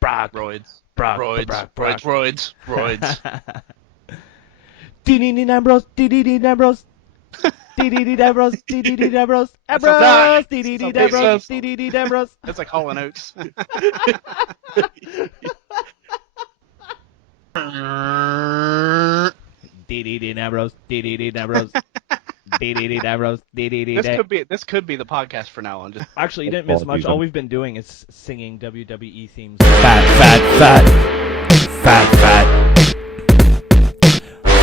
Brock. Roids. Brock. Roids. Brock. Roids. Roids. D-D-D Ambrose. D-D-D Ambrose. D-D-D Ambrose. D-D-D Ambrose. Ambrose. D-D-D Ambrose. D-D-D Ambrose. That's like Hall & Oates. D-D-D Ambrose. D-D-D Ambrose. D-D-D Ambrose. D-D-D. This could be the podcast for now on. Just Actually, you didn't miss much. All we've been doing is singing WWE themes. Fat, fat, fat. Fat, fat.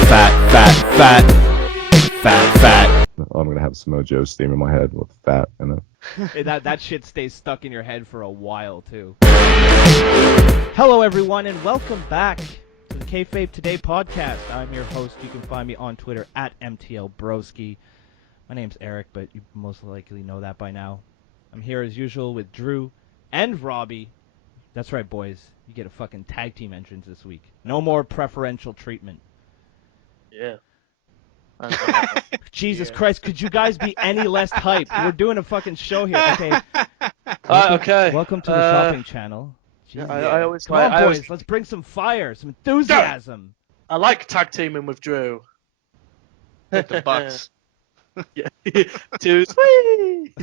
Fat, fat, fat. Fat, fat. I'm gonna have Samoa Joe's theme in my head with fat in it. Hey, that shit stays stuck in your head for a while, too. Hello, everyone, and welcome back to the Kayfabe Today podcast. I'm your host. You can find me on Twitter at MTLBroski. My name's Eric, but you most likely know that by now. I'm here as usual with Drew and Robbie. That's right, boys. You get a fucking tag team entrance this week. No more preferential treatment. Yeah. Jesus Christ, could you guys be any less hype? We're doing a fucking show here. Okay. Okay. Welcome to the shopping channel. Yeah, I always Come on, I boys. Let's bring some fire, some enthusiasm. I like tag teaming with Drew. with the Bucks. Yeah. Too sweet.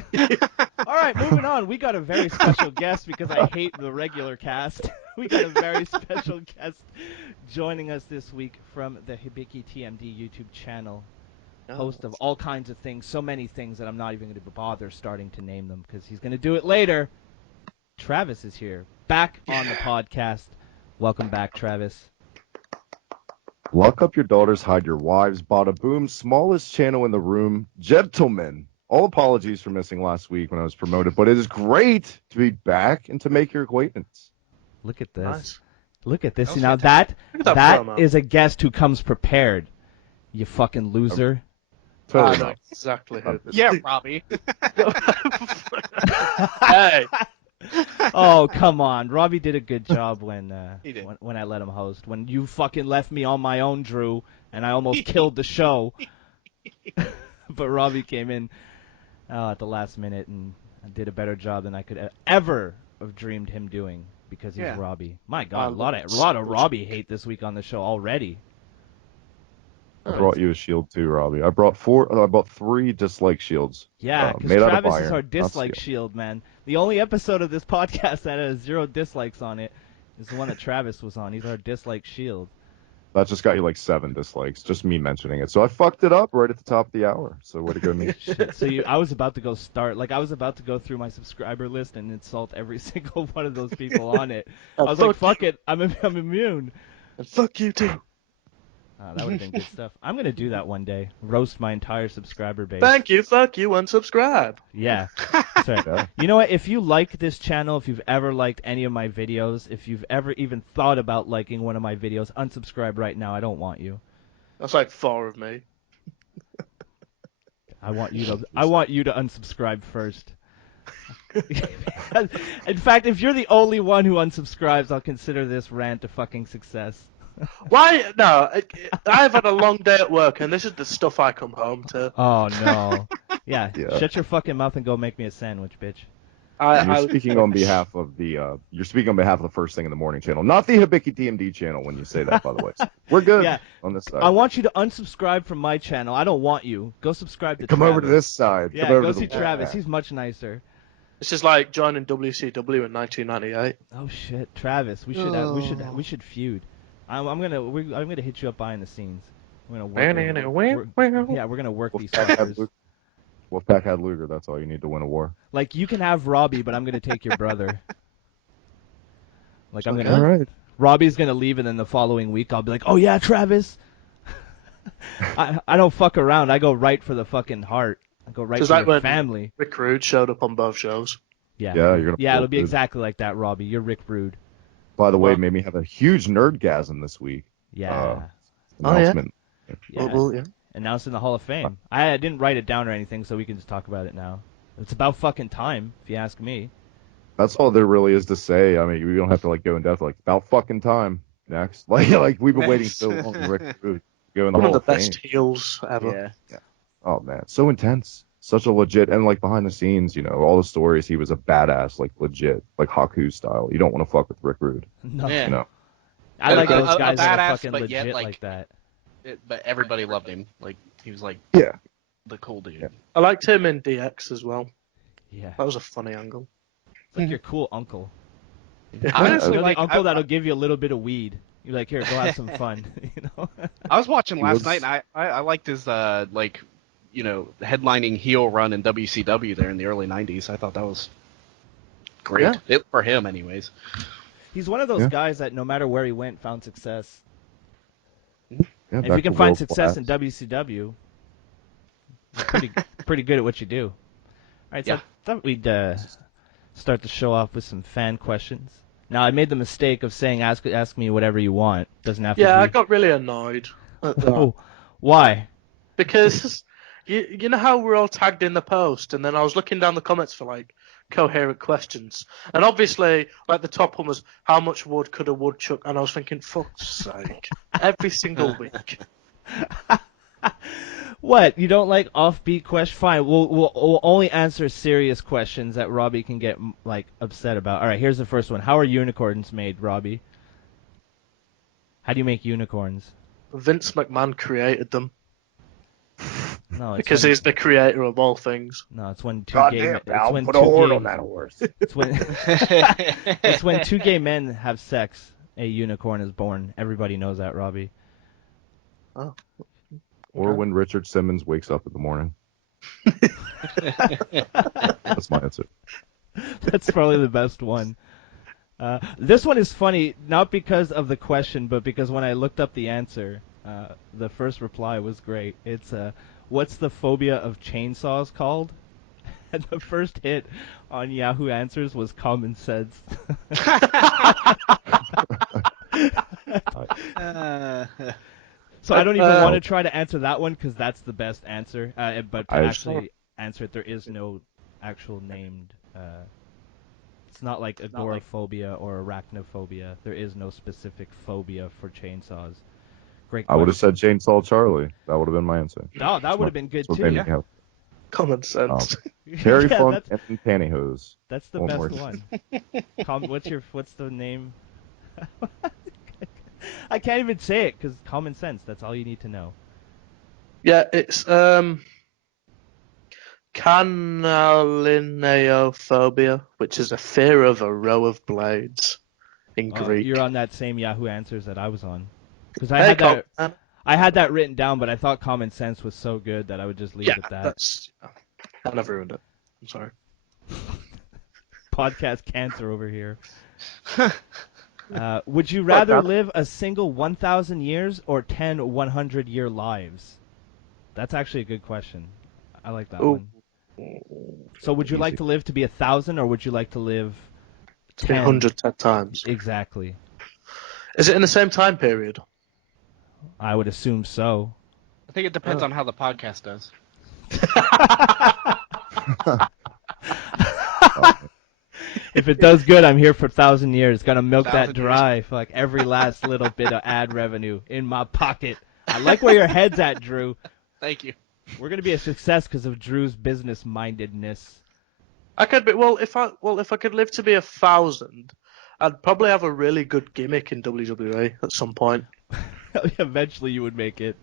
All right, moving on. We got a very special guest because I hate the regular cast. We got a very special guest joining us this week from the TheHibikiTMD YouTube channel. Host of all kinds of things, so many things that I'm not even going to bother starting to name them because he's going to do it later. Travis is here, back on the podcast. Welcome back, Travis. Lock up your daughters, hide your wives. Bada boom, smallest channel in the room. Gentlemen, all apologies for missing last week when I was promoted, but it is great to be back and to make your acquaintance. Look at this. Nice. Look at this. That was Now fantastic. that promo. is a guest who comes prepared. You fucking loser. Totally I know not. exactly who this Yeah, Robbie. Hey. Oh, come on. Robbie did a good job when He did. when I let him host. When you fucking left me on my own, Drew, and I almost killed the show. But Robbie came in at the last minute and did a better job than I could ever have dreamed him doing because he's Yeah. Robbie. My God, a lot of Robbie hate this week on the show already. I brought you a shield too, Robbie. I brought 3 dislike shields. Yeah, because made out of Travis is iron, our not dislike steel. shield, man. The only episode of this podcast that has 0 dislikes on it is the one that Travis was on. He's our dislike shield. That just got you like 7 dislikes, just me mentioning it. So I fucked it up right at the top of the hour. So way to go, me. Shit. So I was about to go through my subscriber list and insult every single one of those people on it. I was like, fuck it, I'm immune. And fuck you too. That would have been good stuff. I'm going to do that one day. Roast my entire subscriber base. Thank you, fuck you, unsubscribe. Yeah. That's right. Yeah. You know what? If you like this channel, if you've ever liked any of my videos, if you've ever even thought about liking one of my videos, unsubscribe right now. I don't want you. That's like 4 of me. I want you to unsubscribe first. In fact, if you're the only one who unsubscribes, I'll consider this rant a fucking success. Why? No, I've had a long day at work, and this is the stuff I come home to. Oh no. Yeah. Yeah. Shut your fucking mouth and go make me a sandwich, bitch. You're speaking on behalf of the First Thing in the Morning channel, not the TheHibikiTMD channel. When you say that, by the way, we're good Yeah. on this side. I want you to unsubscribe from my channel. I don't want you. Go subscribe to Come Travis. over to this side. Yeah, Come over go to see the Travis. wall. He's much nicer. This is like joining WCW in 1998. Oh shit, Travis. We should feud. I'm gonna hit you up behind the scenes. We're gonna we're gonna work these fuckers. Wolfpack had Luger. That's all you need to win a war. Like you can have Robbie, but I'm gonna take your brother. Like I'm gonna. All right. Robbie's gonna leave, and then the following week I'll be like, oh yeah, Travis. I don't fuck around. I go right for the fucking heart. I go right Just for like your when family. Rick Rude showed up on both shows. Yeah. Yeah, you're gonna. Yeah, it'll be pull it. exactly like that, Robbie. You're Rick Rude. By the way, Well- made me have a huge nerdgasm this week. Yeah. Oh, yeah? Announcement. Yeah. Well, yeah. Announced in the Hall of Fame. I didn't write it down or anything, so we can just talk about it now. It's about fucking time, if you ask me. That's all there really is to say. I mean, we don't have to like go in depth. Like about fucking time. Next, like we've been waiting so long for Rick Rude to go in the One of Hall the of best Fame. heels ever. Yeah. Oh man, so intense. such a legit, and like behind the scenes, all the stories, he was a badass, like legit, like Haku style. You don't want to fuck with Rick Rude. No. Yeah. I like those A guys that are badass, fucking but legit yet, like that. But everybody loved him. Like he was like Yeah. the cool dude. Yeah. I liked him in DX as well. Yeah. That was a funny angle. It's like your cool uncle. I You honestly know, like the uncle that'll give you a little bit of weed. You're like, here, go have some fun. I was watching He last was- night, and I liked his headlining heel run in WCW there in the early '90s. I thought that was great for him, anyways. He's one of those Yeah. guys that no matter where he went, found success. Yeah, And if back you can to find world success class. in WCW, you're pretty good at what you do. All right, so Yeah. I thought we'd start the show off with some fan questions. Now, I made the mistake of saying ask me whatever you want. Doesn't have to Yeah, I be. got really annoyed at that. Oh, why? Because you know how we're all tagged in the post, and then I was looking down the comments for like coherent questions, and obviously like the top one was how much wood could a woodchuck, and I was thinking, fuck's sake, every single week. What? You don't like offbeat questions? Fine. We'll only answer serious questions that Robbie can get like upset about. All right. Here's the first one. How are unicorns made, Robbie? How do you make unicorns? Vince McMahon created them No, it's because when, he's the creator of all things. no, it's when two God gay damn, men. pal, It's when put two a horn gay. on that horse. It's when it's when two gay men have sex. A unicorn is born. Everybody knows that, Robbie. Oh. Or when Richard Simmons wakes up in the morning. That's my answer. That's probably the best one. This one is funny, not because of the question, but because when I looked up the answer, the first reply was great. It's, what's the phobia of chainsaws called? And the first hit on Yahoo Answers was common sense. So I don't even want to try to answer that one because that's the best answer. But to actually answer it, there is no actual named. It's not like agoraphobia or arachnophobia. There is no specific phobia for chainsaws. Great I would have question. said Chainsaw Charlie. That would have been my answer. No, that would have been good That's what too. made me Yeah. happy. Common sense. Terry Yeah, Funk that's, and Pantyhose. that's the One best word. one. What's the name? I can't even say it because common sense. That's all you need to know. Yeah, it's canalineophobia, which is a fear of a row of blades in Greek. You're on that same Yahoo Answers that I was on. Because Hey, I had that written down, but I thought common sense was so good that I would just leave it at that. that's. I never ruined it. I'm sorry. Podcast cancer over here. Would you rather live a single 1,000 years or 10 100-year lives? That's actually a good question. I like that Ooh. one. So would you like to live to be 1,000 or would you like to live 10? 110 times. Exactly. Is it in the same time period? I would assume so. I think it depends on how the podcast does. If it does good, I'm here for 1,000 years. Gonna milk that 1,000 dry for like every last little bit of ad revenue in my pocket. I like where your head's at, Drew. Thank you. We're gonna be a success because of Drew's business-mindedness. I could be if I could live to be 1,000, I'd probably have a really good gimmick in WWE at some point. Eventually, you would make it.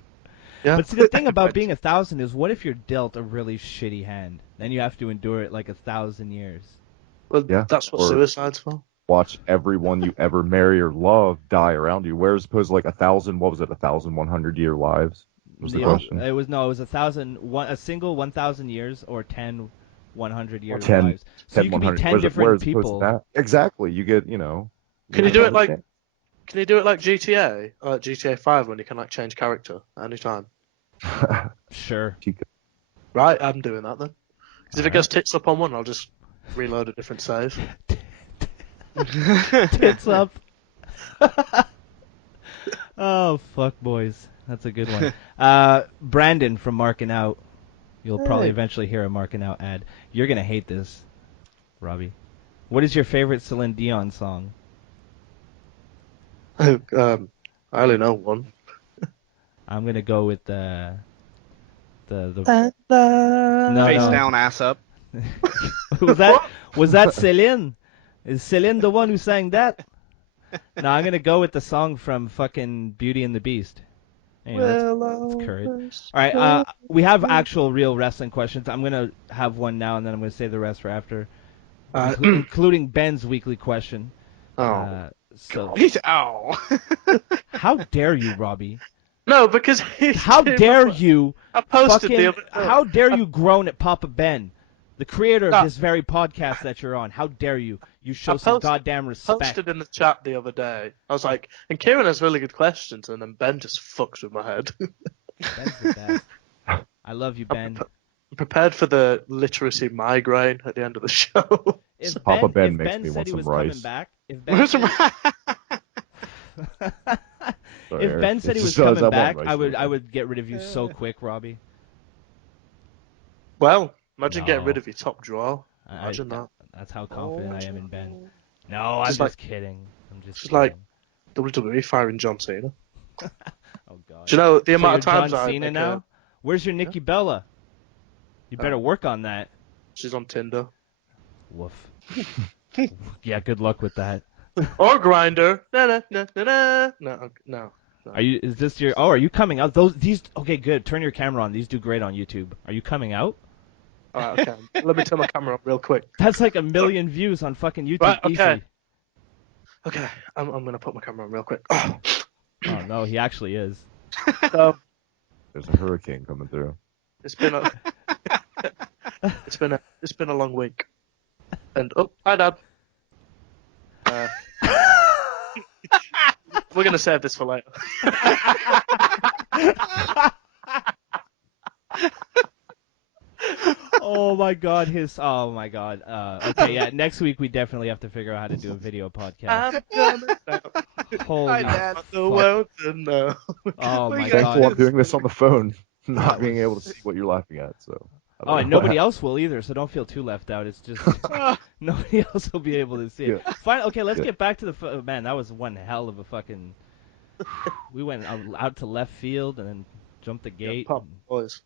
Yeah. But see, the thing about being 1,000 is, what if you're dealt a really shitty hand? Then you have to endure it like 1,000 years. Well, Yeah, that's what or- suicide's for. Watch everyone you ever marry or love die around you. Whereas opposed to like 1,000, what was it, 1,100-year lives? Was the question? It was 1,000, a single 1,000 years or 10 100-year 10 lives. So you could be 100. 10 Whereas different opposed to people. that- Exactly. You get, Can you do it like GTA? GTA 5 when you can like change character at any time? Sure. Right, I'm doing that then. Because if it goes tits up on one, I'll just reload a different save. Tits up. Oh, fuck, boys. That's a good one. Brandon from Marking Out. You'll probably Hey. eventually hear a Marking Out ad. You're going to hate this, Robbie. What is your favorite Celine Dion song? I only know one. I'm going to go with the no, Face no. down, ass up. was that Celine? Is Celine the one who sang that? No, I'm gonna go with the song from fucking Beauty and the Beast. Anyway, that's courage. All right, we have actual real wrestling questions. I'm gonna have one now, and then I'm gonna save the rest for after, including Ben's weekly question. So how dare you, Robbie? No, because How dare you? I posted fucking, the other. How dare you groan at Papa Ben, the creator of this very podcast that you're on? How dare you? You show some goddamn respect. Posted in the chat the other day. I was like, and Kieran has really good questions, and then Ben just fucks with my head. Ben's the best. I love you, Ben. I'm prepared for the literacy migraine at the end of the show. If Papa Ben if makes Ben me said want he some was rice. coming back, if Ben said he was coming back, I would get rid of you so quick, Robbie. Well, imagine No. getting rid of your top drawer. Imagine that. That's how confident I am in Ben. No, I'm just kidding. I'm just It's kidding. like WWE firing John Cena. Oh god. Do you know the amount of you're times John Cena now? Where's your Nikki Bella? You better work on that. She's on Tinder. Woof. Yeah, good luck with that. Or Grinder. No. Are you? Is this your? Oh, are you coming out? These. Okay, good. Turn your camera on. These do great on YouTube. Are you coming out? Alright, okay. Let me turn my camera on real quick. That's like 1 million views on fucking YouTube. Right, okay. Easy. Okay, I'm gonna put my camera on real quick. Oh no, he actually is. So There's a hurricane coming through. it's been a long week. And hi Dad. We're gonna save this for later. Oh my god, oh my god. Okay, yeah, next week we definitely have to figure out how to do a video podcast. Holy fuck. The world to know. Oh my Thankful I'm god. doing this on the phone, not being able to see what you're laughing at. So. Oh, and nobody else will either, so don't feel too left out. It's just nobody else will be able to see it. Yeah. Fine. Okay, let's get back to the man. That was one hell of a fucking. We went out to left field and then jumped the gate. Pop boys.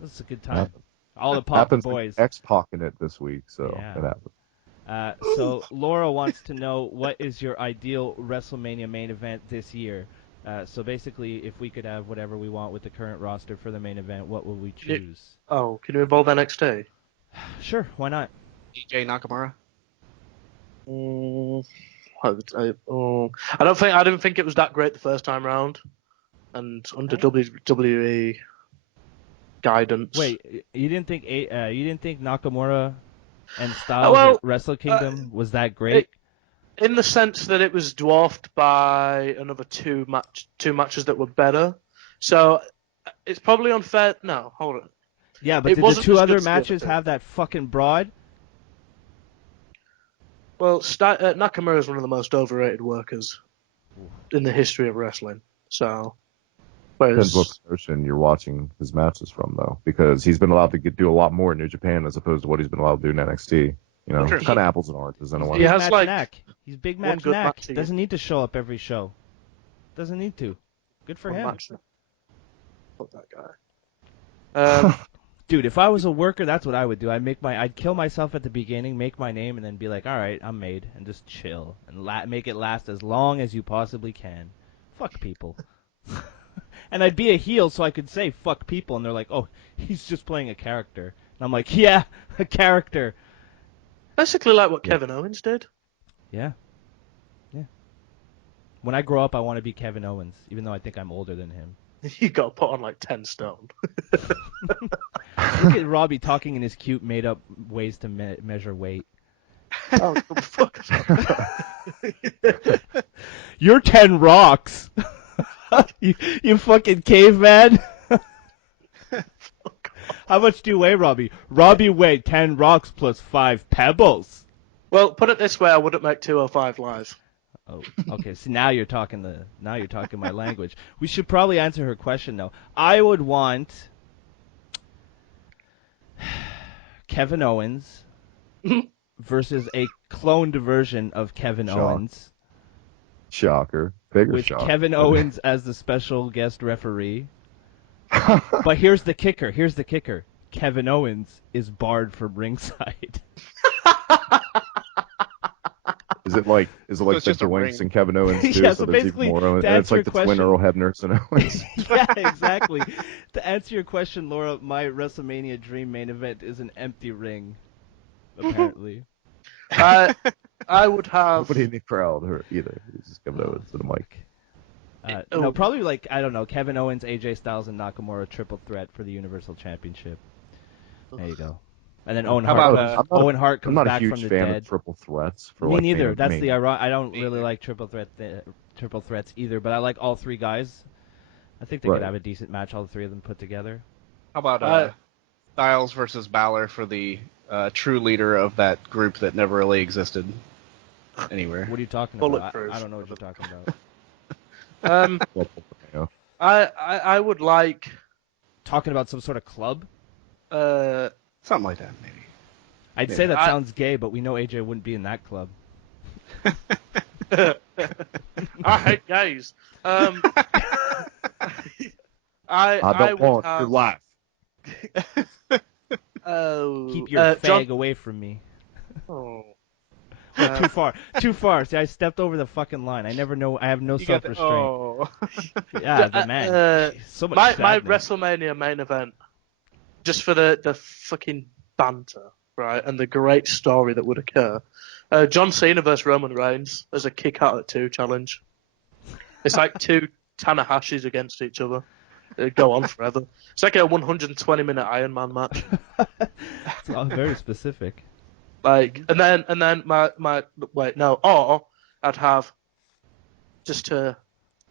This is a good time. All the Pop boys. X-Pac in it this week, so Yeah. it happened. So Laura wants to know, what is your ideal WrestleMania main event this year? So basically, if we could have whatever we want with the current roster for the main event, what would we choose? Oh, can you involve NXT? Sure, why not? DJ Nakamura. I didn't think it was that great the first time round, and under WWE guidance. Wait, you didn't think Nakamura and Styles at Wrestle Kingdom was that great? In the sense that it was dwarfed by another two matches that were better. So it's probably unfair. No, hold on. Yeah, but did the two other matches have that fucking broad? Well, Nakamura is one of the most overrated workers in the history of wrestling. So, Depends what version you're watching his matches from, though, because he's been allowed to do a lot more in New Japan as opposed to what he's been allowed to do in NXT. You know, kind of apples and oranges in a way. He has He's big match knack. Doesn't need to show up every show. Doesn't need to. Good for him. Fuck that guy. Dude, if I was a worker, that's what I would do. I'd kill myself at the beginning, make my name, and then be like, all right, I'm made, and just chill and make it last as long as you possibly can. Fuck people. And I'd be a heel, so I could say fuck people, and they're like, oh, he's just playing a character. And I'm like, yeah, a character. Basically like what Kevin Owens did. Yeah. Yeah. When I grow up, I want to be Kevin Owens, even though I think I'm older than him. You got put on like 10 stone. Look at Robbie talking in his cute, made-up ways to measure weight. Oh, fuck. You're 10 rocks. you fucking caveman. How much do you weigh, Robbie? Robbie weighed 10 rocks plus 5 pebbles. Well, put it this way, I wouldn't make 205 live. Oh, okay. So now you're talking my language. We should probably answer her question though. I would want Kevin Owens versus a cloned version of Kevin Owens. Shocker. Bigger with shocker. Kevin Owens as the special guest referee. But here's the kicker. Kevin Owens is barred from ringside. Is it like it's the just a Doinks ring. and Kevin Owens too? Yeah, so so there's basically, even more Owens, to and it's answer like the your twin question- Earl Hebners and Owens. Yeah, exactly. To answer your question, Laura, my WrestleMania dream main event is an empty ring. Apparently. I would have. Nobody in the crowd or either. It's just Kevin Owens to the mic. No, probably like, I don't know, Kevin Owens, AJ Styles, and Nakamura triple threat for the Universal Championship. There you go. And then Owen How Hart. about, Owen Hart I'm comes not a back huge from the fan dead. of triple threats. For Me like neither. main- That's main- the ironic. I don't Me really either. like triple threats either. But I like all three guys. I think they Right. could have a decent match, all three of them put together. How about Styles versus Balor for the true leader of that group that never really existed anywhere? What are you talking about? Bulletproof. I don't know what you're talking about. Yeah. I would like. Talking about some sort of club? Something like that, maybe. I'd Yeah. say that sounds gay, but we know AJ wouldn't be in that club. I hate gays. I don't would want have, your life. Keep your fag John. away from me. Oh. Too far. Too far. See, I stepped over the fucking line. I never know. I have no You got self-restraint. oh. Yeah, the man. Jeez, so much my sadness. WrestleMania main event, just for the fucking banter, right, and the great story that would occur. John Cena versus Roman Reigns as a kick out at 2 challenge. It's like 2 Tanahashis against each other. It'd go on forever. It's like a 120-minute Iron Man match. It's all very specific. Like, and then my wait, no, or I'd have, just to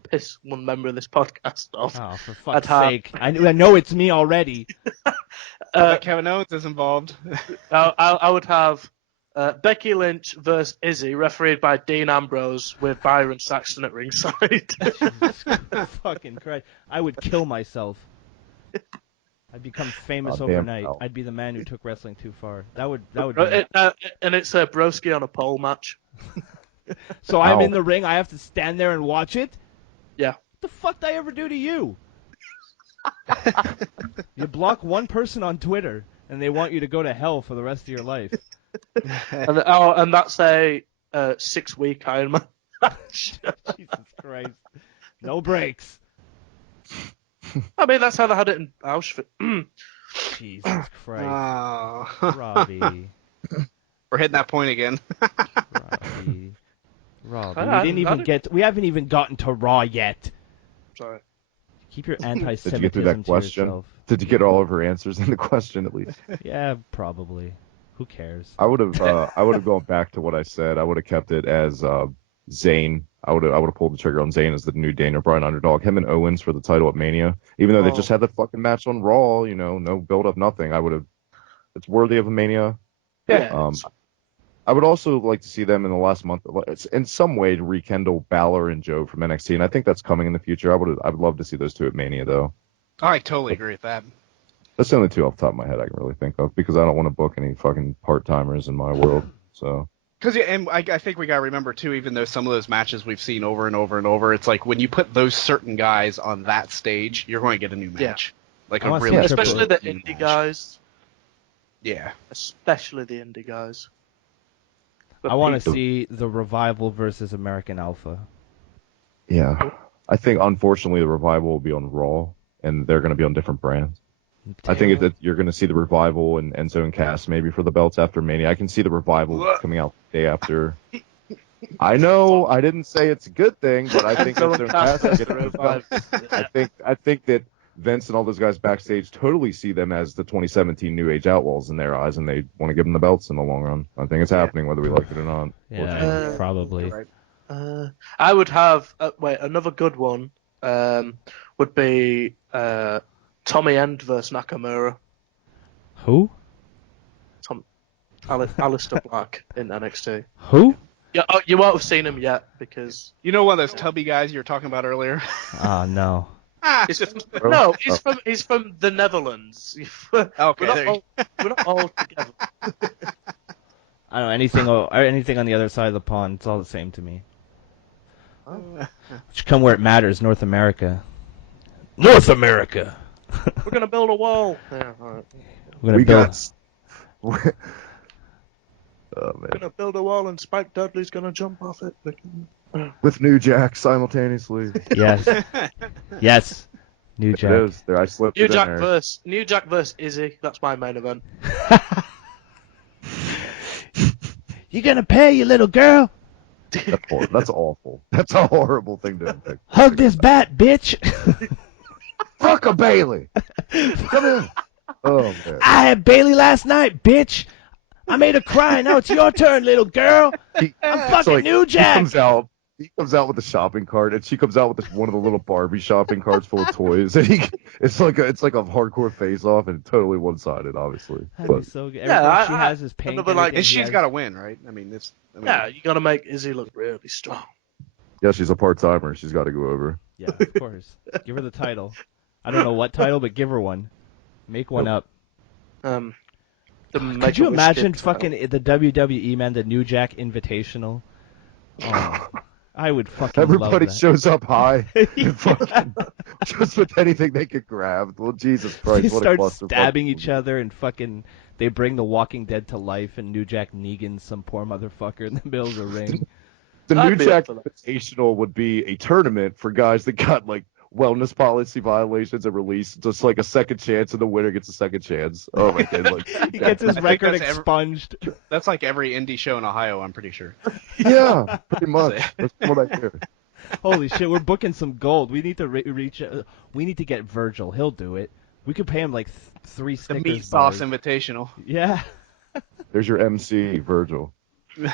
piss one member of this podcast off. Oh, for I'd fuck's have- sake! I know it's me already. Kevin Owens is involved. I would have Becky Lynch versus Izzy, refereed by Dean Ambrose with Byron Saxton at ringside. Jesus fucking Christ! I would kill myself. I'd become famous Oh, damn, overnight. pal. I'd be the man who took wrestling too far. That would be And it's a broski on a pole match. So I'm Ow. in the ring. I have to stand there and watch it. Yeah. What the fuck did I ever do to you? You block one person on Twitter, and they want you to go to hell for the rest of your life. And that's a 6-week Ironman match. Jesus Christ! No breaks. I mean, that's how they had it in Auschwitz. Jesus Christ, Oh. Robbie. We're hitting that point again. Robbie. We haven't even gotten to Raw yet. Sorry. Keep your Did you get through anti-Semitism that to question? yourself. Did you get all of her answers in the question at least? Yeah, probably. Who cares? I would have gone back to what I said. I would have kept it as Zayn. I would have pulled the trigger on Zayn as the new Daniel Bryan underdog. Him and Owens for the title at Mania. Even though they just had that fucking match on Raw, no build up, nothing. I would have. It's worthy of a Mania. Yeah. I would also like to see them in the last month. It's in some way to rekindle Balor and Joe from NXT, and I think that's coming in the future. I would love to see those two at Mania though. I totally agree with that. That's the only two off the top of my head I can really think of because I don't want to book any fucking part timers in my world. So. Because and I think we gotta remember too, even though some of those matches we've seen over and over and over, it's like when you put those certain guys on that stage, you're going to get a new match, like I a wanna see really, a triple- Especially the new indie match. guys. Yeah. Especially the indie guys. I want to see the Revival versus American Alpha. Yeah, I think unfortunately the Revival will be on Raw, and they're going to be on different brands. I think that you're going to see the Revival and Enzo and Cass maybe for the belts after Mania. I can see the Revival coming out the day after. I know I didn't say it's a good thing, but I think Enzo and Cass are getting those belts. I think that Vince and all those guys backstage totally see them as the 2017 New Age Outlaws in their eyes, and they want to give them the belts in the long run. I think it's happening whether we like it or not. Yeah, probably. Right. I would have another good one would be Tommy End versus Nakamura. Who? Alistair Black in NXT. Who? Yeah, you won't have seen him yet because You know one of those tubby guys you were talking about earlier? Oh no. he's from the Netherlands. Okay, there you We're not all together. I don't know anything on the other side of the pond. It's all the same to me. Should come where it matters, North America. North America. We're gonna build a wall. Yeah, all right. We're gonna We build. got. Oh We're man. gonna build a wall, and Spike Dudley's gonna jump off it. With New Jack simultaneously. Yes. Yes. New It Jack. is. There, I slipped New it in Jack there. versus Izzy. That's my main event. You gonna pay, you little girl? That's awful. That's a horrible thing to pick. Hug this bat, bitch. Fuck a Bailey. Come in. Oh man. I had Bailey last night, bitch. I made her cry. Now it's your turn, little girl. I'm fucking New Jack. He comes out with a shopping cart, and she comes out with one of the little Barbie shopping carts full of toys. And it's like a hardcore face off, and totally one sided, obviously. That'd be But so good. Yeah, Everything she has is pink. but, like, And she's got to win, right? I mean, Yeah, you gotta make Izzy look really strong. yeah, she's a part timer. She's got to go over. Yeah, of course. Give her the title. I don't know what title, but give her one. Make one up. Could you imagine fucking the WWE, man, the New Jack Invitational? Oh, I would fucking Everybody love that. shows up high, and fucking, just with anything they could grab. Well, Jesus Christ, They what start a clusterfuck. stabbing each other and fucking. They bring the Walking Dead to life, and New Jack Negan's some poor motherfucker in the middle of the ring. The I'd New be Jack up for that. Invitational would be a tournament for guys that got like wellness policy violations and release, just like a second chance, and the winner gets a second chance. Oh my god! Like, He gets his think record that's expunged. That's like every indie show in Ohio, I'm pretty sure. yeah, pretty much. That's what I hear. Holy shit, we're booking some gold. We need to reach. We need to get Virgil. He'll do it. We could pay him like 3 The Snickers Meat Sauce bars. Invitational. Yeah. There's your MC, Virgil. Jesus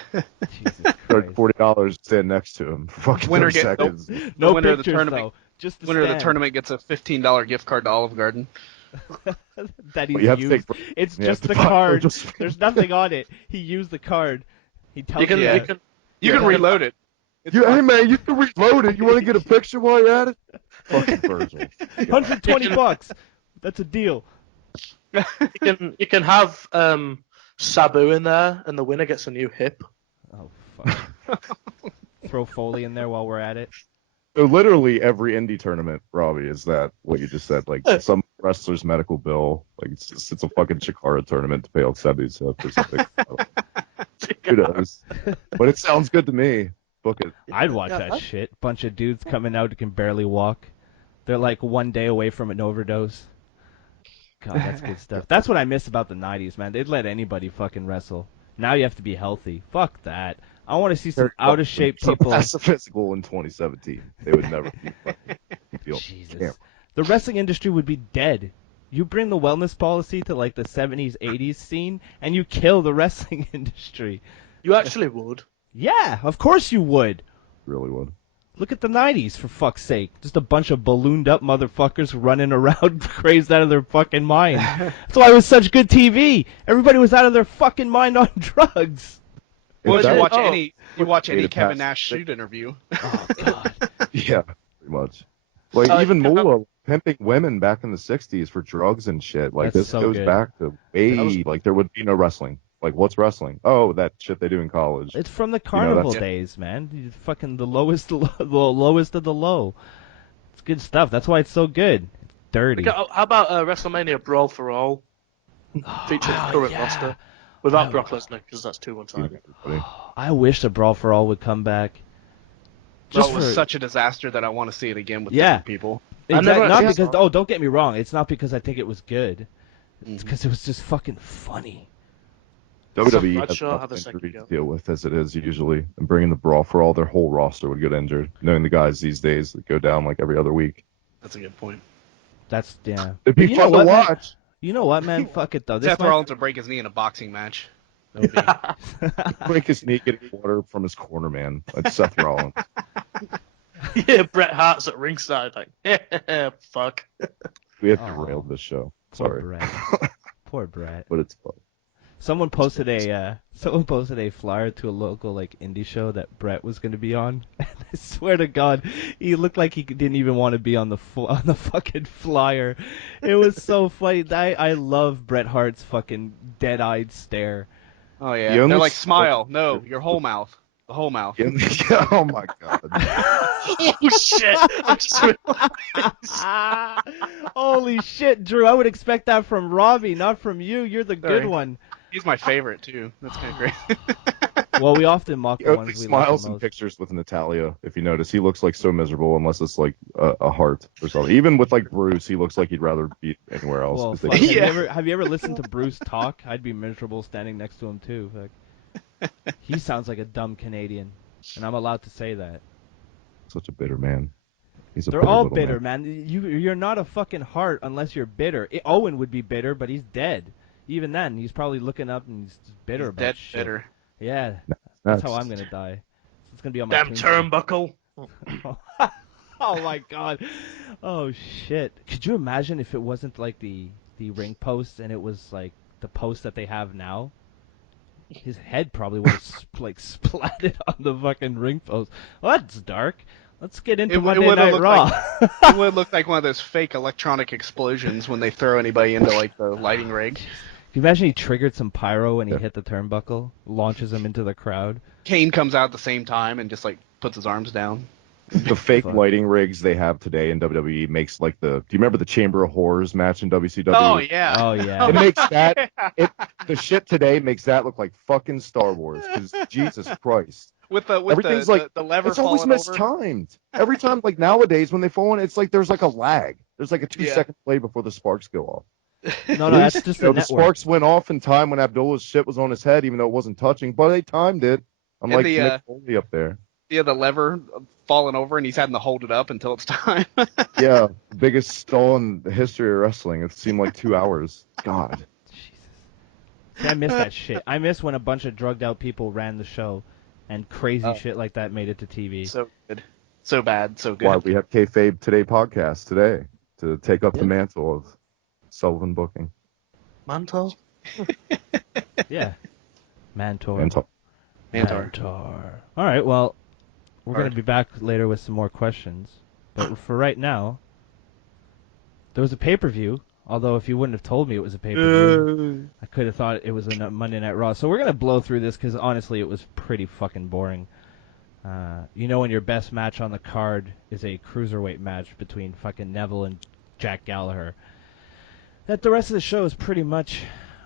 Charge Christ. $40 stand next to him for fucking Winner 30 get- seconds. No winner of the pictures, tournament- though. Just the Winner of the stand tournament gets a $15 gift card to Olive Garden. that Well, he's you have to used. take- It's you just have the to buy card. Virgil's- There's nothing on it. He used the card. He tells You can, you. you can, You can reload it. It's Yeah, hey fine. man, you can reload it. You want to get a picture while you're at it? Fucking Virgil. $120. That's a deal. you can have Sabu in there, and the winner gets a new hip. Oh fuck. Throw Foley in there while we're at it. So literally every indie tournament, Robbie, is that what you just said? Like some wrestler's medical bill, like it's a fucking Chikara tournament to pay all 70s up or something. Who knows? But it sounds good to me. Book it. I'd watch Yeah, that that- shit. Bunch of dudes coming out who can barely walk. They're like one day away from an overdose. God, that's good stuff. That's what I miss about the 90s, man. They'd let anybody fucking wrestle. Now you have to be healthy. Fuck that. I want to see some out of shape people. That's a physical in 2017. They would never be fucking feel. Jesus. The wrestling industry would be dead. You bring the wellness policy to like the 70s, 80s scene, and you kill the wrestling industry. You actually would. Yeah, of course you would. Really would. Look at the 90s, for fuck's sake. Just a bunch of ballooned up motherfuckers running around crazed out of their fucking mind. That's why it was such good TV. Everybody was out of their fucking mind on drugs. Well, That- you watch any Data Kevin pass. Nash shoot interview. Oh, God. Yeah, pretty much. Like even Moolah pimping women back in the 60s for drugs and shit. Like That's this so goes good. back to way like there would be no wrestling. Like what's wrestling? Oh, that shit they do in college. It's from the carnival that's- days, man. You fucking the lowest of the low. It's good stuff. That's why it's so good. It's dirty. Okay, how about WrestleMania Brawl for All? Featuring the current roster. Without Brock Lesnar, because that's too one-sided. I wish the Brawl for All would come back. Just was such a disaster that I want to see it again with Yeah. different people. Exactly. Not yeah. because don't get me wrong. It's not because I think it was good. It's because it was just fucking funny. WWE Not has sure enough how the second injury to go. deal with as it is usually, and bringing the Brawl for All, their whole roster would get injured. Knowing the guys these days that go down like every other week, That's a good point. That's yeah. it'd be But fun to man? watch. You know what, man? Fuck it though. This Seth might- Rollins would break his knee in a boxing match. That would be... Break his knee, get water from his corner man. Like Seth Rollins. Yeah, Bret Hart's at ringside, like, fuck. We have Oh. derailed this show. Poor Sorry, Brett. Poor Brett. but it's fun. Someone posted a flyer to a local like indie show that Brett was going to be on. And I swear to God, he looked like he didn't even want to be on the fucking flyer. It was so funny. I love Bret Hart's fucking dead-eyed stare. Oh yeah, You they're almost- like smile. No, your whole mouth. The whole mouth. Yeah, oh my god. Oh shit! I just realized. Holy shit, Drew! I would expect that from Robbie, not from you. You're the good Sorry. one. He's my favorite too. That's kind of great. Well, we often mock He the only ones we like smiles the in most. pictures with Natalia. If you notice, he looks like so miserable unless it's like a heart or something. Even with like Bruce, he looks like he'd rather be anywhere else. Well, 'cause fuck, they- have you ever listened to Bruce talk? I'd be miserable standing next to him too. Like, he sounds like a dumb Canadian, and I'm allowed to say that. Such a bitter man. He's a They're bitter all little bitter, man. man. You're not a fucking heart unless you're bitter. Owen would be bitter, but he's dead. Even then, he's probably looking up and he's just bitter He's about dead shit. bitter. Yeah, that's Next. how I'm gonna die. It's gonna be on my Damn tombstone. turnbuckle. Oh my god. Oh shit. Could you imagine if it wasn't like the ring post and it was like the post that they have now? His head probably would have like splatted on the fucking ring post. Well, that's dark. Let's get into Monday would've Night looked Raw. It would look like one of those fake electronic explosions when they throw anybody into like the lighting rig. Can you imagine he triggered some pyro and he hit the turnbuckle, launches him into the crowd? Kane comes out at the same time and just like puts his arms down. The fake Fuck. lighting rigs they have today in WWE makes like the. Do you remember the Chamber of Horrors match in WCW? Oh yeah. Oh yeah. It makes that. The shit today makes that look like fucking Star Wars. Because Jesus Christ. With the Everything's like the lever it's always falling over. mistimed. Every time, like nowadays, when they fall in, it's like there's like a lag. There's like a 2-second delay before the sparks go off. No, that's just You the know, the network. sparks went off in time when Abdullah's shit was on his head, even though it wasn't touching. But they timed it. I'm And like the, Mick Foley up there. Yeah, the lever falling over and he's having to hold it up until it's time. Yeah, the biggest stall in the history of wrestling. It seemed like 2 hours. God. Jesus. See, I miss that shit. I miss when a bunch of drugged out people ran the show, and crazy shit like that made it to TV. So good. So bad, so good. Why we have Kayfabe Today podcast today to take up the mantle of Sullivan booking. Mantle. Yeah. Mantor. Mantle. Mantor. All right, well, we're going Hard. to be back later with some more questions. But for right now, there was a pay-per-view. Although if you wouldn't have told me it was a pay-per-view, I could have thought it was a Monday Night Raw. So we're going to blow through this because honestly it was pretty fucking boring. You know when your best match on the card is a cruiserweight match between fucking Neville and Jack Gallagher, that the rest of the show is pretty much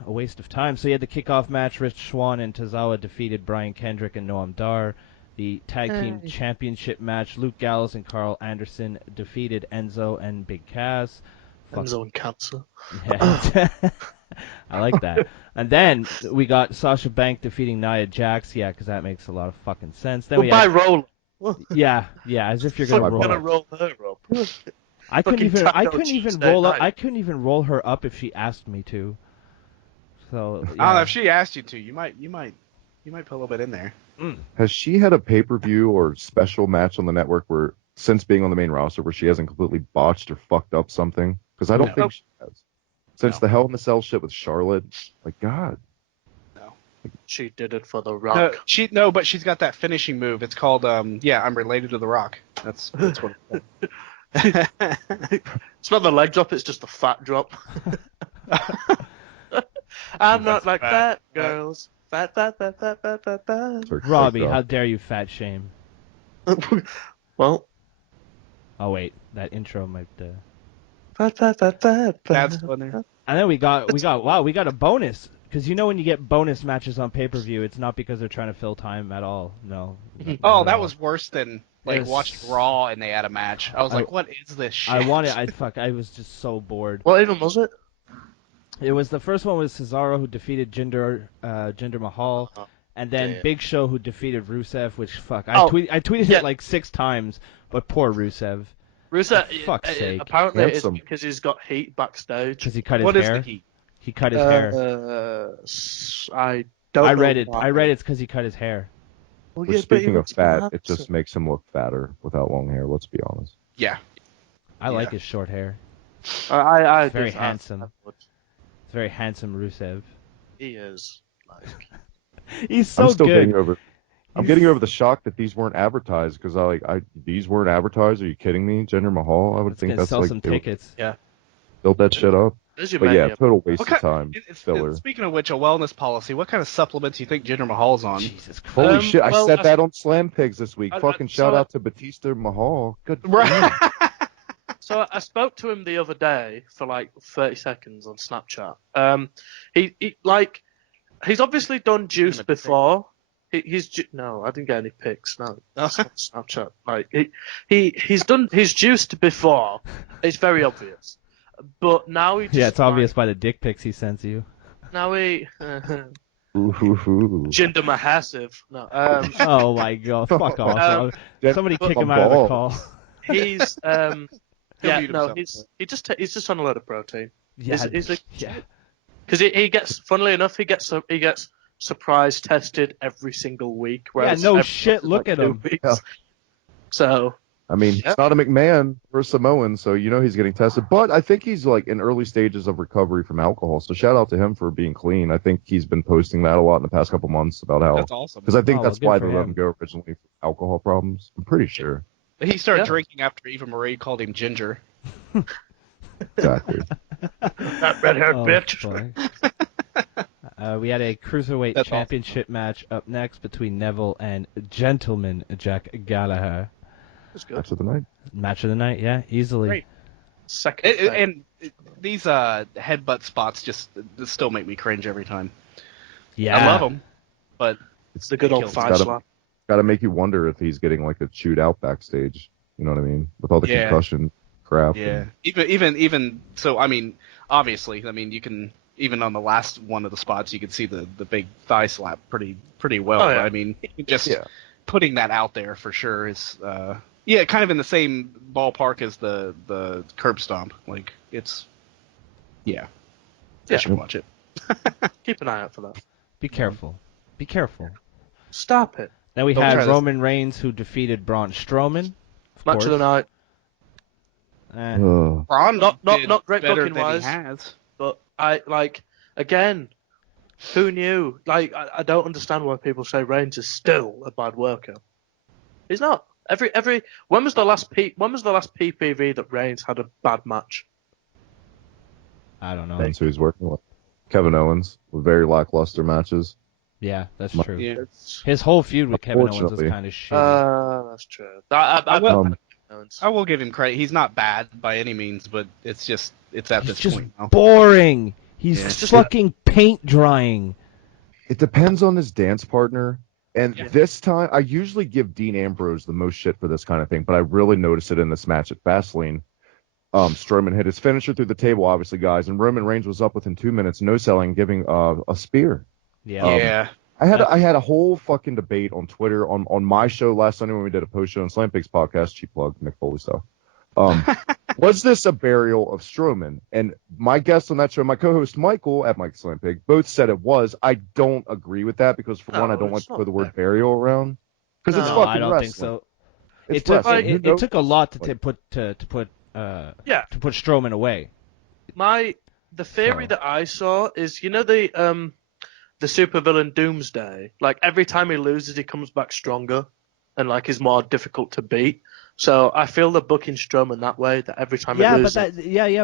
a waste of time. So you had the kickoff match. Rich Swann and Tozawa defeated Brian Kendrick and Noam Dar. The tag team championship match, Luke Gallows and Carl Anderson defeated Enzo and Big Cass. Enzo and cancer. Yeah. I like that. And then we got Sasha Banks defeating Nia Jax. Yeah, because that makes a lot of fucking sense. Then Goodbye, roll. yeah, as if you're gonna Fucking roll. gonna Up. roll her up. I couldn't fucking even. tap I out couldn't even Tuesday roll up. night. I couldn't even roll her up if she asked me to. So I don't yeah. know if she asked you to. You might put a little bit in there. Has she had a pay-per-view or special match on the network where, since being on the main roster, where she hasn't completely botched or fucked up something? Because I don't No. think she has. Since the Hell in the Cell shit with Charlotte, like God. She did it for the Rock. But she's got that finishing move. It's called I'm related to the Rock. That's what it's called. It's not the leg drop, it's just the fat drop. I'm not like that, girls. Fat. Robbie, how dare you fat shame? Well, Oh wait, that intro might. fat. That's fun there. And then we got a bonus because you know when you get bonus matches on pay-per-view, it's not because they're trying to fill time at all. No. not Oh, at that all. was worse than like Yes. watching Raw and they had a match. I was like, what is this shit? I was just so bored. What even was it? It was the first one was Cesaro who defeated Jinder Mahal, and then Damn. Big Show who defeated Rusev. Which fuck, I Oh, tweeted yeah. it like 6 times, but poor Rusev Rusev, fuck's sake. apparently it's Handsome. because he's got heat backstage. because he cut his What is hair. the heat? He cut his hair. I don't I know read it. why. I read it's because he cut his hair. Well, But yeah, but he speaking of looks fat, handsome. it just makes him look fatter without long hair. Let's be honest. Yeah. I like Yeah. his short hair. I It's very just- I- handsome. I would. It's very handsome Rusev. He is. Like, He's so I'm still good. getting over. I'm getting over the shock that these weren't advertised because these weren't advertised. Are you kidding me? Jinder Mahal? I would Let's think gonna that's sell like some they tickets. yeah. built that shit up. There's your But yeah, mania. total waste What of kind- time. Filler. Speaking of which, a wellness policy. What kind of supplements do you think Jinder Mahal's on? Jesus Christ. Holy shit! I well, said that on Slam Pigs this week. I- Fucking so shout I- out to Batista Mahal. Good. damn. Right. So I spoke to him the other day for like 30 seconds on Snapchat. He's obviously done juice before. No, I didn't get any pics. No, that's not Snapchat. Like he's done he's juiced before. It's very obvious. But now he just, Yeah, it's obvious by the dick pics he sends you. Now he Ooh. Jinder Mahassive. No, Oh my god, fuck off. Yeah, Somebody but kick my him out of the balls. call. he's He'll yeah, mute no, himself. he's just on a load of protein. Yeah, Yeah. Because he gets, funnily enough, he gets surprise tested every single week. Whereas no everyone shit, is look like at 2 him. weeks. Yeah. So I mean, Yeah. it's not a McMahon or Samoan, so you know he's getting tested. But I think he's like in early stages of recovery from alcohol. So shout out to him for being clean. I think he's been posting that a lot in the past couple months about how. That's awesome. Because I think Oh, that's good why for they let him. him go originally for alcohol problems. I'm pretty sure. He started Yeah. drinking after Eva Marie called him Ginger. Exactly. that red-haired Oh, bitch. boy. We had a cruiserweight That's championship match up next between Neville and Gentleman Jack Gallagher. That's good. Match of the night. Match of the night, yeah, easily. Great. Second thing. And these headbutt spots just still make me cringe every time. Yeah, I love them, but It's the good old Kills. 5 slap. Got to make you wonder if he's getting like a chewed out backstage. You know what I mean? With all the Yeah. concussion crap. yeah, even so. I mean, obviously, I mean you can even on the last one of the spots you can see the big thigh slap pretty well. Oh, yeah. But, I mean, just Yeah. putting that out there for sure is yeah, kind of in the same ballpark as the curb stomp. Like it's yeah, I Yeah. should watch it. Keep an eye out for that. be careful. Be careful. Stop it. Then we Don't try had this. Roman Reigns who defeated Braun Strowman. Match of the night. Ugh. Braun Not did great better booking than wise. he has. But again, who knew? Like, I don't understand why people say Reigns is still a bad worker. He's not. When was the last PPV that Reigns had a bad match? I don't know. That's who he's working with. Kevin Owens with very lackluster matches. Yeah, that's My- true. Yeah. His whole feud with Kevin Owens was Unfortunately. kind of shitty. That's true. I will- Owens. I will give him credit. He's not bad by any means, but it's at He's this just point now. boring. He's Yeah. It's just- fucking paint drying. It depends on his dance partner. And Yeah. this time, I usually give Dean Ambrose the most shit for this kind of thing, but I really noticed it in this match at Fastlane. Strowman hit his finisher through the table, obviously, guys, and Roman Reigns was up within 2 minutes, no selling, giving a spear. Yeah. Yeah. I had a whole fucking debate on Twitter on my show last Sunday when we did a post show on Slam Pigs podcast, cheap plug, Mick Foley stuff. Was this a burial of Strowman? And my guest on that show, my co-host Michael at Mike Slam Pig, both said it was. I don't agree with that because for one, I No, don't like it's to not throw the word that. burial around because it's No, fucking I don't wrestling. think so. It's It took wrestling. Who it knows? took a lot to Like, put Yeah. Strowman away. The theory So- that I saw is, the supervillain Doomsday. Like every time he loses, he comes back stronger, and like is more difficult to beat. So I feel the booking Strowman that way. That every time he Yeah, loses,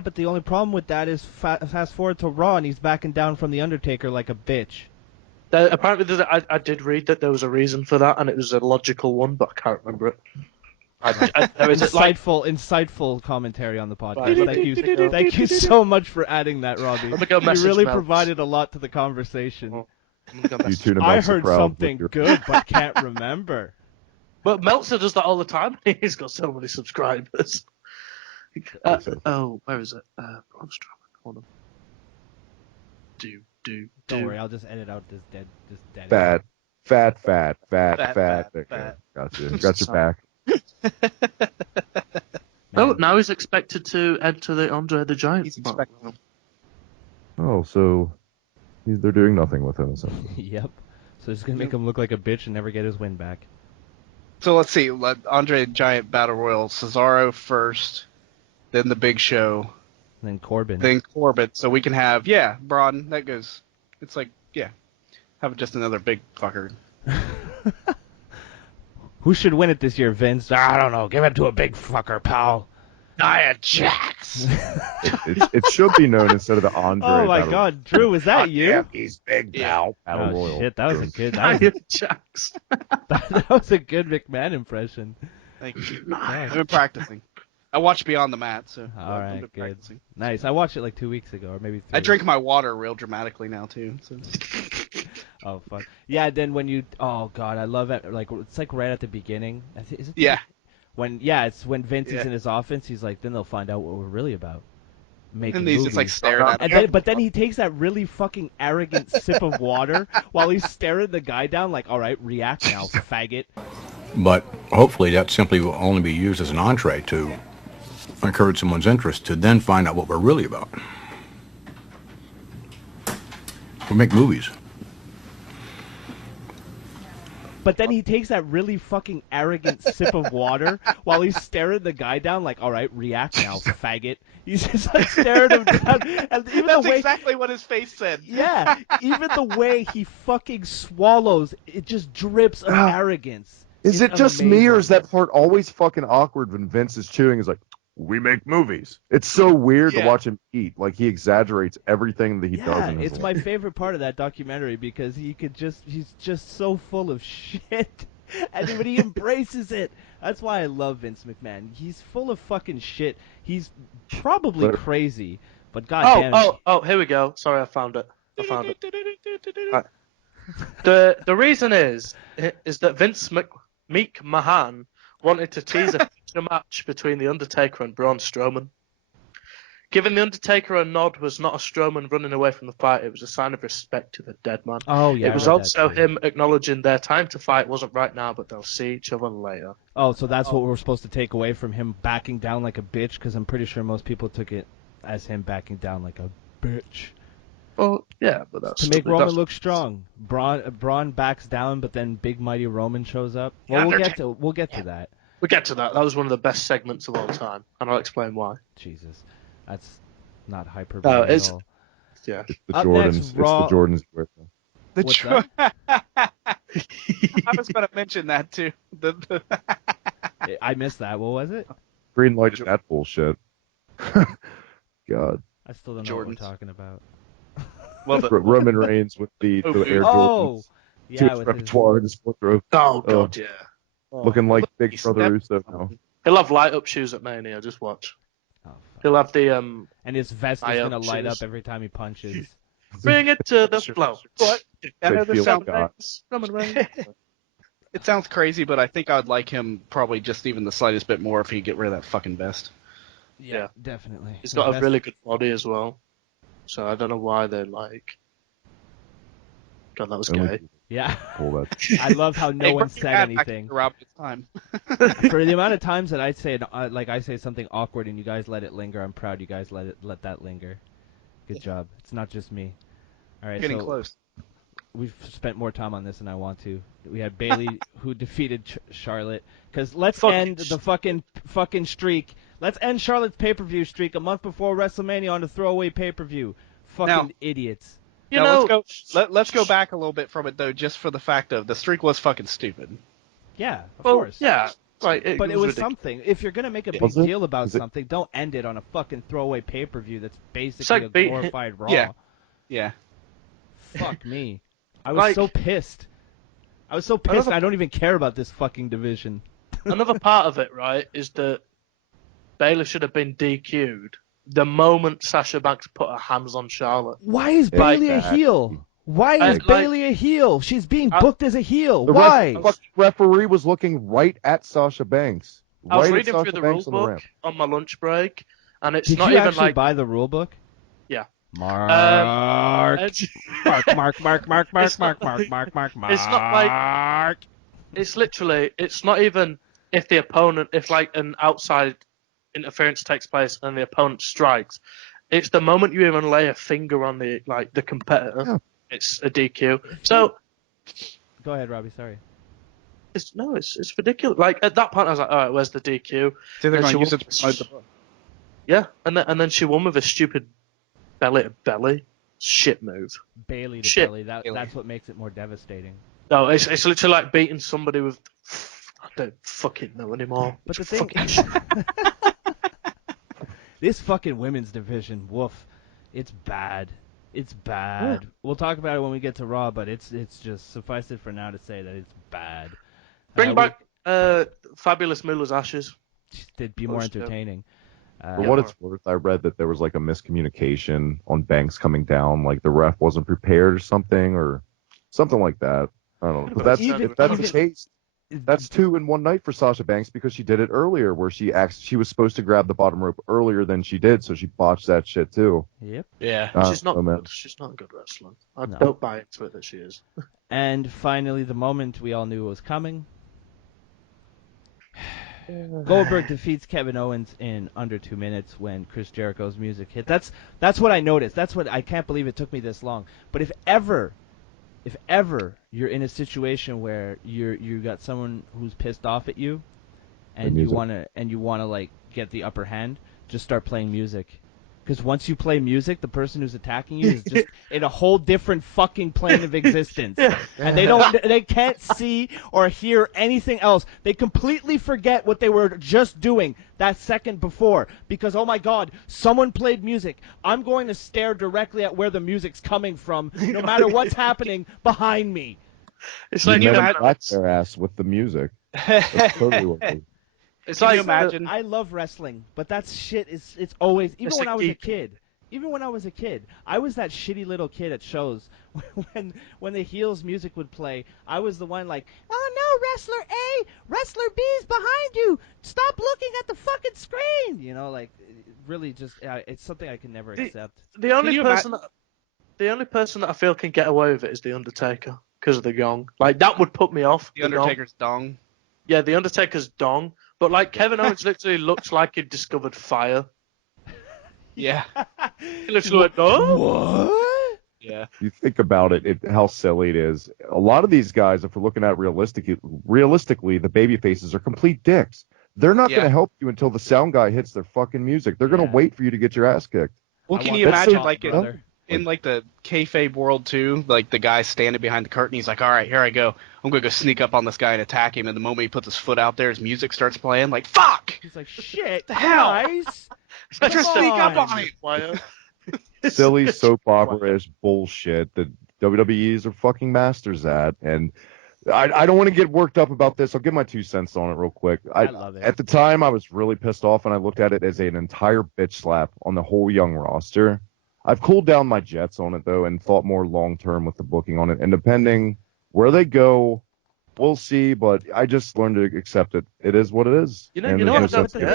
but the only problem with that is fast forward to Raw and he's backing down from the Undertaker like a bitch. apparently I did read that there was a reason for that, and it was a logical one, but I can't remember it. There is Insightful commentary on the podcast. Right. Thank you so much for adding that, Robbie. Let me go You message really Mel. provided a lot to the conversation. Oh, I'm gonna go You message- tuna I melts the heard crowd with something your- good, but can't remember. But Meltzer does that all the time. He's got so many subscribers. Where is it? Braun Strowman. Hold on. Don't worry, I'll just edit out this dead. Fat. Fat. Okay. Got you. Got your back. Oh, Man. now he's expected to enter the Andre the Giant. He's spot. expected. Oh, so they're doing nothing with him, essentially. Yep. So it's gonna make him look like a bitch and never get his win back. So let's see. Let Andre the Giant Battle Royal. Cesaro first, then the Big Show, And then Corbin. then Corbin. So we can have Braun. That goes. It's like have just another big fucker. Who should win it this year, Vince? I don't know. Give it to a big fucker, pal. Nia Jax. It should be known instead of the Andre. Oh my Battle- God, Drew, is that you? Yeah, he's big pal. Battle Oh Royal. shit, that was a good. Nia Jax. That was a good McMahon impression. Thank you. I've been practicing. I watched Beyond the Mat, so All I've right, been good. practicing. Nice. I watched it like 2 weeks ago, or maybe 3. I drink my water real dramatically now too. So. Oh fuck. Yeah. Then when you, oh God, I love it. Like it's like right at the beginning. Is it? Yeah. It's when Vince is Yeah. in his office. He's like, then they'll find out what we're really about. Making And he's movies. just like staring at And him. but then he takes that really fucking arrogant sip of water while he's staring the guy down. Like, all right, react now, faggot. But hopefully that simply will only be used as an entree to encourage someone's interest to then find out what we're really about. We make movies. But then he takes that really fucking arrogant sip of water while he's staring the guy down. Like, all right, react now, faggot. He's just like staring him down. And even That's the way, exactly what his face said. yeah, even the way he fucking swallows, it just drips of arrogance. Is It's it just me, or amazing. is that part always fucking awkward when Vince is chewing? Is like, we make movies. It's so weird to Yeah. watch him eat. Like he exaggerates everything that he does. Yeah, In his it's life. my favorite part of that documentary because he's just so full of shit, and when he embraces it, that's why I love Vince McMahon. He's full of fucking shit. He's probably But- crazy, but goddamn. Oh, here we go. Sorry, I found it. Right. The reason is that Vince McMahon wanted to tease a future match between The Undertaker and Braun Strowman. Giving The Undertaker a nod was not a Strowman running away from the fight, it was a sign of respect to the dead man. Oh yeah, It was I read also that too. him acknowledging their time to fight wasn't right now, but they'll see each other later. Oh, so that's what we're supposed to take away from him backing down like a bitch? Because I'm pretty sure most people took it as him backing down like a bitch. Well, yeah, but that's To make stupid. Roman That's- look strong. Braun backs down, but then big mighty Roman shows up. Well, Undertaker. we'll get to that. We'll get to that. That was one of the best segments of all time, and I'll explain why. Jesus, that's not hyperbole at it's- all. Yeah. It's the Up Jordans. next, It's Raw- the Jordans. The What's tr- that? I was going to mention that too. I missed that. What was it? Green lighted that bullshit. God. I still don't know what we're Jordans. talking about. Well, the, Roman Reigns with the Air Oh, Jordans. yeah, to his with his, repertoire and his wardrobe. Oh, God, yeah. Looking like Big he's Brother never- Russo now. He'll have light up shoes at Mania, just watch. oh, fuck. He'll have the, And his vest is I gonna light choose. up every time he punches. bring it to the flow. What? Big the feel sound- God. Roman Reigns. it sounds crazy, but I think I'd like him probably just even the slightest bit more if he get rid of that fucking vest. Yeah. Definitely. He's The got a vest- really good body as well. So I don't know why they're like... God, that was Only gay. people Yeah. pull that. I love how no Hey, one bring said that back anything. to Robert's time. For the amount of times that I say I say something awkward and you guys let it linger, I'm proud you guys let that linger. Good job. It's not just me. All right, Getting so close. we've spent more time on this than I want to. We had Bailey who defeated Charlotte. Because let's Fucking end the fucking streak. Let's end Charlotte's pay-per-view streak a month before WrestleMania on a throwaway pay-per-view. Fucking Now- idiots. You Now, know, let's go back a little bit from it though, just for the fact of the streak was fucking stupid. Yeah, of well, course. yeah. Like, But it was ridiculous. something. If you're gonna make a big Was it? deal about Was it? something, don't end it on a fucking throwaway pay-per-view that's basically like a beat- glorified Raw. Yeah. Yeah. Fuck me. I was Like- so pissed. I was so pissed. Another- I don't even care about this fucking division. Another part of it, right, is that Baylor should have been DQ'd the moment Sasha Banks put her hands on Charlotte. Why is Like Bailey a that. heel? Why is Like- Bailey a heel? She's being booked as a heel. The Why? fucking referee was looking right at Sasha Banks. I was Right at reading Sasha through the rule Banks on the book ramp. on my lunch break, and it's Did not you even actually like buy the rule book? Yeah. Mark. it's, Mark. It's not it's not like- it's literally it's not even if the opponent if like an outside interference takes place and the opponent strikes. It's the moment you even lay a finger on the competitor. Yeah. It's a DQ. So Go ahead, Robbie. Sorry. it's ridiculous. Like at that point, I was like, all right, where's the DQ? So they're And going she to use won- it to promote the book. Yeah, and then she won with a stupid belly to belly shit move. Bailey to Shit. Bailey. That's what makes it more devastating. No, it's literally like beating somebody with. I don't fucking know anymore. But the It's thing, fucking shit. This fucking women's division, woof. It's bad. It's bad. Yeah. We'll talk about it when we get to Raw, but it's just suffice it for now to say that it's bad. Bring back Fabulous Moolah's Ashes. They'd be more entertaining. For what it's worth, I read that there was like a miscommunication on Banks coming down, like the ref wasn't prepared or something like that. I don't know. But that's Even- if that's even- the case. That's 2 in one night for Sasha Banks because she did it earlier, where she was supposed to grab the bottom rope earlier than she did, so she botched that shit too. Yep. Yeah. She's not oh, man. good. She's not a good wrestler. I No. don't buy into it that she is. And finally, the moment we all knew was coming. Goldberg defeats Kevin Owens in under 2 minutes when Chris Jericho's music hit. That's what I noticed. That's what I can't believe it took me this long. But if ever you're in a situation where you got someone who's pissed off at you, and you wanna like get the upper hand, just start playing music. Because once you play music, the person who's attacking you is just in a whole different fucking plane of existence. And they can't see or hear anything else. They completely forget what they were just doing that second before. Because, oh my God, someone played music. I'm going to stare directly at where the music's coming from, no matter what's happening behind me. It's You like met you him back their ass with the music. That's totally what we It's Can like you imagine? I love wrestling, but that shit it's always even It's when a I was a geek. kid. Even when I was a kid, I was that shitty little kid at shows when the heels music would play. I was the one like, oh no, wrestler A, wrestler B's behind you. Stop looking at the fucking screen. You know, like really just it's something I can never accept. the only you person that I feel can get away with it is the Undertaker because of the gong. Like that would put me off. The Undertaker's dong. Yeah, the Undertaker's dong. But like Kevin Owens literally looks like he discovered fire. Yeah. He literally went, oh. What? Yeah. You think about it, how silly it is. A lot of these guys, if we're looking at realistically, the baby faces are complete dicks. They're not going to help you until the sound guy hits their fucking music. They're going to wait for you to get your ass kicked. Well, I can want you that imagine top, like brother. in like the kayfabe world too, like the guy standing behind the curtain, he's like, all right, here I go. I'm going to go sneak up on this guy and attack him. And the moment he puts his foot out there, his music starts playing. Like, fuck! He's like, shit, The hell? guys. I just Come sneak up on. on him. Fire. Silly soap opera-ish bullshit that WWEs are fucking masters at. And I don't want to get worked up about this. I'll give my 2 cents on it real quick. I love it. At the time, I was really pissed off, and I looked at it as an entire bitch slap on the whole young roster. I've cooled down my jets on it, though, and thought more long-term with the booking on it. And depending where they go, we'll see, but I just learned to accept it. It is what it is. You know And what there's I no don't sense But in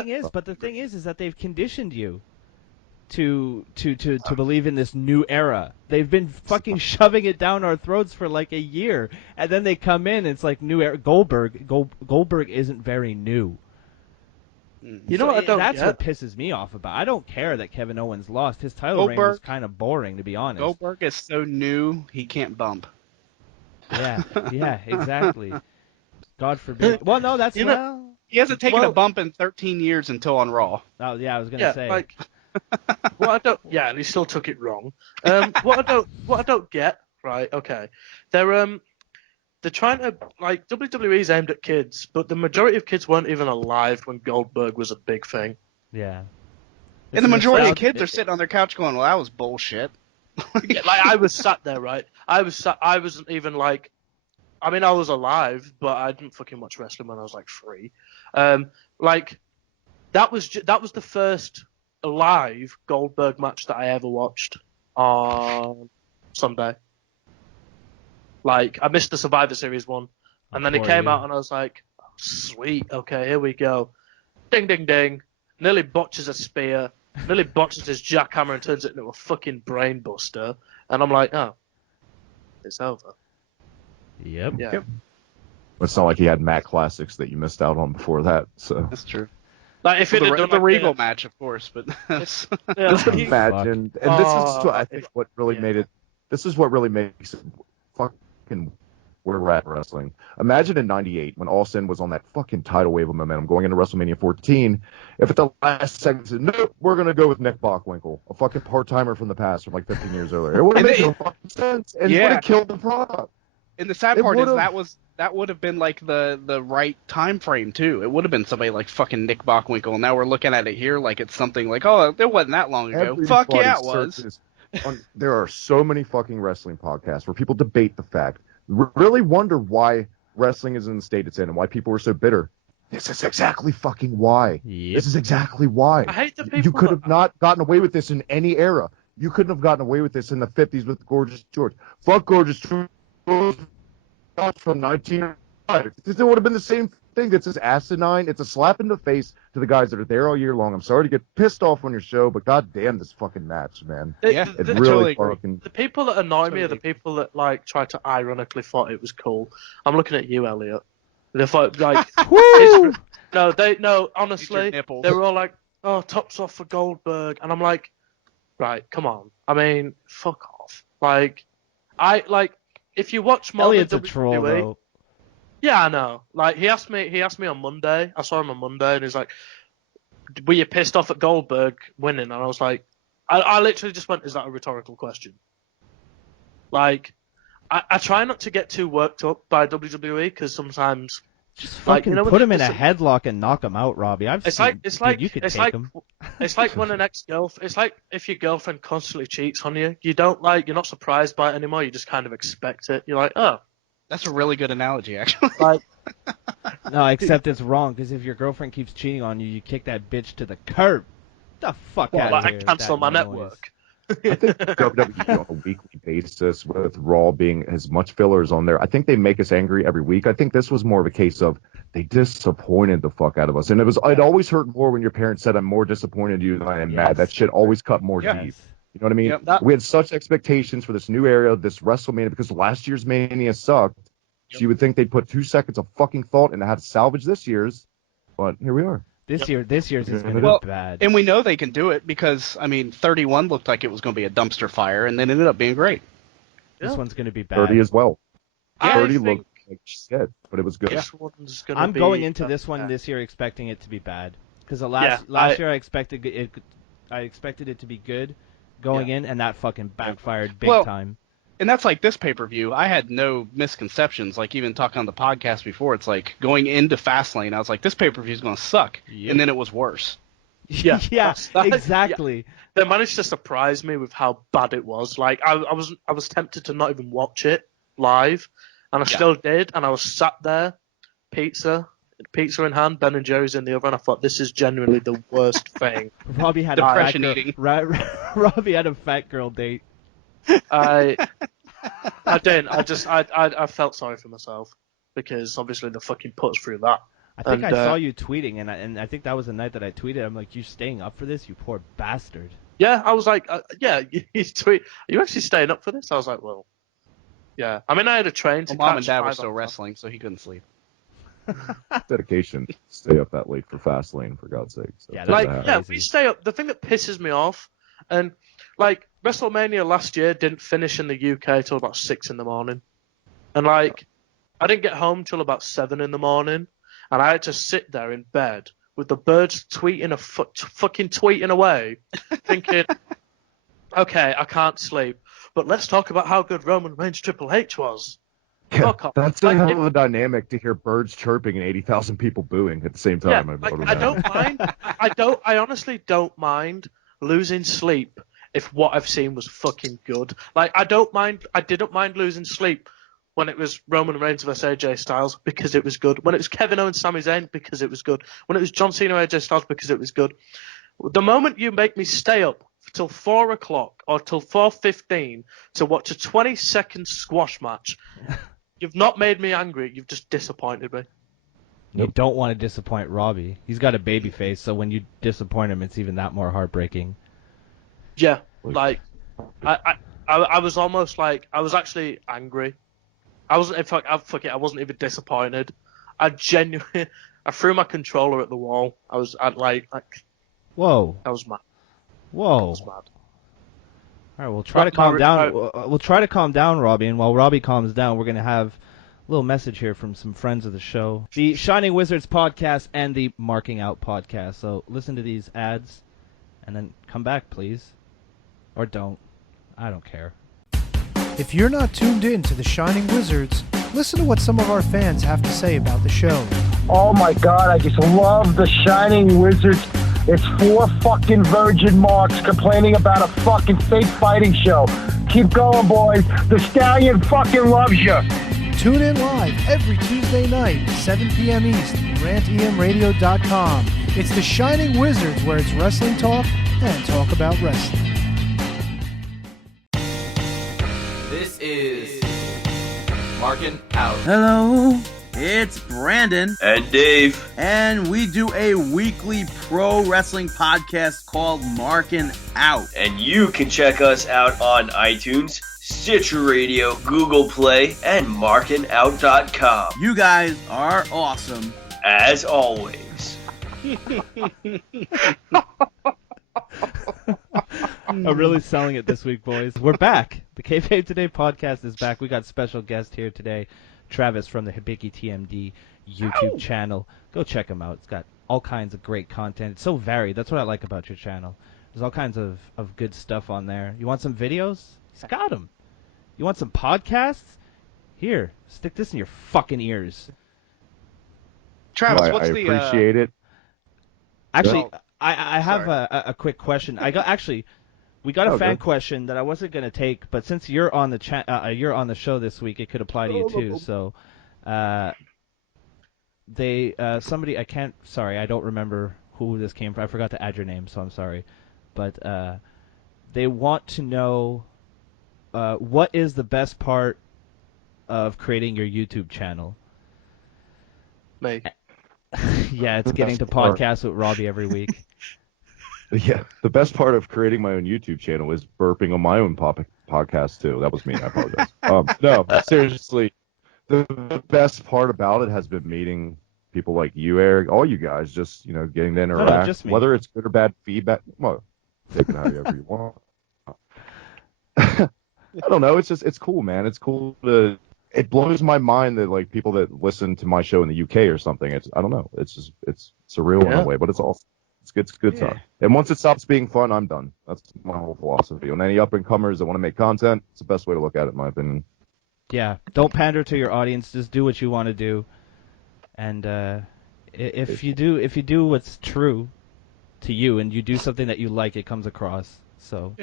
the it. thing is that they've conditioned you to believe in this new era. They've been fucking shoving it down our throats for like a year, and then they come in and it's like new era. Goldberg isn't very new. You know what I don't That's get? what pisses me off about. I don't care that Kevin Owens lost. His title reign was Goldberg- kind of boring, to be honest. Goldberg is so new, he can't bump. Yeah, exactly. God forbid. Well, no, that's You know- He hasn't taken Well- a bump in 13 years until on Raw. Oh, yeah, I was gonna Yeah, say. like what I don't. Yeah, and he still took it wrong. What I don't get. Right. Okay. They're trying to like WWE's aimed at kids, but the majority of kids weren't even alive when Goldberg was a big thing. Yeah. And the majority of nostalgia- kids are sitting on their couch going, well, that was bullshit. Yeah, like I was sat there, right? I wasn't even like. I mean, I was alive, but I didn't fucking watch wrestling when I was like 3. Like that was the first live Goldberg match that I ever watched on Sunday. Like I missed the Survivor Series one, and then it Poor came you. out, and I was like, oh, "Sweet, okay, here we go." Ding, ding, ding. Nearly botches a spear. Nearly botches his jackhammer and turns it into a fucking brain buster. And I'm like, "Oh, it's over." Yep. Yeah. It's not like he had Mac Classics that you missed out on before that. So That's true. Like if it Well, had the done like Regal match, of course, but just like, imagine, and this is I think what really made it. This is what really makes it fucking where we're at in wrestling. Imagine in '98 when Austin was on that fucking tidal wave of momentum going into WrestleMania 14. If at the last second said, nope, we're gonna go with Nick Bockwinkel, a fucking part timer from the past from like 15 years earlier, it would have And made they- no fucking sense, and it Yeah. would have killed the product. And the sad It part is would've- that would have been like the right time frame too. It would have been somebody like fucking Nick Bockwinkel. Now we're looking at it here like it's something like, oh, it wasn't that long ago. Fuck yeah, it was. There are so many fucking wrestling podcasts where people debate the fact, really wonder why wrestling is in the state it's in and why people are so bitter. This is exactly fucking why. Yep. This is exactly why. I hate the people. You could have not gotten away with this in any era. You couldn't have gotten away with this in the 50s with Gorgeous George. Fuck Gorgeous George from 1905. This would have been the same thing. That's just asinine. It's a slap in the face to the guys that are there all year long. I'm sorry to get pissed off on your show, but goddamn this fucking match, man. Yeah, It I really totally agree. fucking. The people that annoy me are the people that like try to ironically thought it was cool. I'm looking at you, Elliot. They thought like, Woo! no, honestly, nipples. they were all like, oh, tops off for Goldberg, and I'm like, right, come on. I mean, fuck off. Like, if you watch more Elliot's a than WWE, troll, though. yeah, I know. Like, he asked me on Monday. I saw him on Monday, and he's like, were you pissed off at Goldberg winning? And I was like, I literally just went, is that a rhetorical question? Like, I try not to get too worked up by WWE because sometimes Just like, fucking you know, when put him in a it's- headlock and knock him out, Robbie. it's like dude, you could take him. it's like when an ex-girlfriend, it's like if your girlfriend constantly cheats on you, you're not surprised by it anymore. You just kind of expect it. You're like, oh, That's a really good analogy, actually. like No, except it's wrong because if your girlfriend keeps cheating on you, you kick that bitch to the curb. The fuck out of I here. with cancel that my noise. network. I think WWE on a weekly basis with Raw being as much fillers on there, I think they make us angry every week. I think this was more of a case of they disappointed the fuck out of us. And it always hurt more when your parents said, I'm more disappointed in you than I am mad. That shit always cut more Yeah. deep. You know what I mean? Yep. We had such expectations for this new era, this WrestleMania, because last year's Mania sucked. So you would think they'd put 2 seconds of fucking thought into how to salvage this year's, but here we are. This year's is going to Well, be bad. And we know they can do it because, 31 looked like it was going to be a dumpster fire, and then it ended up being great. This Yeah. one's going to be bad. 30 as well. I 30 think looked like shit, but it was good. this one's gonna I'm be going into this one bad. this year expecting it to be bad because Yeah, last year I expected it to be good going in, and that fucking backfired big Well, time. And that's like this pay-per-view. I had no misconceptions. Like even talking on the podcast before, it's like going into Fastlane, I was like, this pay-per-view is going to suck. Yep. And then it was worse. Yeah, yeah, that- exactly. They managed to surprise me with how bad it was. Like I was tempted to not even watch it live, and I still did. And I was sat there, pizza in hand, Ben and Jerry's in the other, and I thought this is genuinely the worst thing. Robbie had Depression a fat eating. Robbie had a fat girl date. I didn't. I felt sorry for myself because obviously they fucking put us through that. I think And, I saw you tweeting, and I think that was the night that I tweeted. I'm like, you staying up for this, you poor bastard. Yeah, I was like, yeah, you tweet. Are you actually staying up for this? I was like, well, yeah. I mean, I had a train to Well, Mom catch and Dad were 5 still o'clock. wrestling, so he couldn't sleep. Dedication. Stay up that late for Fastlane, for God's sake. So Yeah, take that's Like, the hat. yeah, crazy. we stay up. The thing that pisses me off, and like WrestleMania last year didn't finish in the UK till about 6 in the morning, and like I didn't get home till about 7 in the morning, and I had to sit there in bed with the birds fucking tweeting away, thinking, okay, I can't sleep, but let's talk about how good Roman Reigns Triple H was. Fuck off. That's Like, a hell of a dynamic to hear birds chirping and 80,000 people booing at the same time. Yeah, I'd like, vote on I that. don't mind. I honestly don't mind losing sleep if what I've seen was fucking good. Like, I didn't mind losing sleep when it was Roman Reigns vs AJ Styles because it was good. When it was Kevin Owens, Sami Zayn because it was good. When it was John Cena, AJ Styles because it was good. The moment you make me stay up till 4 o'clock or till 4:15 to watch a 20-second squash match, you've not made me angry. You've just disappointed me. You don't want to disappoint Robbie. He's got a baby face, so when you disappoint him, it's even that more heartbreaking. Yeah, like I was almost like I was actually angry. I wasn't. In fact, I wasn't even disappointed. I genuinely, I threw my controller at the wall. I was like Whoa, I was mad. I whoa. was mad. All right, we'll try to But calm my- down. We'll try to calm down, Robbie, and while Robbie calms down, we're gonna have a little message here from some friends of the show, the Shining Wizards podcast and the Marking Out podcast. So listen to these ads, and then come back, please, or don't. I don't care. If you're not tuned in to the Shining Wizards, listen to what some of our fans have to say about the show. Oh my God, I just love the Shining Wizards. It's 4 fucking virgin marks complaining about a fucking fake fighting show. Keep going, boys. The Stallion fucking loves you. Tune in live every Tuesday night, 7 p.m. East, rantemradio.com. It's the Shining Wizards, where it's wrestling talk and talk about wrestling. This is Marking Out. Hello, it's Brandon. And Dave. And we do a weekly pro wrestling podcast called Marking Out. And you can check us out on iTunes, Stitcher Radio, Google Play, and markingout.com. You guys are awesome. As always. I'm really selling it this week, boys. We're back. The Kayfabe Today podcast is back. We got special guest here today, Travis from the TheHibikiTMD YouTube channel. Go check him out. It's got all kinds of great content. It's so varied. That's what I like about your channel. There's all kinds of good stuff on there. You want some videos? He's got them. You want some podcasts? Here, stick this in your fucking ears. Travis, I appreciate it. Actually, Yeah. I have a quick question. We got a fan question that I wasn't gonna take, but since you're on the you're on the show this week, it could apply to you too. So, somebody I don't remember who this came from. I forgot to add your name, so I'm sorry. But they want to know what is the best part of creating your YouTube channel? Me. Yeah, it's getting to podcast with Robbie every week. Yeah, the best part of creating my own YouTube channel is burping on my own podcast too. That was me. I apologize. No, seriously, the best part about it has been meeting people like you, Eric, all you guys. Just getting to interact, just me. whether it's good or bad feedback. Well, take it however you want. I don't know. It's cool, man. It's cool to. It blows my mind that like people that listen to my show in the UK or something. I don't know. It's surreal in a way, but it's awesome. It's good stuff. And once it stops being fun, I'm done. That's my whole philosophy. And any up and comers that want to make content, it's the best way to look at it, in my opinion. Yeah, don't pander to your audience. Just do what you want to do. And if you do what's true to you, and you do something that you like, it comes across. So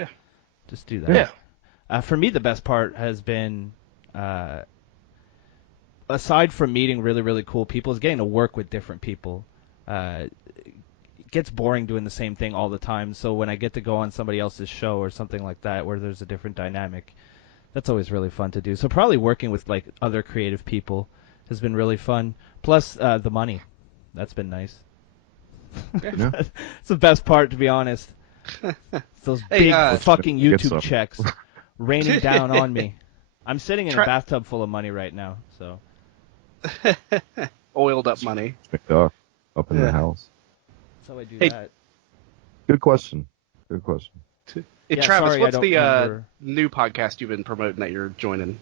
just do that. Yeah. For me, the best part has been. Aside from meeting really, really cool people, is getting to work with different people. It gets boring doing the same thing all the time, so when I get to go on somebody else's show or something like that where there's a different dynamic, that's always really fun to do. So probably working with like other creative people has been really fun. Plus the money. That's been nice. Yeah. It's the best part, to be honest. It's those big fucking YouTube checks raining down on me. I'm sitting in a bathtub full of money right now, so... Oiled up money. Up in the house. That's how I do Hey. that. Good question. Hey, Yeah, Travis, sorry, I what's don't the remember. new podcast you've been promoting that you're joining?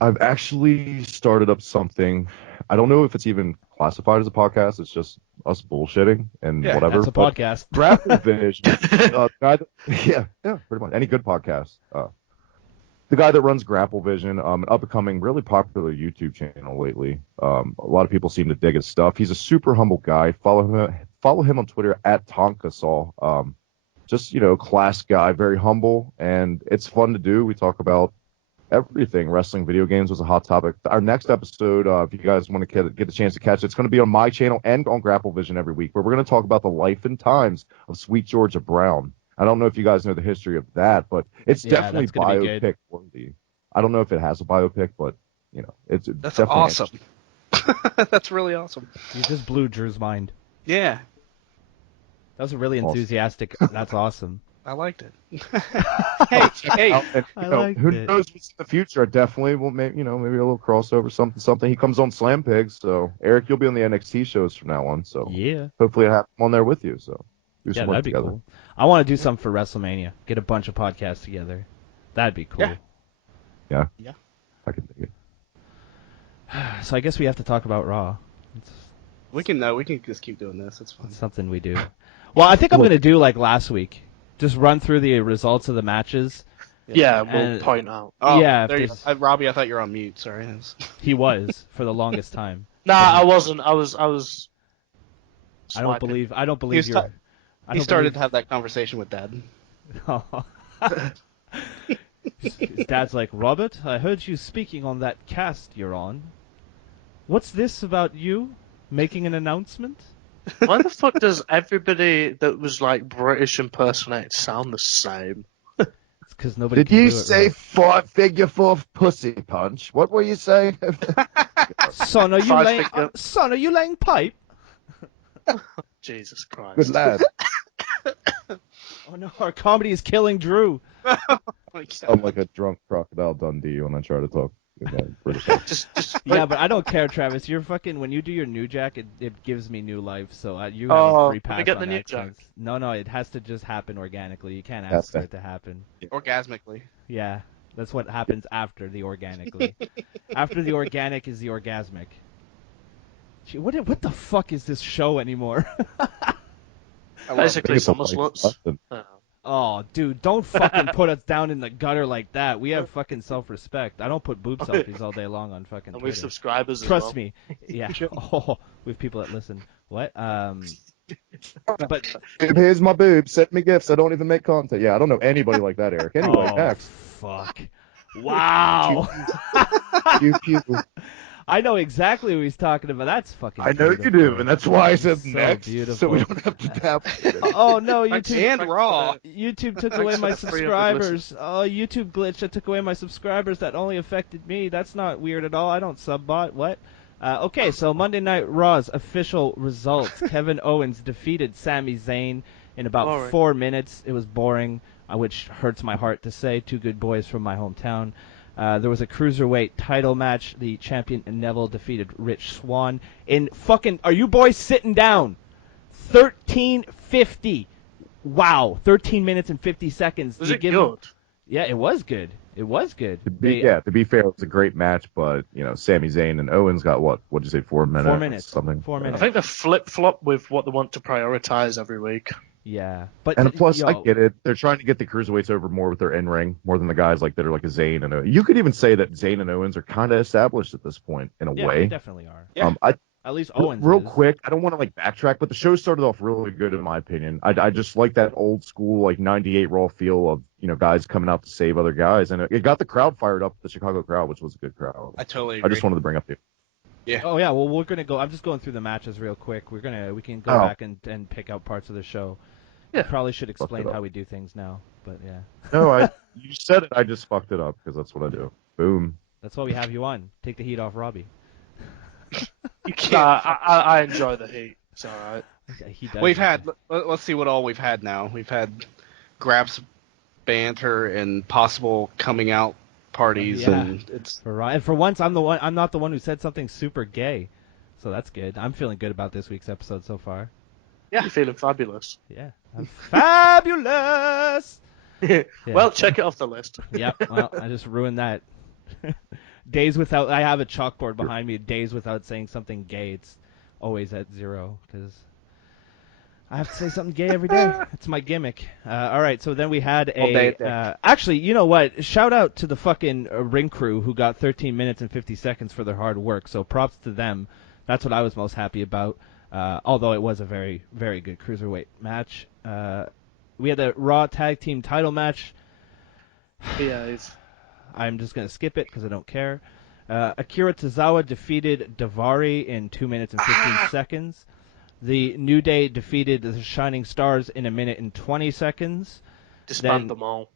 I've actually started up something. I don't know if it's even classified as a podcast. It's just us bullshitting and whatever. That's a but podcast. Grapple Vision. Pretty much. Any good podcast. The guy that runs Grapple Vision, an up-and-coming, really popular YouTube channel lately. A lot of people seem to dig his stuff. He's a super humble guy. Follow him on Twitter at Tonkasol. Just, class guy, very humble, and it's fun to do. We talk about everything. Wrestling, video games was a hot topic. Our next episode, if you guys want to get a chance to catch it, it's going to be on my channel and on Grapple Vision every week, where we're going to talk about the life and times of Sweet Georgia Brown. I don't know if you guys know the history of that, but it's definitely biopic worthy. I don't know if it has a biopic, but that's definitely awesome. That's really awesome. You just blew Drew's mind. Yeah, that was a really enthusiastic. That's awesome. I liked it. hey, and, who knows what's in the future? I definitely will, maybe a little crossover, something. He comes on Slam Pigs, so Eric, you'll be on the NXT shows from now on. So hopefully I have him on there with you. So. That'd be cool. I want to do something for WrestleMania. Get a bunch of podcasts together. That'd be cool. Yeah. I can dig it. So I guess we have to talk about Raw. We can just keep doing this. It's fine. It's something we do. Well, I think I'm going to do like last week. Just run through the results of the matches Yeah, we'll And- point out. Oh, Yeah, there you there's- go. Robbie, I thought you were on mute. Sorry. He was for the longest time. Nah, I wasn't. I was. I don't swiping. believe He you're. I He don't started believe- to have that conversation with Dad. His dad's like, Robert, I heard you speaking on that cast you're on. What's this about you making an announcement? Why the fuck does everybody that was like British impersonated sound the same? It's because nobody. Did can you do it say right. figure fourth pussy punch? What were you saying? Son, are you Five laying? figure- Son, are you laying pipe? Jesus Christ. Good lad. Oh no, our comedy is killing Drew. I'm like a drunk crocodile Dundee when I try to talk. British accent. Yeah, but I don't care, Travis. You're fucking. When you do your new jack, it gives me new life. So you have Oh, a free can we pass get on the new accents. No, it has to just happen organically. You can't Has ask for to. it to happen. Orgasmically. Yeah, that's what happens after the organically. After the organic is the orgasmic. Gee, what the fuck is this show anymore? Basically, It's a someone's life looks. lesson. Oh, dude, don't fucking put us down in the gutter like that. We have fucking self-respect. I don't put boob selfies all day long on fucking And we have Twitter. subscribers as Trust well. me. Yeah. Oh, we have people that listen. What? But Babe, here's my boobs. Send me gifts. I don't even make content. Yeah, I don't know anybody like that, Eric. Anyway, oh, next. fuck. Wow. Pew, pew. I know exactly what he's talking about. That's fucking I know you beautiful. do, and that's why I said So next, beautiful. so we don't have to tap. Oh no, Thanks, YouTube and Raw. YouTube took Thanks away for my the 300 subscribers. Oh, YouTube glitch that took away my subscribers. That only affected me. That's not weird at all. I don't subbot. What? Okay, so Monday Night Raw's official results. Kevin Owens defeated Sami Zayn in about Boring. 4 minutes. It was boring, which hurts my heart to say. Two good boys from my hometown. There was a cruiserweight title match. The champion Neville defeated Rich Swann in fucking. Are you boys sitting down? 13:50. Wow, 13 minutes and 50 seconds. Was You it give good? Yeah, it was good. It was good. To be fair, it was a great match, but Sami Zayn and Owens got what'd you say, 4 minutes? 4 minutes. Something. 4 I minutes. think they flip flop with what they want to prioritize every week. Yeah, but And plus, yo, I get it. They're trying to get the cruiserweights over more with their in-ring, more than the guys that are like a Zayn and you could even say that Zayn and Owens are kind of established at this point in a yeah, way. they definitely are. Yeah. At least Owens. Real is. quick, I don't want to backtrack, but the show started off really good in my opinion. I just like that old school '98 Raw feel of guys coming out to save other guys, and it got the crowd fired up, the Chicago crowd, which was a good crowd. I totally I agree. just wanted to bring up the. Yeah. Oh yeah, well we're gonna go. I'm just going through the matches real quick. We can go Oh. back and pick out parts of the show. Yeah. We probably should explain up. how we do things now, but yeah, No, you said it. I just fucked it up because that's what I do. Boom. that's why we have you on. Take the heat off Robbie. You can't. I enjoy the heat. It's all right. He does. We've had. Let's see what all we've had now. We've had grabs, banter, and possible coming out parties, Yeah. and it's. For once, I'm not the one who said something super gay, so that's good. I'm feeling good about this week's episode so far. Yeah, you're feeling fabulous. Yeah, I'm fabulous. Yeah. Well, check it off the list. Yep. Well, I just ruined that. Days without. I have a chalkboard behind me. Days without saying something gay. It's always at 0 because I have to say something gay every day. It's my gimmick. All right. So then we had All day. actually, you know what? Shout out to the fucking ring crew who got 13 minutes and 50 seconds for their hard work. So props to them. That's what I was most happy about. Although it was a very, very good cruiserweight match. We had the Raw Tag Team title match. Yeah, I'm just going to skip it because I don't care. Akira Tozawa defeated Daivari in 2 minutes and 15 seconds. The New Day defeated the Shining Stars in 1 minute and 20 seconds. disband them all.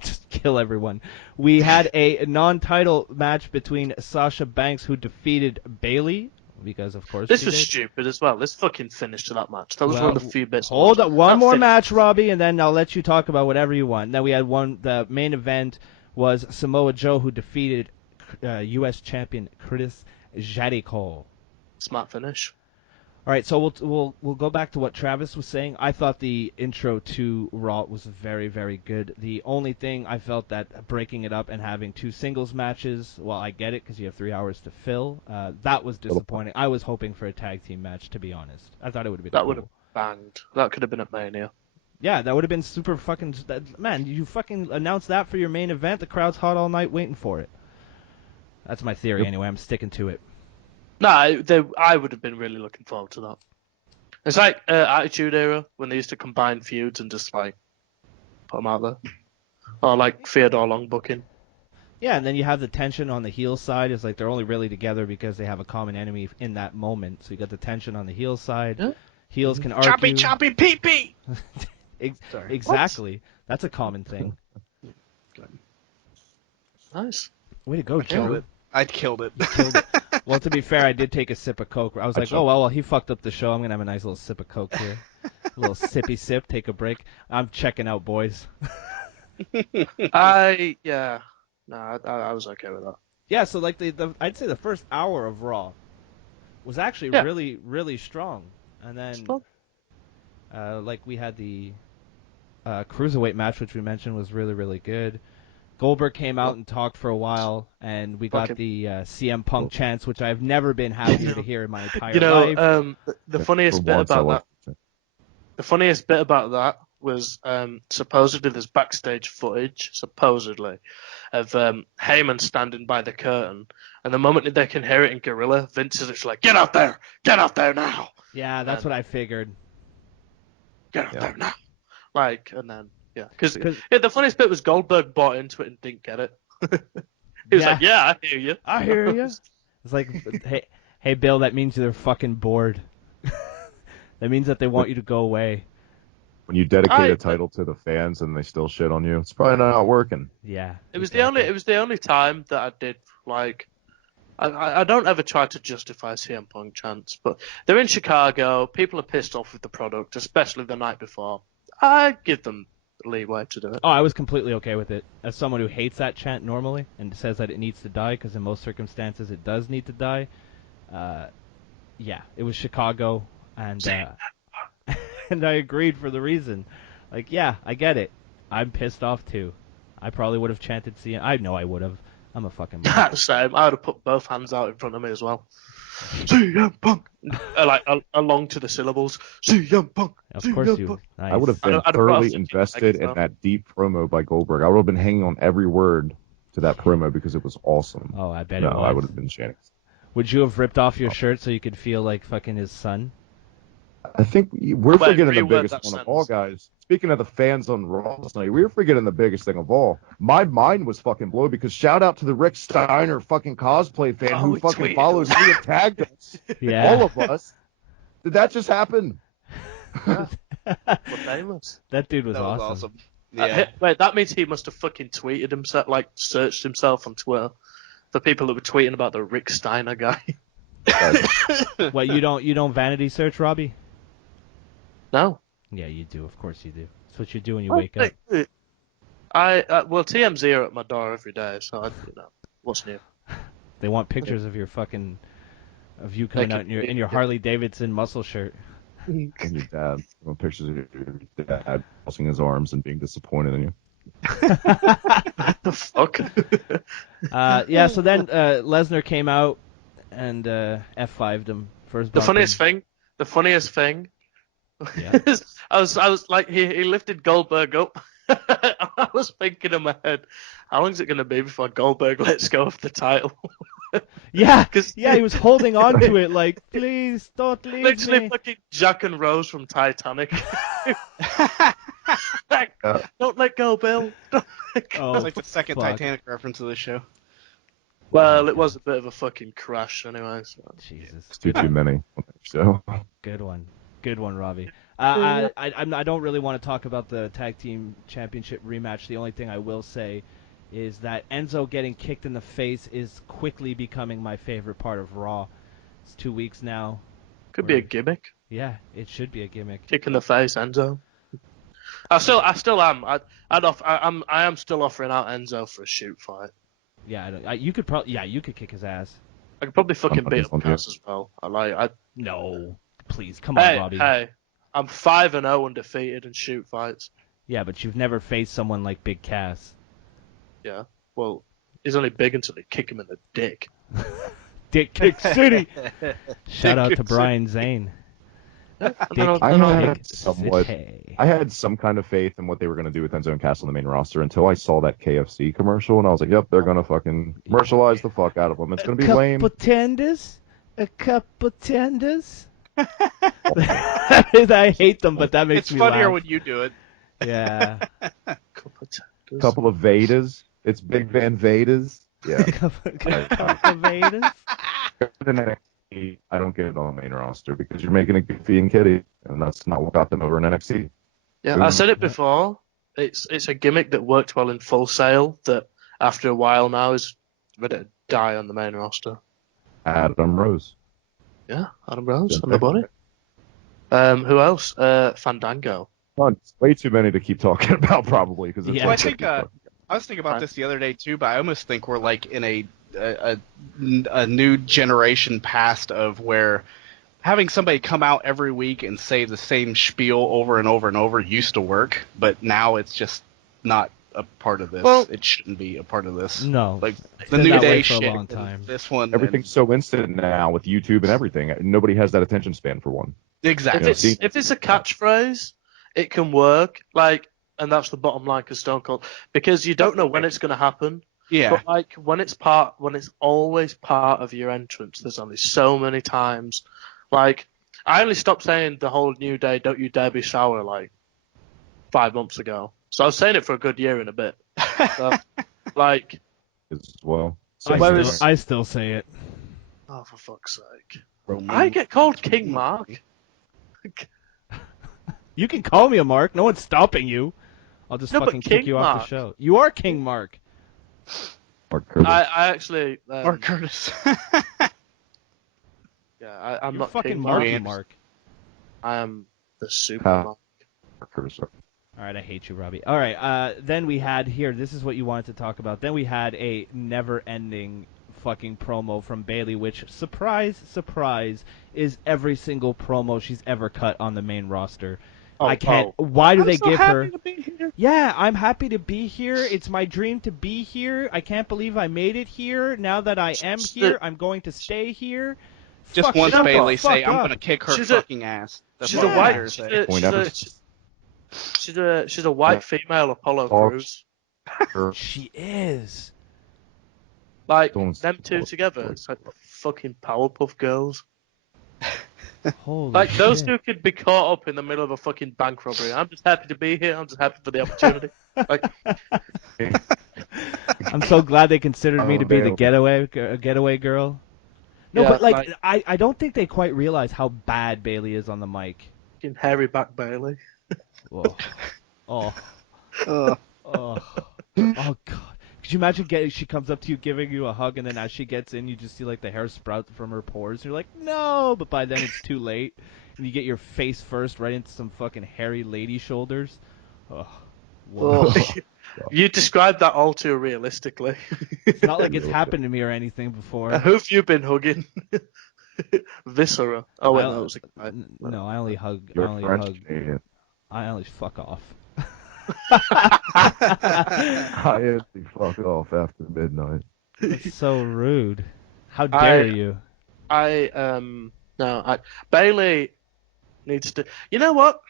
Just kill everyone. We had a non-title match between Sasha Banks, who defeated Bayley, because of course This she was did. stupid as well. This fucking finish to that match. That was Well, one of the few bits. Hold up, one That more finish- match, Robbie, and then I'll let you talk about whatever you want. Then we had the main event was Samoa Joe, who defeated U.S. champion Chris Jericho. Smart finish. All right, so we'll go back to what Travis was saying. I thought the intro to Raw was very, very good. The only thing I felt that breaking it up and having 2 singles matches, well, I get it because you have 3 hours to fill. That was disappointing. I was hoping for a tag team match, to be honest. I thought it would have been That cool. would have banged. That could have been at Mania. Yeah, that would have been super fucking... Man, you fucking announced that for your main event. The crowd's hot all night waiting for it. That's my theory anyway. I'm sticking to it. No, I would have been really looking forward to that. It's like Attitude Era, when they used to combine feuds and just, like, put them out there. Or, like, Theodore Long booking. Yeah, and then you have the tension on the heel side. It's like they're only really together because they have a common enemy in that moment. So you got the tension on the heel side. Yeah. Heels can argue. Choppy pee-pee! Exactly. What? That's a common thing. Nice. Way to go, Joe. I killed it. Well, to be fair, I did take a sip of Coke. I was like, oh, well, he fucked up the show. I'm going to have a nice little sip of Coke here. A little sippy sip, take a break. I'm checking out, boys. I was okay with that. Yeah, so like I'd say the first hour of Raw was actually really, really strong. And then, like we had the Cruiserweight match, which we mentioned was really, really good. Goldberg came out and talked for a while, and we got the CM Punk chants, which I've never been happier to hear in my entire life. The funniest bit about that. The funniest bit about that was supposedly there's backstage footage, supposedly, of Heyman standing by the curtain, and the moment they can hear it in Gorilla, Vince is just like, get out there now. Yeah, that's what I figured. Get out there now. Like, and then, because the funniest bit was Goldberg bought into it and didn't get it. He was like, yeah, I hear you. I hear you. It's like, hey, Bill, that means they're fucking bored. That means that they want you to go away. When you dedicate a title to the fans and they still shit on you, it's probably not working. Yeah. It was the only time that I did, like, I don't ever try to justify CM Punk chants, but they're in Chicago, people are pissed off with the product, especially the night before. I give them leeway to do it. Oh, I was completely okay with it. As someone who hates that chant normally and says that it needs to die, because in most circumstances it does need to die, yeah, it was Chicago, and and I agreed for the reason. Like, yeah, I get it. I'm pissed off too. I probably would have chanted CM. I know I would have. I'm a fucking man. Same. I would have put both hands out in front of me as well. CM Punk! Like, along to the syllables. CM Punk! Of course you. Nice. I would have been thoroughly invested in that deep promo by Goldberg. I would have been hanging on every word to that promo because it was awesome. Oh, I bet it was. I would have been chanting. Would you have ripped off your shirt so you could feel like fucking his son? I think we're forgetting the biggest one of all, guys. Speaking of the fans on Raw tonight, we were forgetting the biggest thing of all. My mind was fucking blown because shout out to the Rick Steiner fucking cosplay fan who fucking followed me and tagged us. Yeah. All of us. Did that just happen? Famous. That dude was awesome. Yeah. Wait, that means he must have fucking tweeted himself, like searched himself on Twitter. The people that were tweeting about the Rick Steiner guy. What, you don't vanity search, Robbie? No. Yeah, you do. Of course you do. That's what you do when you wake up. Well, TMZ are at my door every day, so what's new? They want pictures of you coming out in your Harley Davidson muscle shirt. And your dad. They want pictures of your dad crossing his arms and being disappointed in you. The fuck? Yeah. So then Lesnar came out and F5'd him for his. The funniest thing. Yeah. I was like, he lifted Goldberg up. I was thinking in my head, how long is it going to be before Goldberg lets go of the title? Yeah, he was holding on to it like, please don't leave literally me. fucking Jack and Rose from Titanic. Like, don't let go, Bill. Don't let go. That's like the second Titanic reference of the show. Well, it was a bit of a fucking crash anyway. So. Jesus. It's too many. So. Good one, Robbie. I don't really want to talk about the tag team championship rematch. The only thing I will say is that Enzo getting kicked in the face is quickly becoming my favorite part of Raw. It's 2 weeks now. Could be a gimmick. Yeah, it should be a gimmick. Kick in the face, Enzo. I still am. I am still offering out Enzo for a shoot fight. Yeah, you could kick his ass. I could probably fucking beat up Cass as well. No, please, come on, Robbie. Hey, I'm 5-0 undefeated in shoot fights. Yeah, but you've never faced someone like Big Cass. Yeah, well, he's only big until they kick him in the dick. Dick Kick City. Shout out to Brian Zane. I had some kind of faith in what they were going to do with Enzo and Cass on the main roster until I saw that KFC commercial, and I was like, yep, they're going to fucking commercialize the fuck out of them. It's going to be lame. A couple tenders. I hate them, but that makes me laugh. It's funnier when you do it. Yeah. Couple of Vedas. It's Big Van Vedas. Yeah. Couple Vedas. I don't get it on the main roster because you're making a Goofy and Kitty, and that's not what got them over in NXT. Yeah, I said it before. It's a gimmick that worked well in Full Sail that after a while now is ready to die on the main roster. Adam Rose. Yeah, Adam Rose on the body. Who else? Fandango. Oh, it's way too many to keep talking about, probably. Cause I think I was thinking about this the other day too, but I almost think we're like in a new generation past of where having somebody come out every week and say the same spiel over and over and over used to work, but now it's just not a part of this. Well, it shouldn't be a part of this. No, like the New Day shit. For a long time. This one, everything's so instant now with YouTube and everything. Nobody has that attention span for one. Exactly. If it's a catchphrase, it can work. Like, and that's the bottom line for Stone Cold, because you don't know when it's going to happen. Yeah. But like when it's always part of your entrance, there's only so many times. Like, I only stopped saying the whole New Day, don't you dare be sour, like 5 months ago. So I was saying it for a good year and a bit. So, like, as well. I still say it. Oh, for fuck's sake! I get called King Mark. You can call me a Mark. No one's stopping you. I'll just fucking kick you off the show. You are King Mark. Mark Curtis. I actually. Mark Curtis. Yeah, I'm You're not fucking King Mark. Mark. I am the Super Mark. Mark Curtis. All right, I hate you, Robbie. All right, then we had here. This is what you wanted to talk about. Then we had a never-ending fucking promo from Bayley, which, surprise, surprise, is every single promo she's ever cut on the main roster. I can't. Why do they give her? Yeah, I'm happy to be here. It's my dream to be here. I can't believe I made it here. Now that I am here, I'm going to stay here. Just once Bayley say, I'm going to kick her fucking ass. She's a white. She's a white female Apollo Crews. She is. Like them two together, it's like fucking Powerpuff Girls. Holy like shit. Those two could be caught up in the middle of a fucking bank robbery. I'm just happy to be here. I'm just happy for the opportunity. Like, I'm so glad they considered me to be the getaway girl. No, yeah, but like I don't think they quite realize how bad Bayley is on the mic. Fucking hairy back Bayley. Whoa. Oh. Oh God. Could you imagine she comes up to you giving you a hug, and then as she gets in, you just see like the hair sprout from her pores. And you're like, no, but by then it's too late, and you get your face first right into some fucking hairy lady shoulders. Oh, whoa. You described that all too realistically. It's not like it's happened to me or anything before. Who have you been hugging? Viscera. Oh wait, that was a guy. No, I only hug. I only fuck off. I actually fuck off after midnight. That's so rude. How dare you? Bayley needs to. You know what?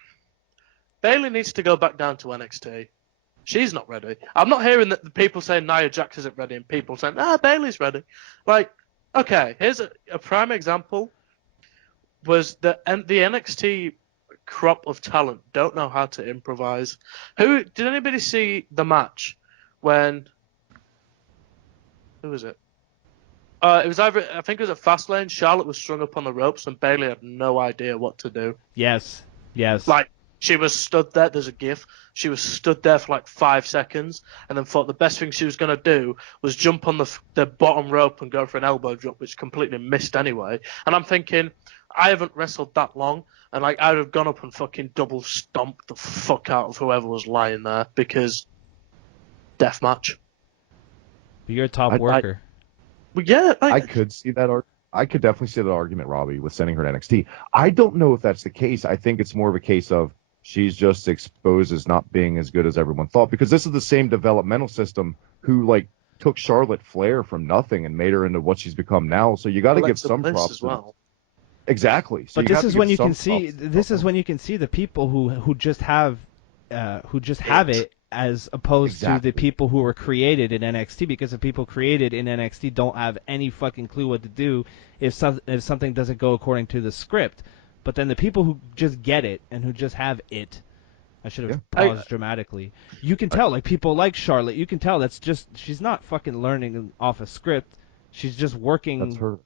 Bayley needs to go back down to NXT. She's not ready. I'm not hearing that the people saying Nia Jax isn't ready and people saying, Bayley's ready. Like, okay, here's a prime example. Was the NXT crop of talent don't know how to improvise. Did anybody see the match when? Who was it? It was I think it was at Fastlane. Charlotte was strung up on the ropes and Bayley had no idea what to do. Yes. Like she was stood there. There's a gif. She was stood there for like 5 seconds and then thought the best thing she was going to do was jump on the bottom rope and go for an elbow drop, which completely missed anyway. And I'm thinking, I haven't wrestled that long. And like I would have gone up and fucking double stomped the fuck out of whoever was lying there because deathmatch. But you're a top worker. I could see that. I could definitely see that argument, Robbie, with sending her to NXT. I don't know if that's the case. I think it's more of a case of she's just exposed as not being as good as everyone thought, because this is the same developmental system who like took Charlotte Flair from nothing and made her into what she's become now. So you got to give some props as well. Exactly. So But you this have is to when give you can some see. props. This is when you can see the people who just have it, as opposed to the Exactly. people who were created in NXT, because the people created in NXT don't have any fucking clue what to do if something doesn't go according to the script. But then the people who just get it and who just have it, I should have paused dramatically. You can tell, like people like Charlotte, you can tell she's not fucking learning off a script. She's just working. That's her.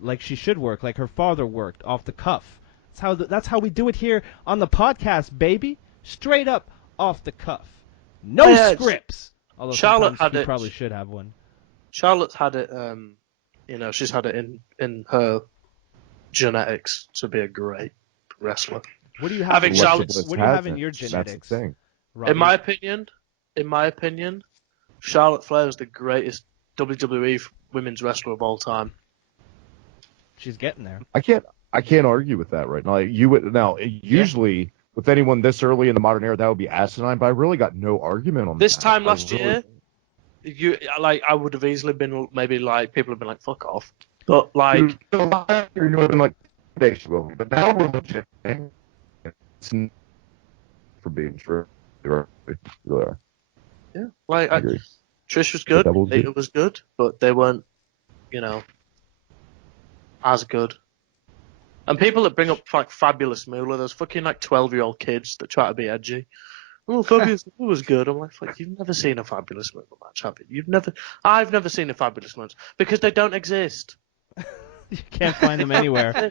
Like she should work, like her father worked, off the cuff. That's how we do it here on the podcast, baby. Straight up off the cuff. No scripts. Although Charlotte sometimes had we it. probably should have one. Charlotte's had it. She's had it in her genetics to be a great wrestler. What do you have? In your genetics? That's the thing. In my opinion, Charlotte Flair is the greatest WWE women's wrestler of all time. She's getting there. I can't argue with that right now. Usually with anyone this early in the modern era, that would be asinine. But I really got no argument on this that. time last year. I would have easily been maybe like people have been like fuck off, but like you would have been like they should will, but now we're legit for being true. Yeah, like Trish was good, Lita was good, but they weren't, as good. And people that bring up like Fabulous Moolah, there's fucking like 12-year-old kids that try to be edgy. Oh, Fabulous Moolah was good. I'm like, you've never seen a Fabulous Moolah match, have you? I've never seen a Fabulous Moolah because they don't exist. You can't find them anywhere.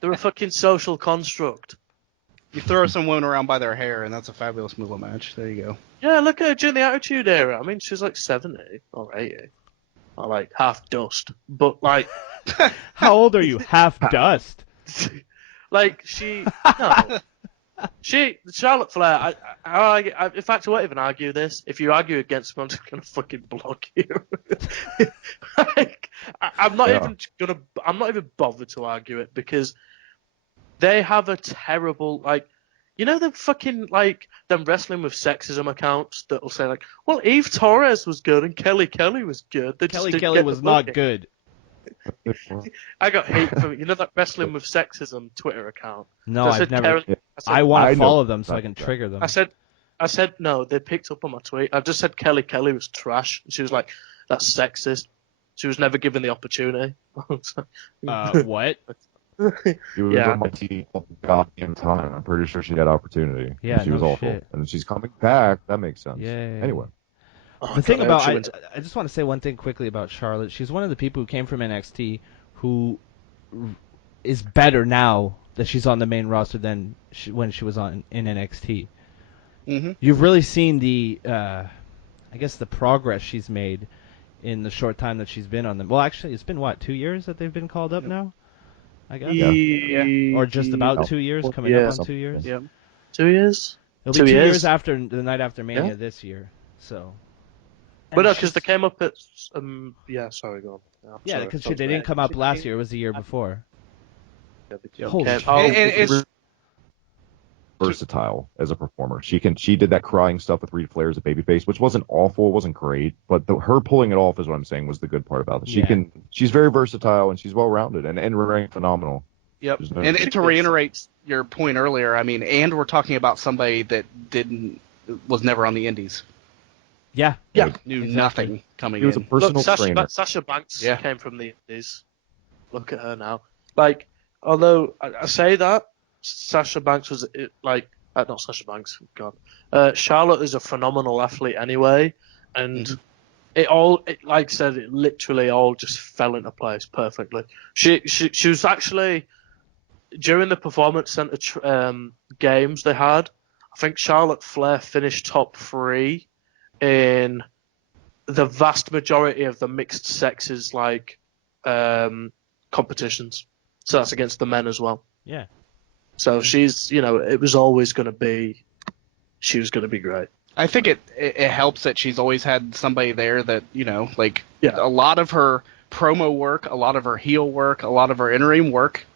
They're a fucking social construct. You throw some women around by their hair, and that's a Fabulous Moolah match. There you go. Yeah, look at her during the Attitude Era. I mean, she's like 70 or 80. Or like half dust. But like... How old are you? Half dust? Charlotte Flair, I in fact, I won't even argue this. If you argue against me, I'm just going to fucking block you. I'm not even bothered to argue it because they have a terrible, the fucking, them wrestling with sexism accounts that'll say, well, Eve Torres was good and Kelly Kelly was good. Kelly was not good. I got hate from that wrestling with sexism Twitter account. No, I've never. I want to follow them so I can trigger them. I said no. They picked up on my tweet. I just said Kelly Kelly was trash. She was like, "That's sexist." She was never given the opportunity. What? She was on my team all the goddamn time. I'm pretty sure she had opportunity. Yeah, she was awful, shit. and she's coming back. That makes sense. Yeah. Anyway. The thing about I just want to say one thing quickly about Charlotte. She's one of the people who came from NXT who is better now that she's on the main roster than when she was in NXT. Mm-hmm. You've really seen the progress she's made in the short time that she's been on them. Well, actually, it's been 2 years that they've been called up now. I guess. Yeah. Or just about 2 years, coming up on 2 years. Yeah. 2 years. It'll be 2 years after the night after Mania this year. So. But no, because they came up at sorry, go on. Yeah, because they didn't come up last year. It was the year before. Holy shit. Versatile as a performer. She did that crying stuff with Reed Flair as a babyface, which wasn't awful, it wasn't great, but her pulling it off is what I'm saying was the good part about it. She's very versatile and she's well rounded and in-ring phenomenal. Yep. And to reiterate your point earlier, I mean, and we're talking about somebody that was never on the Indies. Yeah. Knew nothing coming in. He was a personal trainer. Sasha Banks came from the Indies. Look at her now. Although I say that, Sasha Banks was not Sasha Banks. God, Charlotte is a phenomenal athlete anyway, and it like I said, it literally all just fell into place perfectly. She was actually during the Performance Center games they had. I think Charlotte Flair finished top 3 in the vast majority of the mixed sexes competitions. So that's against the men as well. Yeah. So she's, it was always going to be, she was going to be great. I think it helps that she's always had somebody there that, a lot of her promo work, a lot of her heel work, a lot of her in-ring work,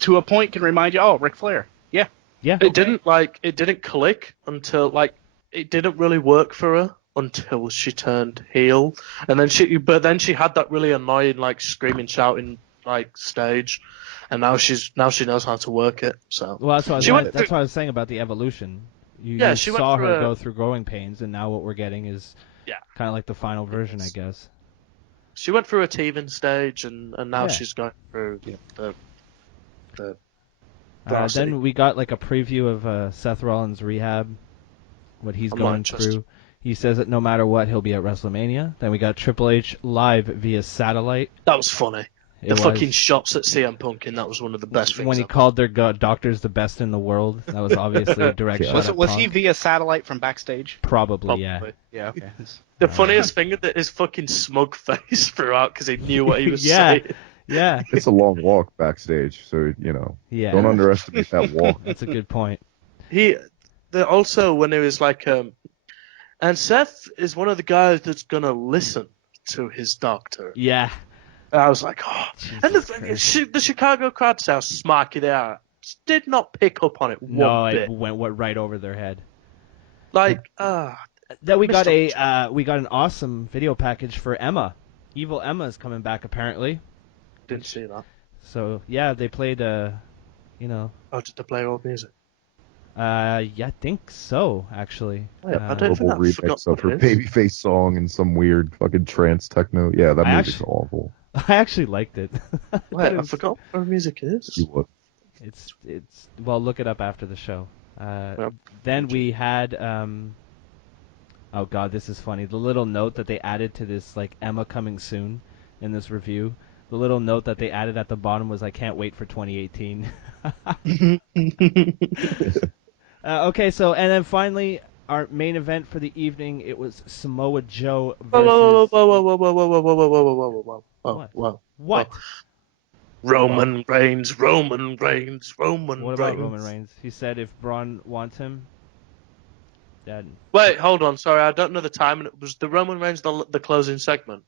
to a point can remind you, Ric Flair. Yeah. Yeah. It didn't click until, it didn't really work for her until she turned heel. And then she had that really annoying, screaming, shouting, like stage, and now she knows how to work it. So well, that's what I was saying about the evolution. You she saw went her through go through growing pains, and now what we're getting is kind of like the final version, I guess. She went through a teething stage, and now she's going through the then we got like a preview of Seth Rollins' rehab, what he's going through. He says that no matter what, he'll be at WrestleMania. Then we got Triple H live via satellite. That was funny. The fucking shots at CM Punk, and that was one of the best things. When he called their doctors the best in the world, that was obviously a direct shot at Was Punk. he via satellite from backstage? Probably, yeah. Yeah, okay. The funniest thing is that his fucking smug face throughout because he knew what he was saying. Yeah. It's a long walk backstage, so, don't underestimate that walk. That's a good point. Also, when he was like, and Seth is one of the guys that's going to listen to his doctor. Yeah. I was like, oh. And the Chicago crowd, how smarky they are, did not pick up on it one bit. It went right over their head. Like, Then we got an awesome video package for Emma. Evil Emma is coming back apparently. Didn't see that. So yeah, they played Oh, did they play old music? Yeah, I think so actually. Oh, yeah, I don't think global remix of her Babyface song and some weird fucking trance techno. Yeah, that music's awful. I actually liked it. Wait, I forgot what her music is. You would. It's well, look it up after the show. Then we had oh god, this is funny. The little note that they added to this like Emma coming soon in this review. The little note that they added at the bottom was I can't wait for 2018. Okay, so and then finally our main event for the evening, it was Samoa Joe versus What? Roman Reigns. What about Roman Reigns? He said if Braun wants him, that. Wait, hold on. Sorry, I don't know the time. Was the Roman Reigns the closing segment?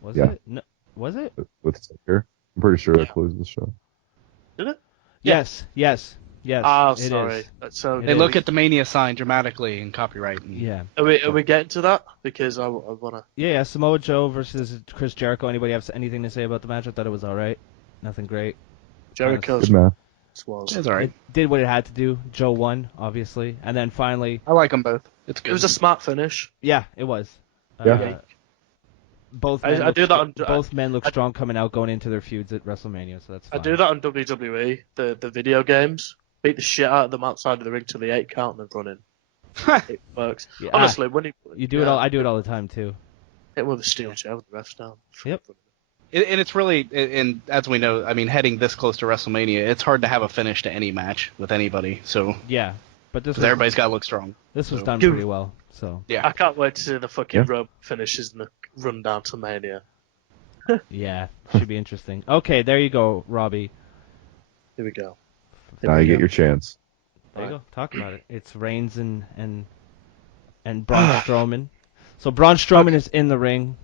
Was it? No, was it? With Tucker. I'm pretty sure that closed the show. Did it? Yes. Oh, sorry. So they look at the Mania sign dramatically and copyright. Yeah. Are we getting to that? Because I wanna. Yeah. Samoa Joe versus Chris Jericho. Anybody have anything to say about the match? I thought it was all right. Nothing great. Jericho's good match. It's all right. It did what it had to do. Joe won, obviously, and then finally. I like them both. It's good. It was a smart finish. Yeah, it was. Yeah. Both men look strong coming out, going into their feuds at WrestleMania, so that's fine. I do that on WWE, the video games. Beat the shit out of them outside of the ring till the 8 count and then run in. It works. Yeah. Honestly, when you do it all, I do it all the time too. Hit with a steel chair with the refs down. Yep. And it's really, and as we know, I mean, heading this close to WrestleMania, it's hard to have a finish to any match with anybody. So yeah, but everybody's got to look strong. This was done pretty well. So yeah, I can't wait to see the fucking rope finishes and the run down to Mania. Yeah, should be interesting. Okay, there you go, Robbie. Here we go. Now you get your chance. There you go. Talk about it. It's Reigns and Braun Strowman. So Braun Strowman is in the ring,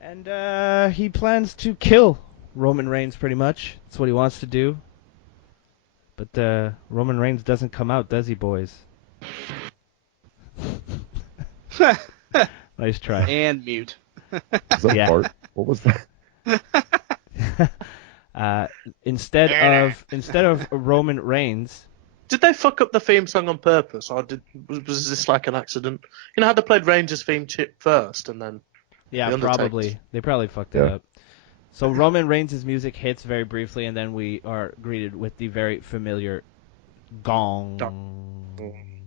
and he plans to kill Roman Reigns. Pretty much, that's what he wants to do. But Roman Reigns doesn't come out, does he, boys? Nice try. And mute. Is that part? What was that? Instead of Roman Reigns. Did they fuck up the theme song on purpose, or was this like an accident? You know how they played Rangers theme first, and then probably they probably fucked it up. So Roman Reigns' music hits very briefly, and then we are greeted with the very familiar gong.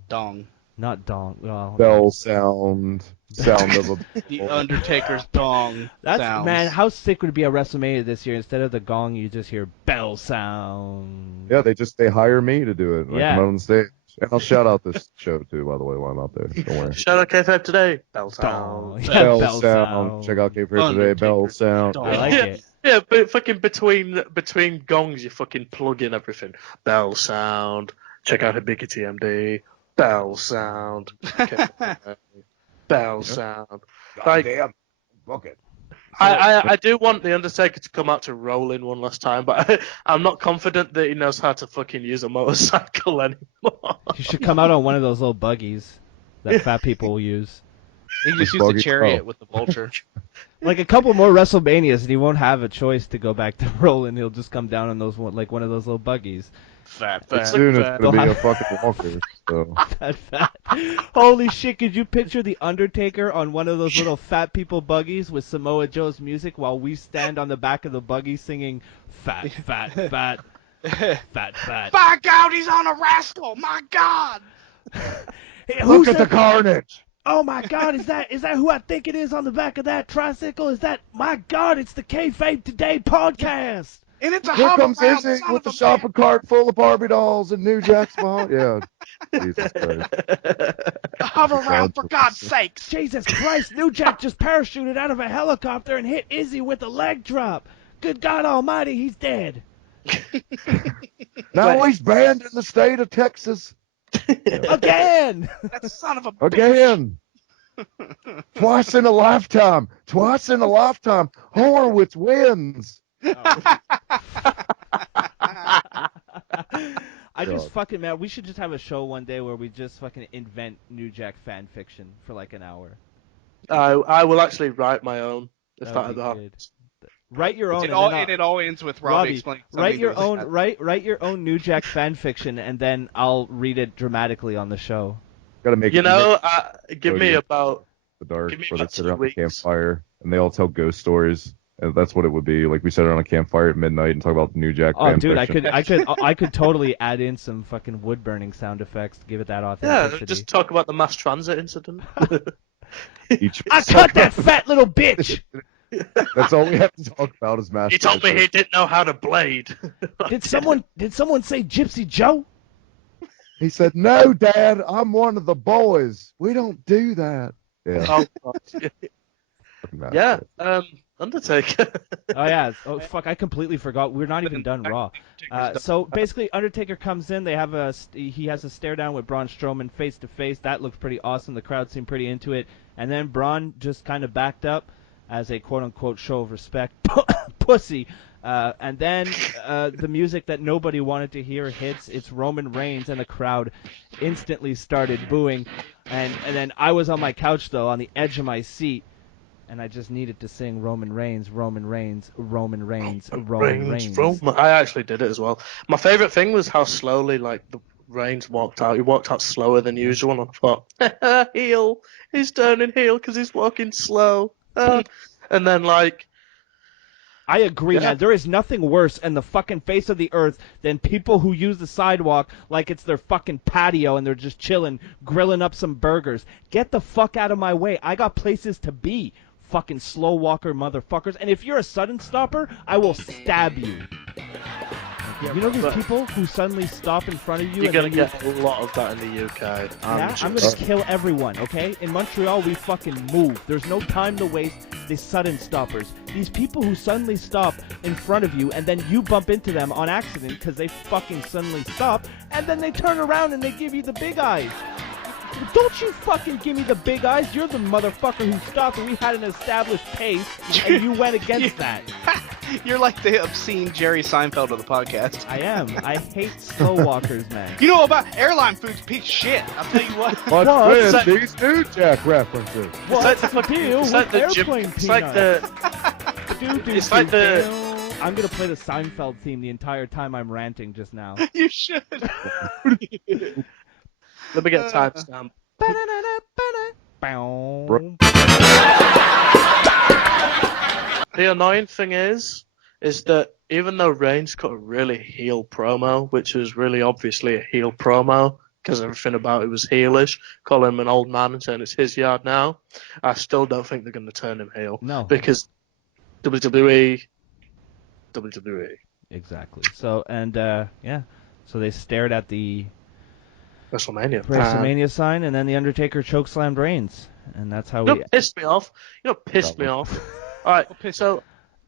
Dong. Not dong. Well, bell sound of a the Undertaker's dong. Sounds. Man, how sick would it be at WrestleMania this year? Instead of the gong, you just hear bell sound. Yeah, they hire me to do it. I come out on stage. And I'll shout out this show too, by the way, while I'm out there. Don't worry. Shout out Kayfabe today. Bell sound. Yeah, bell sound. Check out Kayfabe today. Bell sound. I like it. Yeah, but fucking between gongs, you fucking plug in everything. Bell sound. Check out TheHibikiTMD. Bell sound. Bell sound. Like, damn. Book it. I do want the Undertaker to come out to roll in one last time, but I'm not confident that he knows how to fucking use a motorcycle anymore. You should come out on one of those little buggies that fat people will use. He just used a chariot with the vulture. Like a couple more WrestleManias, and he won't have a choice to go back to rolling. He'll just come down on those one of those little buggies. Fat. Soon it's gonna be a fucking walker. So. Fat. Holy shit! Could you picture the Undertaker on one of those little fat people buggies with Samoa Joe's music while we stand on the back of the buggy singing "Fat, fat, fat, fat, fat"? By God, he's on a rascal! My God! Hey, Look at the carnage! Oh my God, is that who I think it is on the back of that tricycle? Is that, my God, it's the Kayfabe Today podcast. And it's a Here hover comes round Izzy son with of the a shopping man. cart full of Barbie dolls and New Jack's mom. Yeah. Jesus Christ. A hover round, for God's sakes. Jesus Christ, New Jack just parachuted out of a helicopter and hit Izzy with a leg drop. Good God Almighty, he's dead. Now he's banned in the state of Texas. Again! That son of a bitch. Again. Twice in a lifetime. Horowitz wins. I just fucking, man, we should just have a show one day where we just fucking invent New Jack fan fiction for like an hour. I will actually write my own if That'd that be happens. Write your own. And it all ends with Robbie explaining something. Write your own New Jack fan fiction, and then I'll read it dramatically on the show. Gotta make give me about the dark give me where they about sit 2 around the weeks. campfire and they all tell ghost stories. And that's what it would be. Like we sit around a campfire at midnight and talk about the New Jack Oh, fan dude, fiction. I could totally add in some fucking wood burning sound effects to give it that authenticity. Yeah, just talk about the mass transit incident. I cut that fat little bitch. That's all we have to talk about is mass. He told me he didn't know how to blade. Did someone say Gypsy Joe? He said, "No, Dad, I'm one of the boys. We don't do that." Yeah. Oh, yeah. Undertaker. Oh yeah. Oh fuck! I completely forgot. We're not even done Raw. So basically, Undertaker comes in. He has a stare down with Braun Strowman face to face. That looked pretty awesome. The crowd seemed pretty into it. And then Braun just kind of backed up as a quote unquote show of respect, pussy. And then the music that nobody wanted to hear hits. It's Roman Reigns, and the crowd instantly started booing. And then I was on my couch though, on the edge of my seat. And I just needed to sing Roman Reigns, Roman Reigns, Roman Reigns, Roman Reigns. I actually did it as well. My favorite thing was how slowly like the Reigns walked out. He walked out slower than usual, and I thought, heel. He's turning heel because he's walking slow. And then like, I agree, man. There is nothing worse in the fucking face of the earth than people who use the sidewalk like it's their fucking patio and they're just chilling, grilling up some burgers. Get the fuck out of my way. I got places to be. Fucking slow walker motherfuckers. And if you're a sudden stopper, I will stab you. You know these people who suddenly stop in front of you? You're going to get a lot of that in the UK. Yeah, I'm going to kill everyone, okay? In Montreal, we fucking move. There's no time to waste. The sudden stoppers. These people who suddenly stop in front of you and then you bump into them on accident because they fucking suddenly stop and then they turn around and they give you the big eyes. Don't you fucking give me the big eyes. You're the motherfucker who stopped and we had an established pace and you went against that. You're like the obscene Jerry Seinfeld of the podcast. I am. I hate slow walkers, man. You know about airline food's piece of shit. I'll tell you what. What's these New Jack references? What's the deal with airplane peanuts? It's like the... I'm going to play the Seinfeld theme the entire time I'm ranting just now. You should. Let me get a timestamp. The annoying thing is that even though Reigns cut a really heel promo, which was really obviously a heel promo, because everything about it was heelish, calling him an old man and saying it's his yard now, I still don't think they're going to turn him heel. No. Because WWE. Exactly. So, and, so they stared at the WrestleMania sign, and then the Undertaker chokeslammed Reigns, and that's how You pissed me off. All right, so...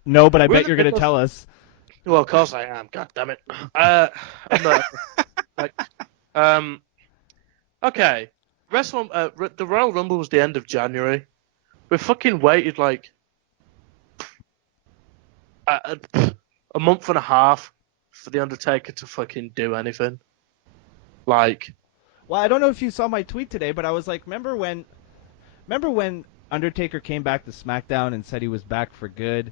No, but I bet you're going to tell us. Well, of course I am. God damn it. Okay. The Royal Rumble was the end of January. We fucking waited like a month and a half for the Undertaker to fucking do anything. Like... Well, I don't know if you saw my tweet today, but I was like, remember when Undertaker came back to SmackDown and said he was back for good.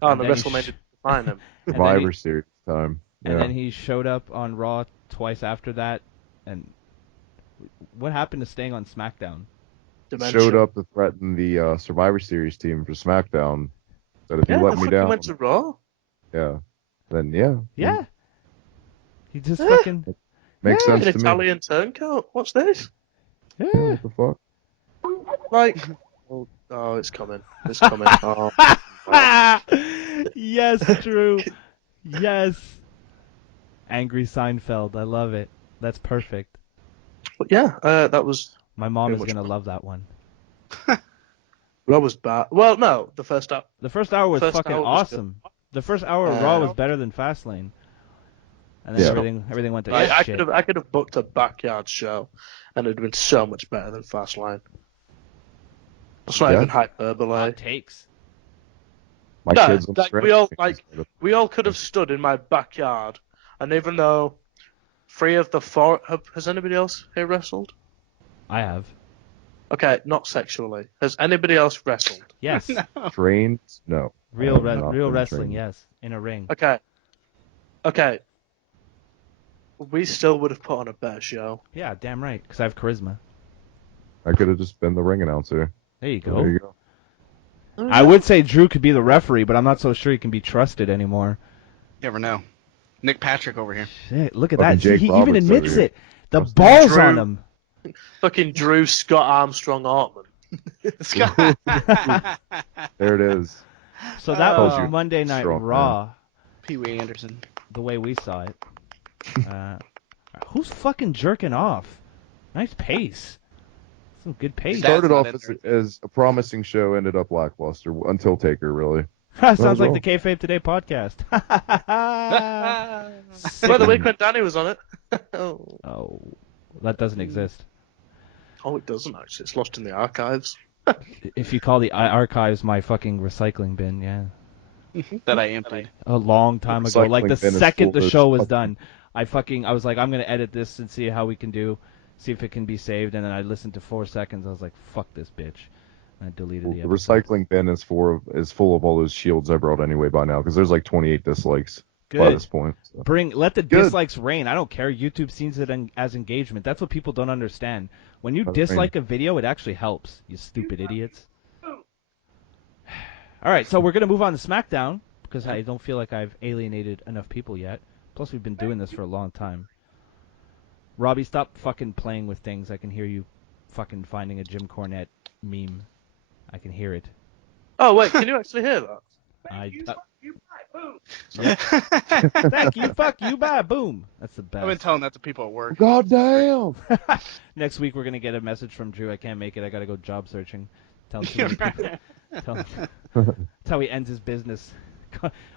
Oh, and the then WrestleMania to find him. Survivor Series time. And Yeah. then he showed up on Raw twice after that. And what happened to staying on SmackDown? Dementia. Showed up to threaten the Survivor Series team for SmackDown. Said if you let me down. Went to Raw. Yeah. Then yeah. Yeah. He just fucking makes sense An to me. Italian turncoat. What's this? Yeah. What the fuck? Like, oh, it's coming. It's coming. Oh. Yes, Drew. Yes. Angry Seinfeld. I love it. That's perfect. But yeah, that was. My mom is much gonna fun. love that one. That was bad. Well, no, the first hour. The first hour was First fucking hour was awesome. The first hour of Raw was better than Fastlane. And then Yeah. everything went to I shit. could have booked a backyard show, and it'd been so much better than Fastlane. It's not even hyperbole. Hot takes. My No, kids. like, we all could have stood in my backyard, and even though 3 of the 4 has anybody else here wrestled? I have. Okay, not sexually. Has anybody else wrestled? Yes. Trained? No. Real Not been wrestling, trained. yes. In a ring. Okay. We still would have put on a better show. Yeah, damn right, because I have charisma. I could have just been the ring announcer. There you go. There you go. I would say Drew could be the referee, but I'm not so sure he can be trusted anymore. Never know. Nick Patrick over here. Shit, look at Fucking that. See, Jake he even Roberts admits over here. it. The balls Drew. on him. Fucking Drew Scott Armstrong Hartman. There it is. So that Told was you. Monday Night Strong, Raw, Pee Wee Anderson. the way we saw it. Who's fucking jerking off? Nice pace. Some good pace. Started not off in as a promising show, ended up lackluster until Taker, really. Sounds like well. the Kayfabe Today podcast. By the week when Danny was on it. Oh, that doesn't exist. Oh, it doesn't actually. It's lost in the archives. If you call the archives my fucking recycling bin, yeah. That I emptied. A long time ago. Like the Recycling bin is second full the of show was fucking- done, I was like, I'm going to edit this and see how we can do, see if it can be saved. And then I listened to 4 seconds. I was like, fuck this bitch. And I deleted Well, the the episode. recycling bin is full of all those shields I brought anyway by now, because there's like 28 dislikes by Good. this point. So. Let the Good. dislikes reign. I don't care. YouTube sees it as engagement. That's what people don't understand. When you dislike a video, it actually helps, you stupid idiots. All right, so we're going to move on to SmackDown, because I don't feel like I've alienated enough people yet. Plus, we've been doing this for a long time. Robbie, stop fucking playing with things. I can hear you fucking finding a Jim Cornette meme. I can hear it. Oh, wait, can you actually hear that? Thank you, fuck you, bye, boom. That's the best. I've been telling that to people at work. God damn! Next week we're gonna get a message from Drew. I can't make it. I gotta go job searching. Tell him too many people. That's how he ends his business.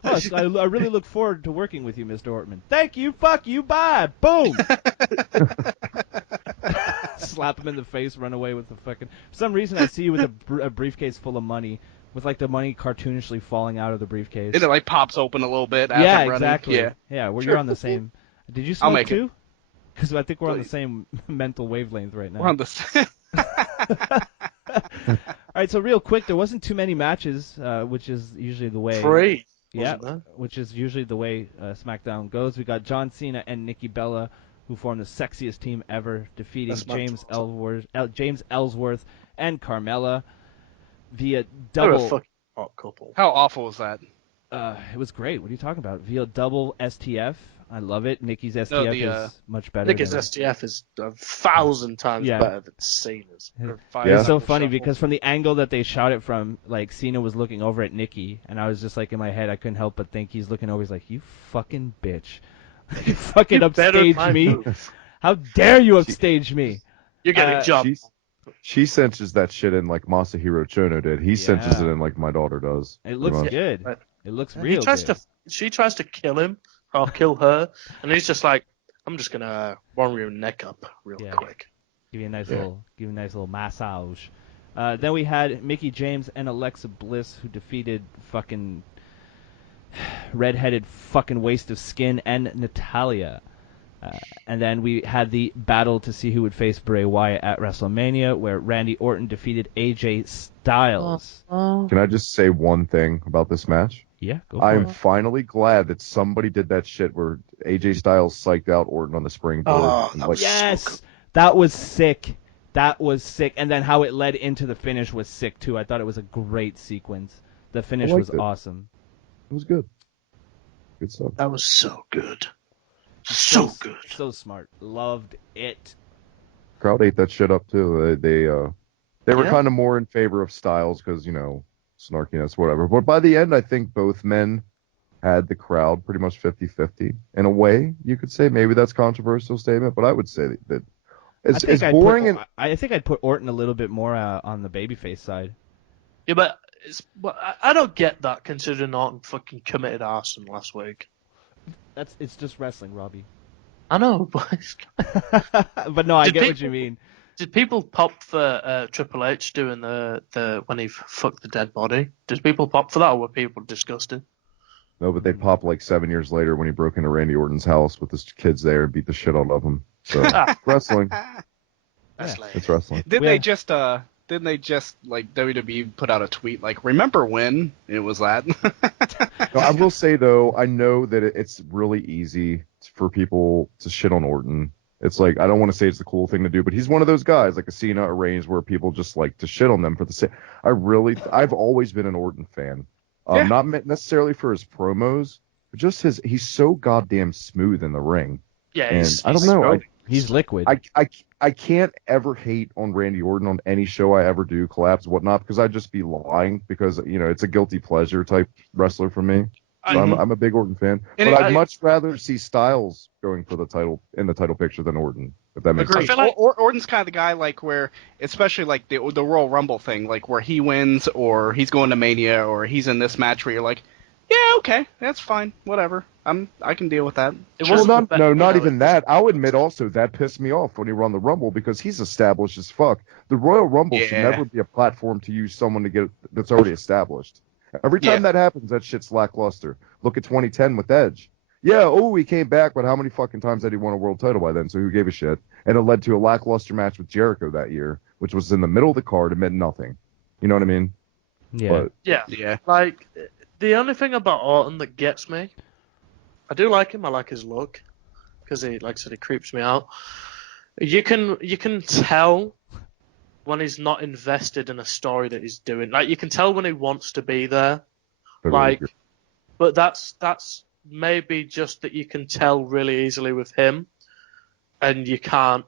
Oh, I really look forward to working with you, Mr. Ortman. Thank you, fuck you, bye, boom. Slap him in the face, run away with the fucking. For some reason, I see you with a briefcase full of money, with like the money cartoonishly falling out of the briefcase. And it like pops open a little bit as Yeah, I'm running. exactly. Yeah. Yeah, well, Sure. you're on the same. Did you I'll smoke make it. too? Because I think we're on the same mental wavelength right now. We're on the. All right, so real quick, there wasn't too many matches, which is usually the way. 3. Yeah, wasn't there? which is usually the way SmackDown goes. We got John Cena and Nikki Bella, who formed the sexiest team ever, defeating That's not James true. Ellsworth and Carmella via They're a double. fucking hot couple. How awful was that? It was great. What are you talking about? Via double STF. I love it. Nikki's STF is much better. Nikki's than STF is 1,000 times Yeah. better than Cena's. Yeah. It's so funny because from the angle that they shot it from, like Cena was looking over at Nikki, and I was just like in my head, I couldn't help but think he's looking over. He's like, "You fucking bitch, you fucking upstage me! How dare you upstage me? You're getting jumped." She senses that shit in like Masahiro Chono did. He senses Yeah. it in like my daughter does. It looks pretty much. good. Right. It looks He real tries good. she tries to kill him or kill her, and he's just like, "I'm just gonna warm your neck up real quick." Give you a nice little massage. Then we had Mickie James and Alexa Bliss, who defeated fucking redheaded fucking waste of skin and Natalia. And then we had the battle to see who would face Bray Wyatt at WrestleMania, where Randy Orton defeated AJ Styles. Can I just say one thing about this match? Yeah, go for I'm it. finally glad that somebody did that shit where AJ Styles psyched out Orton on the springboard. Yes, that was sick. That was sick. And then how it led into the finish was sick, too. I thought it was a great sequence. The finish was awesome. It was good. Good stuff. That was so good. So good. So smart. Loved it. Crowd ate that shit up, too. They were kind of more in favor of Styles because, snarkiness, whatever. But by the end, I think both men had the crowd pretty much 50-50. In a way, you could say. Maybe that's a controversial statement, but I would say that it's boring. I think I'd put Orton a little bit more on the babyface side. Yeah, but I don't get that considering Orton fucking committed arson last week. It's just wrestling, Robbie. I know, but but no, I get what you mean. Did people pop for Triple H doing the when he fucked the dead body? Did people pop for that, or were people disgusted? No, but they popped like 7 years later when he broke into Randy Orton's house with his kids there and beat the shit out of him. So wrestling. It's wrestling. Didn't they just like WWE put out a tweet like, remember when it was that? No, I will say though, I know that it's really easy for people to shit on Orton. It's like, I don't want to say it's the cool thing to do, but he's one of those guys like a Cena or Reigns where people just like to shit on them for the sake. I've always been an Orton fan. Not necessarily for his promos, but just he's so goddamn smooth in the ring. Yeah, and I don't know. He's liquid. I can't ever hate on Randy Orton on any show I ever do, collabs, whatnot, because I'd just be lying because, it's a guilty pleasure type wrestler for me. So I'm a big Orton fan. But I'd much rather see Styles going for the title in the title picture than Orton, if that makes sense. I feel like Orton's kind of the guy like where, especially like the Royal Rumble thing, like where he wins or he's going to Mania or he's in this match where you're like, yeah, okay, that's fine, whatever. I can deal with that. Not even that. I'll admit also that pissed me off when he won the Rumble because he's established as fuck. The Royal Rumble should never be a platform to use someone to get that's already established. Every time that happens, that shit's lackluster. Look at 2010 with Edge. Yeah, he came back, but how many fucking times had he won a world title by then? So who gave a shit? And it led to a lackluster match with Jericho that year, which was in the middle of the card and meant nothing. You know what I mean? Yeah. Yeah. Like, the only thing about Orton that gets me, I do like him. I like his look because he, like I said, he creeps me out. You can tell when he's not invested in a story that he's doing. Like, you can tell when he wants to be there. But that's maybe just that you can tell really easily with him, and you can't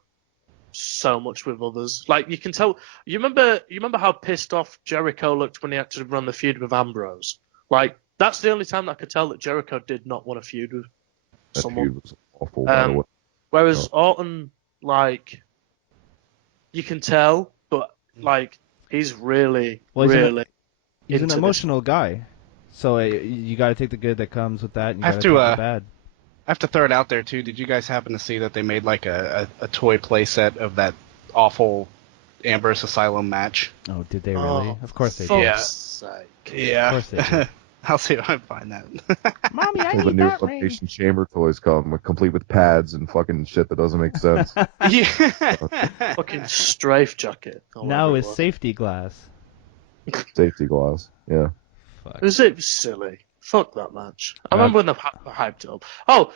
so much with others. Like, you can tell. You remember how pissed off Jericho looked when he had to run the feud with Ambrose. Like, that's the only time that I could tell that Jericho did not want a feud with someone. Feud was awful, by the way. Whereas Orton, like, you can tell, but like, he's really, he's an emotional guy. So you got to take the good that comes with that, and you got to take the bad. I have to throw it out there too. Did you guys happen to see that they made like a toy playset of that awful Ambrose Asylum match? Oh, did they really? Of course they did. Yeah. Of course they did. I'll see if I can find that. Mommy, I the need new that ring. Elimination Chamber toys come complete with pads and fucking shit that doesn't make sense. Fucking strafe jacket. Now is safety glass. Safety glass, yeah. Fuck. Was it silly? Fuck that match. I remember when they hyped up. Oh,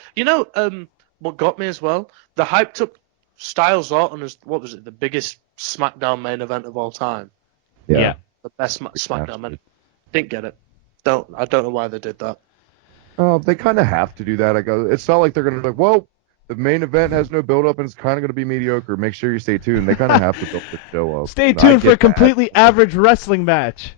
what got me as well? The hyped up Styles Orton as, what was it, the biggest Smackdown main event of all time? Yeah. The best Smackdown main. Didn't get it. I don't know why they did that. They kind of have to do that. It's not like they're going to be like, well, the main event has no build-up and it's kind of going to be mediocre. Make sure you stay tuned. They kind of have to build the show up. Stay tuned for a completely average wrestling match.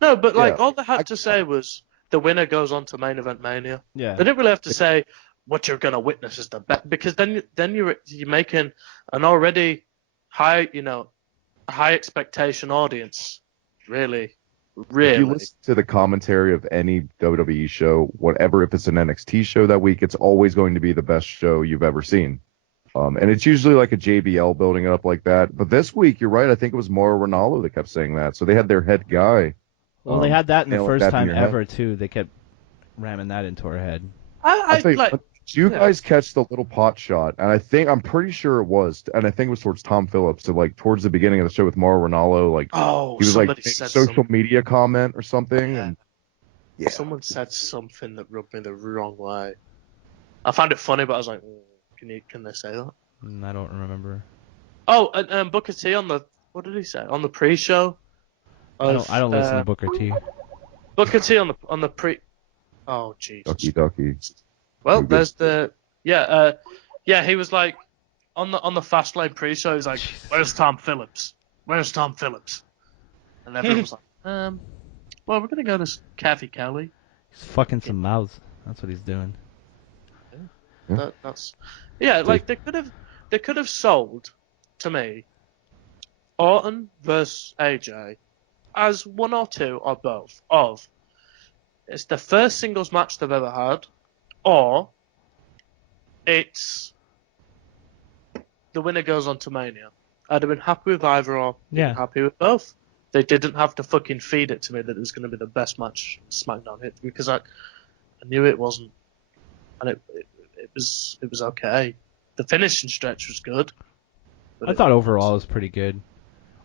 No, but all they had to say was the winner goes on to main event Mania. Yeah. They didn't really have to say what you're going to witness is the best, because then you're making an already high expectation audience really. If you listen to the commentary of any WWE show, whatever, if it's an NXT show that week, it's always going to be the best show you've ever seen. And it's usually like a JBL building it up like that. But this week, you're right, I think it was Mauro Ranallo that kept saying that. So they had their head guy. Well, they had that in the first time ever, too. They kept ramming that into our head. I Did you guys catch the little pot shot? And I'm pretty sure it was, and I think it was towards Tom Phillips. So like towards the beginning of the show with Mauro Ranallo, like he was like making social media comment or something. Yeah. And Someone said something that rubbed me the wrong way. I found it funny, but I was like, can they say that? I don't remember. Oh, and Booker T on the what did he say on the pre-show? I don't listen to Booker T. Booker T on the pre. Oh Jesus. Ducky. Well, there's the he was like on the Fastlane pre-show. He's like, "Where's Tom Phillips? Where's Tom Phillips?" And everyone was like, well, we're gonna go to Kathy Kelly." He's fucking some mouths. That's what he's doing. That's like they could have sold to me Orton versus AJ as one or two or both of it's the first singles match they've ever had, or it's the winner goes on to Mania. I'd have been happy with either or been happy with both. They didn't have to fucking feed it to me that it was going to be the best match SmackDown hit, because I knew it wasn't, and it was okay. The finishing stretch was good. I thought overall it was pretty good.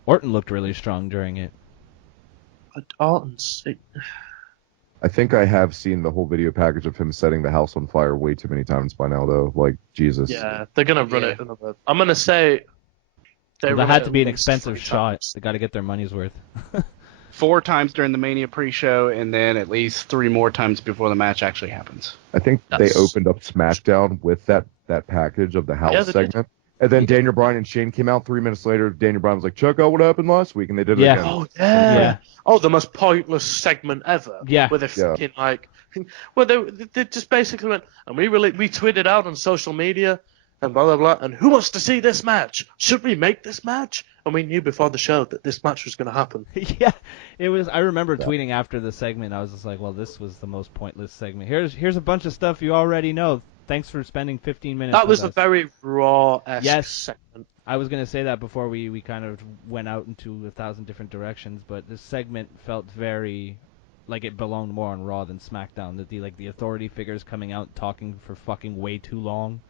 Orton looked really strong during it. But Orton's... I think I have seen the whole video package of him setting the house on fire way too many times by now, though. Like, Jesus. Yeah, they're going to run it another... I'm going to say... That had to be an expensive shot. They got to get their money's worth. 4 times during the Mania pre-show, and then at least 3 more times before the match actually happens. I think they opened up Smackdown with that package of the house segment. And then Daniel Bryan and Shane came out 3 minutes later. Daniel Bryan was like, check out what happened last week, and they did it again. Oh, yeah. Oh, the most pointless segment ever. Yeah. Where they fucking, well, they just basically went, and we tweeted out on social media, and blah, blah, blah, and who wants to see this match? Should we make this match? And we knew before the show that this match was going to happen. Yeah, it was. I remember tweeting after the segment, I was just like, well, this was the most pointless segment. Here's a bunch of stuff you already know. Thanks for spending 15 minutes. That was with a very raw-esque segment. I was going to say that before we kind of went out into 1,000 different directions, but this segment felt very like it belonged more on Raw than SmackDown. That the authority figures coming out talking for fucking way too long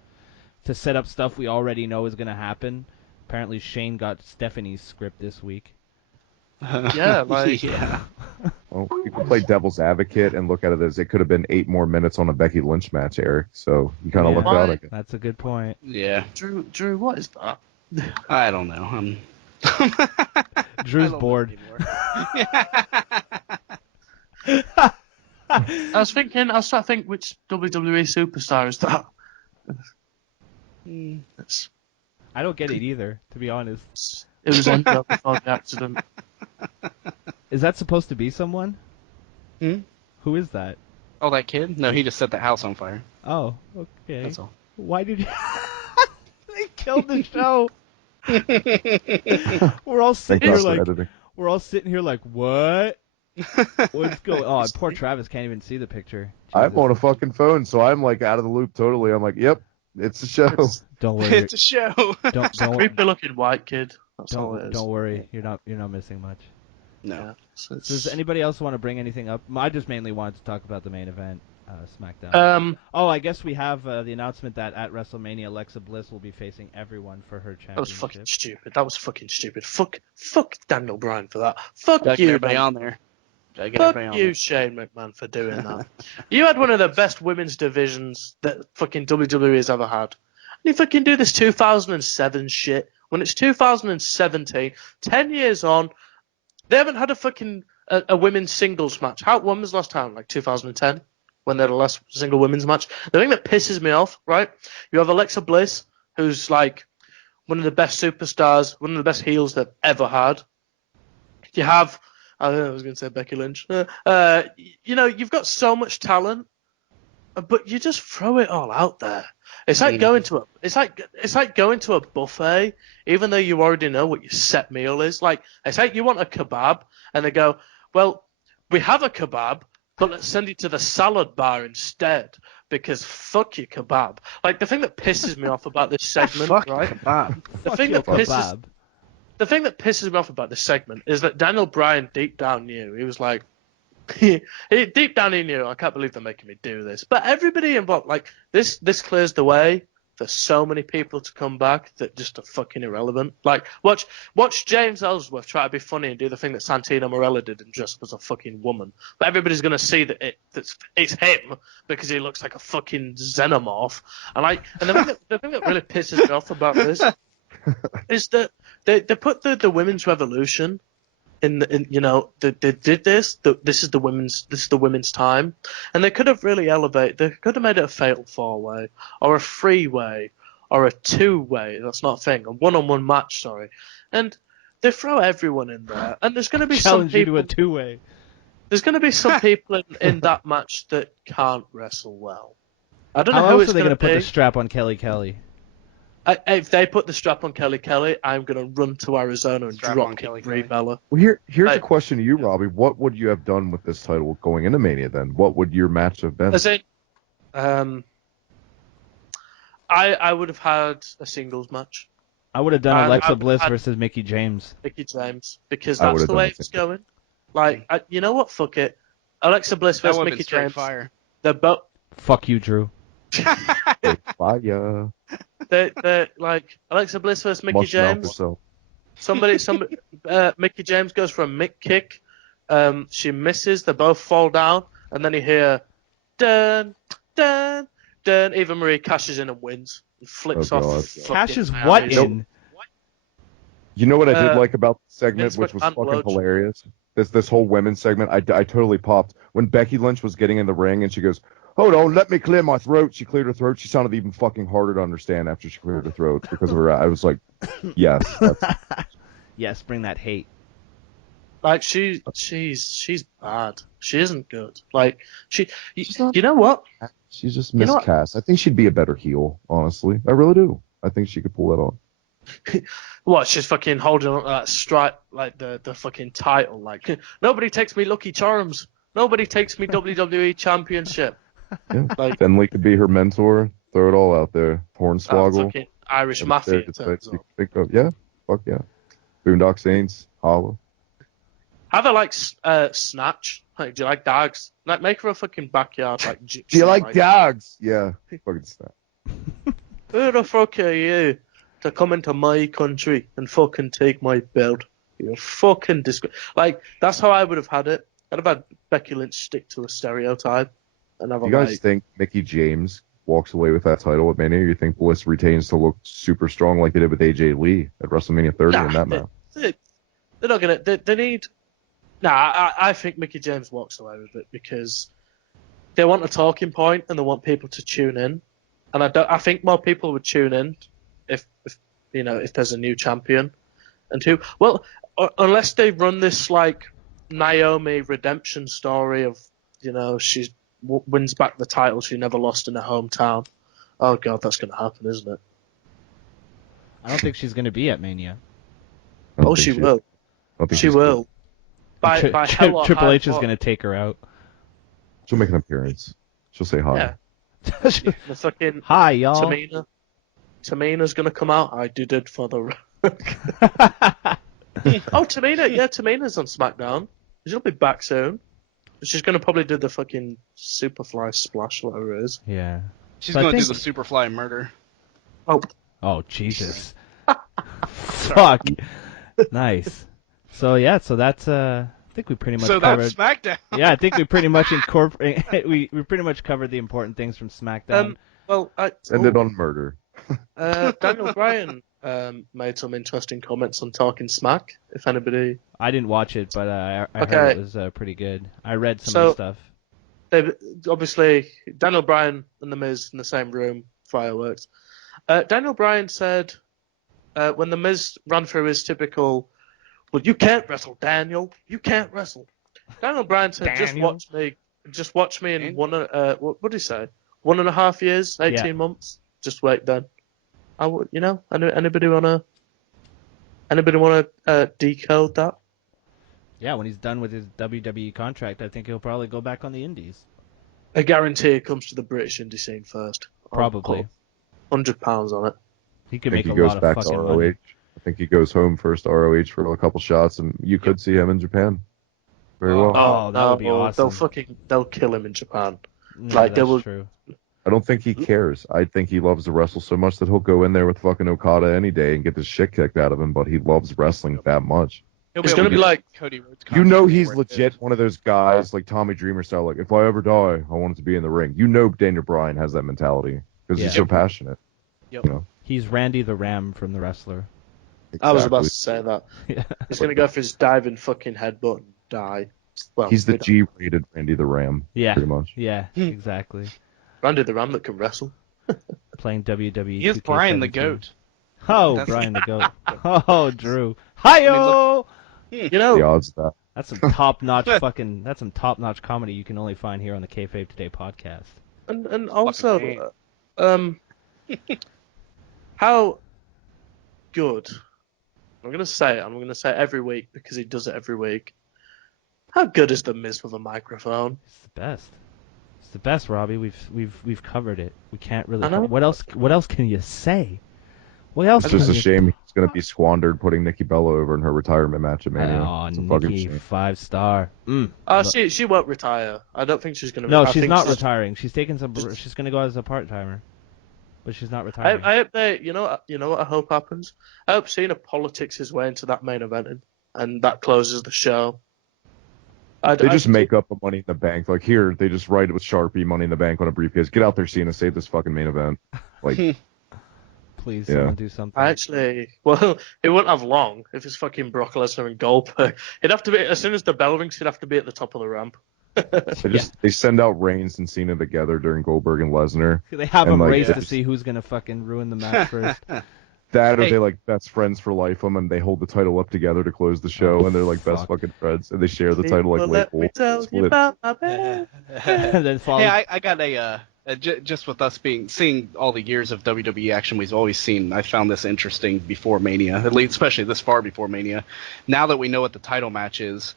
to set up stuff we already know is going to happen. Apparently Shane got Stephanie's script this week. Yeah, Well, you can play devil's advocate and look at it as it could have been 8 more minutes on a Becky Lynch match, Eric. So you kind of looked out at it. That's a good point. Yeah. Drew, what is that? I don't know. Drew's bored. I was trying to think which WWE superstar is that. I don't get it either, to be honest. It was Endo before the accident. Is that supposed to be someone? Who is that? Oh, that kid? No, he just set the house on fire. Oh, okay. That's all. Why did you... They killed the show. We're all sitting here like, what? What's going on? Oh, poor Travis can't even see the picture. Jesus. I'm on a fucking phone, so I'm like out of the loop totally. I'm like, yep, it's a show. Don't worry. It's a show. Don't creepy looking white kid. That's all it is. Don't worry. You're not missing much. No. Yeah, so does anybody else want to bring anything up? I just mainly wanted to talk about the main event, SmackDown. I guess we have the announcement that at WrestleMania, Alexa Bliss will be facing everyone for her championship. That was fucking stupid. Fuck Daniel Bryan for that. Fuck you, everybody on there. Fuck you, Shane McMahon, for doing that. You had one of the best women's divisions that fucking WWE has ever had. And you fucking do this 2007 shit when it's 2017, 10 years on. They haven't had a fucking a women's singles match. When was the last time? Like 2010, when they had a last single women's match. The thing that pisses me off, right? You have Alexa Bliss, who's like one of the best superstars, one of the best heels they've ever had. You have, I was going to say Becky Lynch. You've got so much talent, but you just throw it all out there. It's like going to a buffet, even though you already know what your set meal is. Like, it's like you want a kebab, and they go, well, we have a kebab, but let's send you to the salad bar instead, because fuck your kebab. Like, the thing that pisses me off about this segment, right? The thing that pisses me off about this segment is that Daniel Bryan deep down knew. He was like, Deep down he knew, I can't believe they're making me do this. But everybody involved, like, this clears the way for so many people to come back that just are fucking irrelevant. Like, watch James Ellsworth try to be funny and do the thing that Santino Marella did and dress up as a fucking woman. But everybody's going to see that it's him because he looks like a fucking xenomorph. And the thing that really pisses me off about this is that they put the women's revolution they did this. This is the women's time, and they could have really elevated. They could have made it a fatal 4-way, or a 3-way, or a 2-way. That's not a thing. A 1-on-1 match. Sorry, and they throw everyone in there, and there's going to be some people. You to a 2-way. There's going to be some people in that match that can't wrestle well. I don't know how who else it's are they going to put the strap on Kelly? If they put the strap on Kelly, I'm going to run to Arizona and drop kick Brie Bella. Well, here's a question to you, Robbie. What would you have done with this title going into Mania then? What would your match have been? I would have had a singles match. I would have done Alexa Bliss versus Mickie James. Because that's the way it's going. Like, you know what? Fuck it. Alexa Bliss versus Mickie James. Fire. They're both. Fuck you, Drew. Fire. They're like Alexa Bliss versus Mickie James. Mickie James goes for a Mick kick. She misses. They both fall down, and then you hear, dun dun dun. Eva Marie cashes in and wins. And flips off. Cashes what in? You know what I did like about the segment, which was fucking hilarious? This whole women's segment, I totally popped. When Becky Lynch was getting in the ring and she goes, hold on, let me clear my throat. She cleared her throat. She sounded even fucking harder to understand after she cleared her throat because of her. I was like, yes. Yes, bring that hate. Like, she's bad. She isn't good. Like, you know what? She's just miscast. I think she'd be a better heel, honestly. I really do. I think she could pull that off. What, she's fucking holding on to that stripe, like the fucking title. Like, nobody takes me Lucky Charms. Nobody takes me WWE Championship. Yeah. Like, Finley could be her mentor. Throw it all out there. Hornswoggle. Fucking Irish Mafia. Yeah, fuck yeah. Boondock Saints. Holla. Have her like Snatch. Like, do you like dogs? Like, make her a fucking backyard like. Do you like dogs? Yeah. Fucking Snatch. Who the fuck are you to come into my country and fucking take my belt? You're fucking disgrace. Like, that's how I would have had it. I'd have had Becky Lynch stick to a stereotype. And have you guys think Mickie James walks away with that title at Mania? Or you think Bliss retains to look super strong like they did with AJ Lee at WrestleMania 30 in that match? They're not gonna. They need. I think Mickie James walks away with it because they want a talking point and they want people to tune in. And I think more people would tune in if there's a new champion. And unless they run this like Naomi redemption story of, she wins back the title she never lost in her hometown. Oh god, that's going to happen, isn't it? I don't think she's going to be at Mania. Oh, she will. She will. By Triple H is going to take her out. She'll make an appearance. She'll say hi. Yeah. The fucking hi, y'all. Tamina's going to come out. I did it for the. Oh, Tamina. Yeah, Tamina's on SmackDown. She'll be back soon. She's going to probably do the fucking Superfly splash, whatever it is. Yeah. She's going to do the Superfly murder. Oh, Jesus. Fuck. Nice. So that's I think we pretty much covered. That's SmackDown. Yeah, I think we pretty much we pretty much covered the important things from SmackDown. Ended on murder. Daniel Bryan made some interesting comments on Talking Smack. If anybody, I didn't watch it, but I heard it was pretty good. I read some of the stuff. Obviously, Daniel Bryan and The Miz in the same room, fireworks. Daniel Bryan said when The Miz ran through his typical, "Well, you can't wrestle, Daniel. You can't wrestle." Daniel Bryan said, "Just watch me in what did he say? 1.5 years, 18 months. Just wait then." I would, anybody wanna decode that? Yeah, when he's done with his WWE contract, I think he'll probably go back on the Indies. I guarantee it comes to the British indie scene first. Probably. £100 on it. He could make a lot of fucking money. I think he goes home first to ROH for a couple shots, and you could see him in Japan. very well. Oh, that would be awesome. They'll kill him in Japan. No, Like, they that's will. true. I don't think he cares. I think he loves to wrestle so much that he'll go in there with fucking Okada any day and get the shit kicked out of him, but he loves wrestling that much. It's going to be like Cody Rhodes. You know he's legit one of those guys like Tommy Dreamer style, like, if I ever die, I want it to be in the ring. You know Daniel Bryan has that mentality because he's so passionate. Yep. You know? He's Randy the Ram from The Wrestler. I was about to say that. Yeah. He's going to go for his diving fucking headbutt and die. Well, He's the G-rated Randy the Ram. Yeah. Pretty much. Yeah, exactly. Randy the Ram that can wrestle. Playing WWE. He is Brian the 2K17. Goat. Oh, Brian the Goat. Oh, Drew. Hi-yo! You The know, odds of that. That's some top-notch that's some top-notch comedy you can only find here on the Kayfabe Today podcast. and also, how good, I'm going to say it every week because he does it every week. How good is the Miz with a microphone? It's the best. It's the best, Robbie. We've covered it. We can't really. I know. What else can you say? What else? It's just can a you- shame he's going to be squandered putting Nikki Bella over in her retirement match at Mania. Oh, It's a fucking Nikki, shame. 5-star. She won't retire. I don't think she's going to. No, she's not retiring. She's taking some. She's going to go as a part-timer, but she's not retiring. I hope they. You know what I hope happens. I hope Cena politics his way into that main event, and that closes the show. They just make up a Money in the Bank. Like, here, they just write it with Sharpie, Money in the Bank on a briefcase. Get out there, Cena, save this fucking main event. Like, Please, Yeah. someone do something. Actually, well, it wouldn't have long if it's fucking Brock Lesnar and Goldberg. It'd have to be, as soon as the bell rings, he'd have to be at the top of the ramp. they send out Reigns and Cena together during Goldberg and Lesnar. They have and, a like, race they to just- see who's going to fucking ruin the match first. That or Hey. they like best friends for life them and they hold the title up together to close the show and they're like best fuck. fucking friends and they share the title like Let me Lake tell you about my bed. And then follow. Hey, I got just with us seeing all the years of WWE action we've always seen, I found this interesting before Mania, at least especially this far before Mania. Now that we know what the title match is,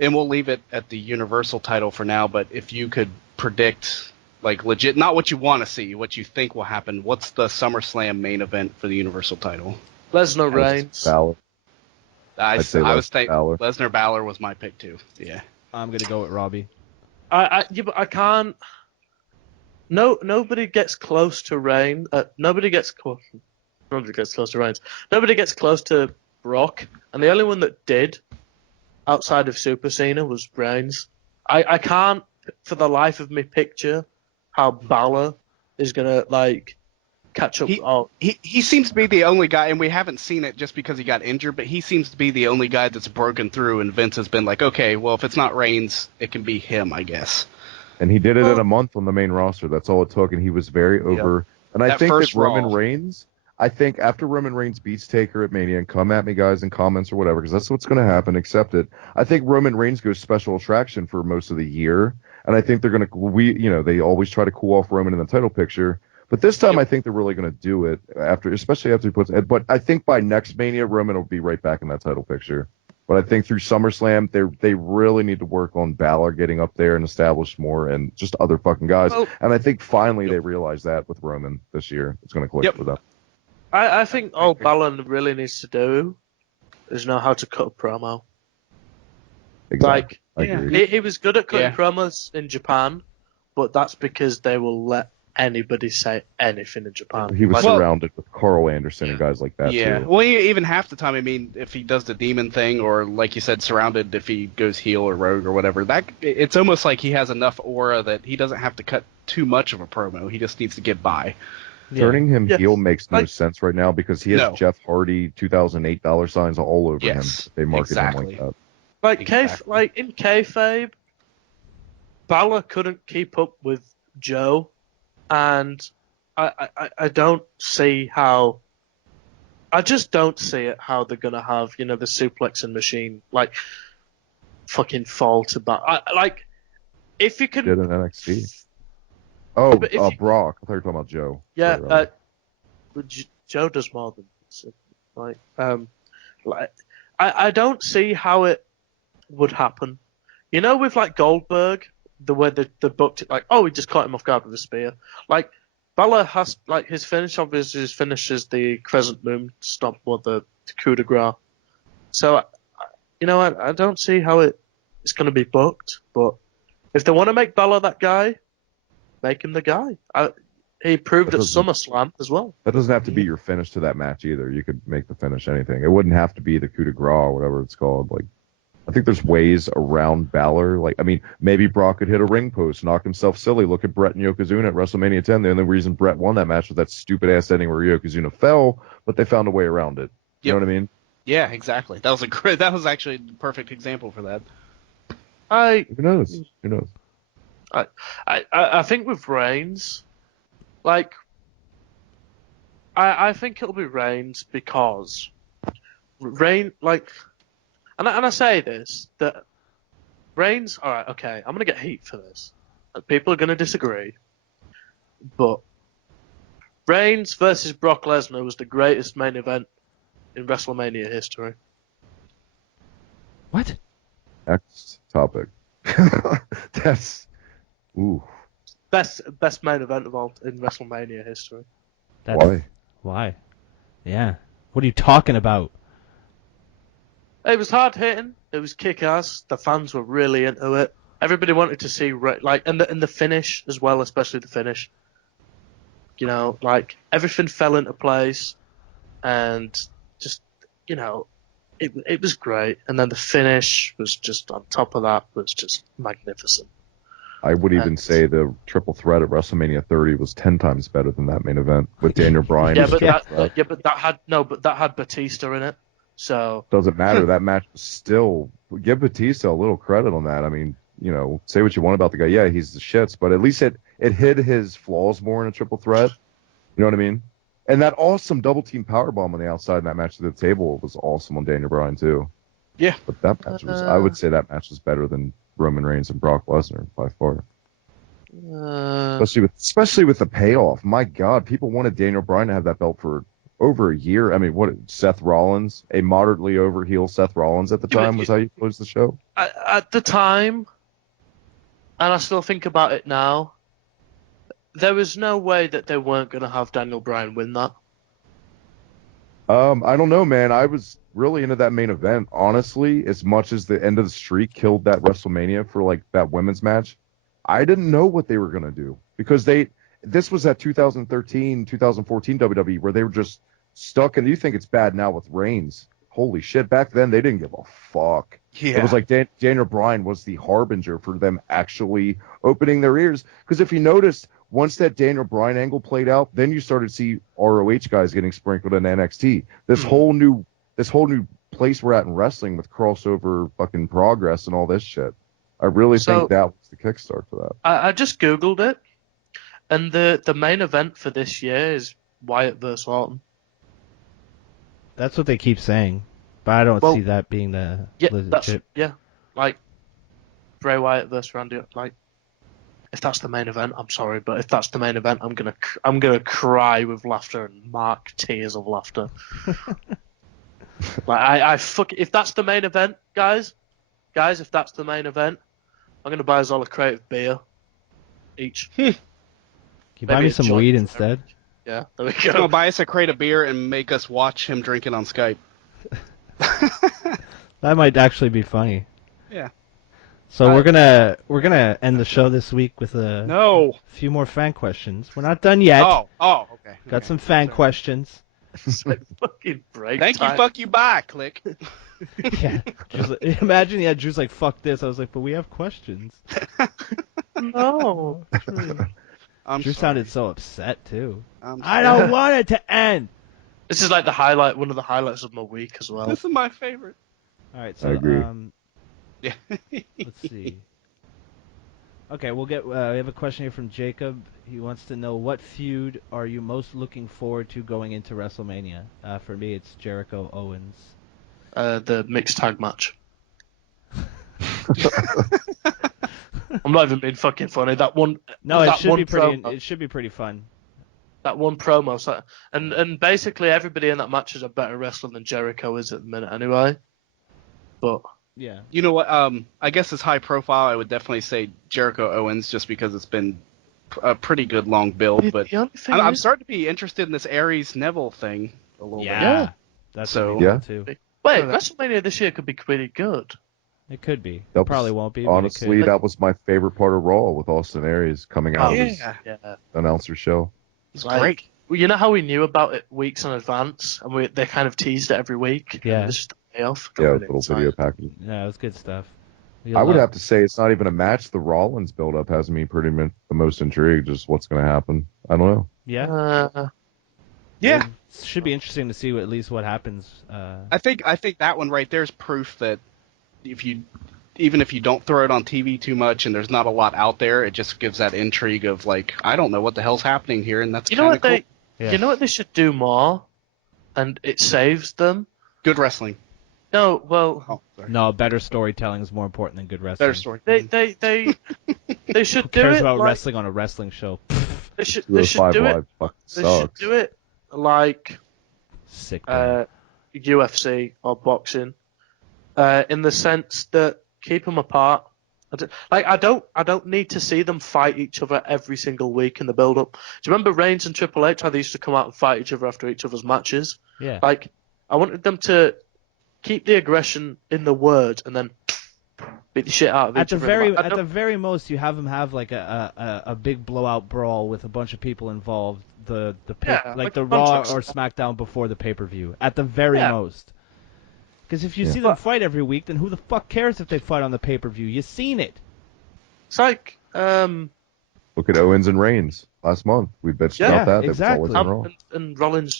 and we'll leave it at the Universal title for now, but if you could predict, like legit, not what you want to see, what you think will happen, what's the SummerSlam main event for the Universal title? Lesnar Reigns. Balor. I I'd say was Lesnar thinking Balor. Lesnar Balor was my pick too. Yeah. I'm going to go with Robbie. Yeah, but I can't. No, nobody gets close to Reigns. Nobody gets close to Reigns. Nobody gets close to Brock, and the only one that did, outside of Super Cena, was Reigns. I can't, for the life of me, picture how Balor is gonna like catch up. He seems to be the only guy, and we haven't seen it just because he got injured, but he seems to be the only guy that's broken through, and Vince has been like, okay, well, if it's not Reigns, it can be him, I guess. And he did it in a month on the main roster. That's all it took, and he was very over. And I That think first that Roman Raw. Reigns, I think after Roman Reigns beats Taker at Mania, and come at me, guys, in comments or whatever, because that's what's going to happen, accept it. I think Roman Reigns goes special attraction for most of the year, and I think they're going to, they always try to cool off Roman in the title picture. But this time, I think they're really going to do it especially after he puts. But I think by next Mania, Roman will be right back in that title picture. But I think through SummerSlam, they really need to work on Balor getting up there and establish more, and just other fucking guys. Well, and I think finally they realize that with Roman this year, it's going to click for them. I think all Balor really needs to do is know how to cut a promo. Exactly. I Like, agree. he was good at cutting Yeah. promos in Japan, but that's because they will let anybody say anything in Japan. He was Like, surrounded with Carl Anderson and guys like that Yeah. too. Well, even half the time, I mean, if he does the demon thing, or like you said, surrounded, if he goes heel or rogue or whatever, it's almost like he has enough aura that he doesn't have to cut too much of a promo. He just needs to get by. Turning him Yeah. heel makes no Like- sense right now because he has No. Jeff Hardy 2008 dollar signs all over him. Yes, They market exactly. him like that. Like Exactly. in kayfabe, Balor couldn't keep up with Joe, and I don't see how. I just don't see it how they're gonna have the suplexing machine like fucking fall to back. Like if you Did can, in NXT. Oh, But if you- Brock. I thought you were talking about Joe. yeah. Sorry, But Joe does more than I don't see how it would happen. With like Goldberg, the way they booked it, like, oh, he just caught him off guard with a spear. Like Balor has like his finish obviously finishes the crescent moon stomp or the coup de grace. So I don't see how it it's going to be booked. But if they want to make Balor that guy, make him the guy. He proved at SummerSlam as well. That doesn't have to be your finish to that match either. You could make the finish anything. It wouldn't have to be the coup de grace or whatever it's called. Like, I think there's ways around Balor. Like, I mean, maybe Brock could hit a ring post, knock himself silly. Look at Brett and Yokozuna at WrestleMania 10. The only reason Brett won that match was that stupid ass ending where Yokozuna fell, but they found a way around it. You know what I mean? Yeah, exactly. That was actually a perfect example for that. Who knows? Who knows? I think with Reigns, like, I think it'll be Reigns because and I say this, that Reigns, alright, okay, I'm gonna get heat for this. People are gonna disagree. But Reigns versus Brock Lesnar was the greatest main event in WrestleMania history. What? Next topic. That's Best main event of all in WrestleMania history. Why? Yeah. What are you talking about? It was hard hitting. It was kick ass. The fans were really into it. Everybody wanted to see and the finish as well, especially the finish. You know, like everything fell into place, and just it was great. And then the finish was just on top of that was just magnificent. I would even say the triple threat at WrestleMania 30 was 10 times better than that main event with Daniel Bryan. but that had Batista in it. So doesn't matter. That match was still, give Batista a little credit on that. I mean, say what you want about the guy. Yeah, he's the shits, but at least it hid his flaws more in a triple threat. You know what I mean? And that awesome double team powerbomb on the outside in that match to the table was awesome on Daniel Bryan too. Yeah, but that match was, I would say that match was better than Roman Reigns and Brock Lesnar by far. Especially with the payoff. My God, people wanted Daniel Bryan to have that belt for over a year. I mean, Seth Rollins, a moderately over heel Seth Rollins at the time, was how you closed the show? At the time, and I still think about it now, there was no way that they weren't going to have Daniel Bryan win that. I don't know, man. I was really into that main event, honestly, as much as the end of the streak killed that WrestleMania for like that women's match. I didn't know what they were going to do because this was that 2013, 2014 WWE where they were just stuck, and you think it's bad now with Reigns. Holy shit, back then they didn't give a fuck. Yeah. It was like Daniel Bryan was the harbinger for them actually opening their ears. Because if you noticed, once that Daniel Bryan angle played out, then you started to see ROH guys getting sprinkled in NXT. This whole new place we're at in wrestling with crossover fucking progress and all this shit. I really think that was the kickstart for that. I just Googled it, and the main event for this year is Wyatt versus Orton. That's what they keep saying, but I don't see that being the legit. Like Bray Wyatt versus Randy. Like, if that's the main event, I'm sorry, but if that's the main event, I'm gonna cry with laughter and mark tears of laughter. Like if that's the main event, guys, if that's the main event, I'm gonna buy us all a crate of beer each. Can you buy me some weed instead? Yeah, there we go. Buy us a crate of beer and make us watch him drink it on Skype. That might actually be funny. Yeah. So we're gonna end the show this week with a few more fan questions. We're not done yet. Oh, okay. Got some fan questions. It's like fucking break Thank time. you, fuck you, bye, click. Yeah. Imagine, Drew's like, fuck this. I was like, but we have questions. No. Drew sounded so upset too. I don't want it to end. This is like one of the highlights of my week as well. This is my favorite. All right, so I agree. Yeah. Let's see. Okay, we have a question here from Jacob. He wants to know, what feud are you most looking forward to going into WrestleMania? For me, it's Jericho Owens. The mixed tag match. I'm not even being fucking funny. That one. No, it should be pretty fun. That one promo, and basically everybody in that match is a better wrestler than Jericho is at the minute, anyway. But yeah, you know what? I guess as high profile, I would definitely say Jericho Owens, just because it's been a pretty good long build. But I'm starting to be interested in this Aries Neville thing a little bit. Yeah, that's too. Wait, WrestleMania this year could be pretty good. It could be. That It probably won't be. Honestly, but it could. that was my favorite part of Raw with Austin Aries coming out of his Yeah. announcer show. It's Like, great. You know how we knew about it weeks in advance, and they kind of teased it every week. Yeah. And this is the payoff. Yeah, little video package. Yeah, it was good stuff. I would have to say it's not even a match. The Rollins build-up has me pretty much the most intrigued. Just what's going to happen. I don't know. Yeah. Yeah. It should be interesting to see at least what happens. I think that one right there is proof that even if you don't throw it on TV too much and there's not a lot out there, it just gives that intrigue of like, I don't know what the hell's happening here, and that's kind of cool. You know what they should do more, and it saves them? Good wrestling. No, well... No, better storytelling is more important than good wrestling. Better storytelling. They should Who do cares it about like, wrestling on a wrestling show? They should do it. They should do it like sick UFC or boxing, in the sense that keep them apart. I don't need to see them fight each other every single week in the build-up. Do you remember Reigns and Triple H how they used to come out and fight each other after each other's matches? Yeah. Like, I wanted them to keep the aggression in the words and then beat the shit out of each other. At the very most, you have them have like a big blowout brawl with a bunch of people involved. The Raw or SmackDown before the pay-per-view. At the very most. Because if you see them fight every week, then who the fuck cares if they fight on the pay-per-view? You've seen it. It's like, look at Owens and Reigns last month. We bitched about that. Exactly. That was always wrong. And Rollins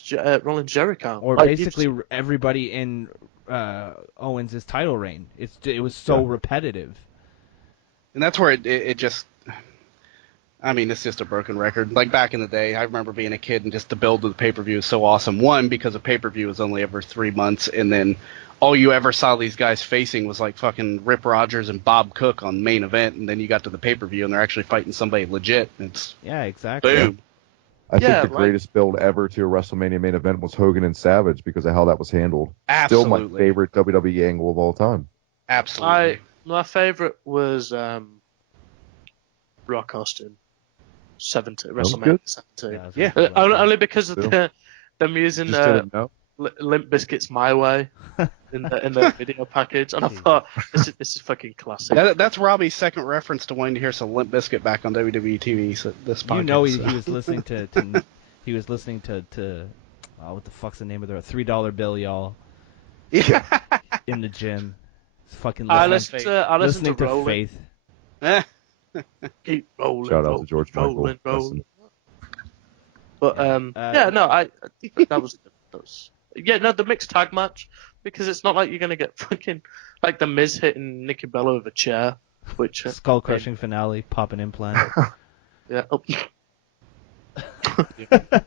Jericho. Or basically everybody in Owens' title reign. It was so repetitive. And that's where it just... I mean, it's just a broken record. Like back in the day, I remember being a kid and just the build of the pay-per-view was so awesome. One, because a pay-per-view was only every 3 months, and then all you ever saw these guys facing was like fucking Rip Rogers and Bob Cook on main event, and then you got to the pay-per-view and they're actually fighting somebody legit. It's exactly. Boom. I think the greatest build ever to a WrestleMania main event was Hogan and Savage because of how that was handled. Absolutely. Still my favorite WWE angle of all time. Absolutely. My favorite was Rock Austin. WrestleMania 17. Yeah. Only because of them using Limp Bizkit's My Way in the video package, and I thought this is fucking classic. That's Robbie's second reference to wanting to hear some Limp Bizkit back on WWE TV. So this podcast. You know he was listening to he was listening to what the fuck's the name of the $3 bill, y'all? Yeah. In the gym, fucking listening to Faith. Keep rolling. Shout out to George rolling, Michael. rolling. But that was the mixed tag match, because it's not like you're gonna get fucking like the Miz hitting Nikki Bella with a chair, which skull crushing finale, pop an implant. Yeah.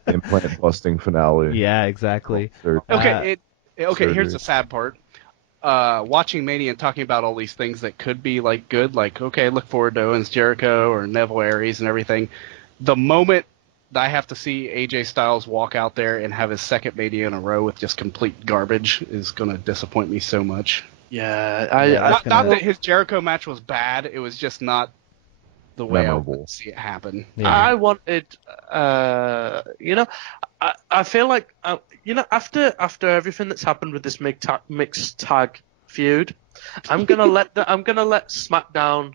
Implant busting finale. Yeah, exactly. Okay, here's the sad part. Watching Mania and talking about all these things that could be like good, like okay, look forward to Owens, Jericho, or Neville Aries and everything. The moment that I have to see AJ Styles walk out there and have his second Mania in a row with just complete garbage is going to disappoint me so much. Yeah, not that his Jericho match was bad, it was just not the way memorable. I would see it happen. Yeah. I wanted, I feel like, after everything that's happened with this mixed tag feud, I'm gonna let SmackDown,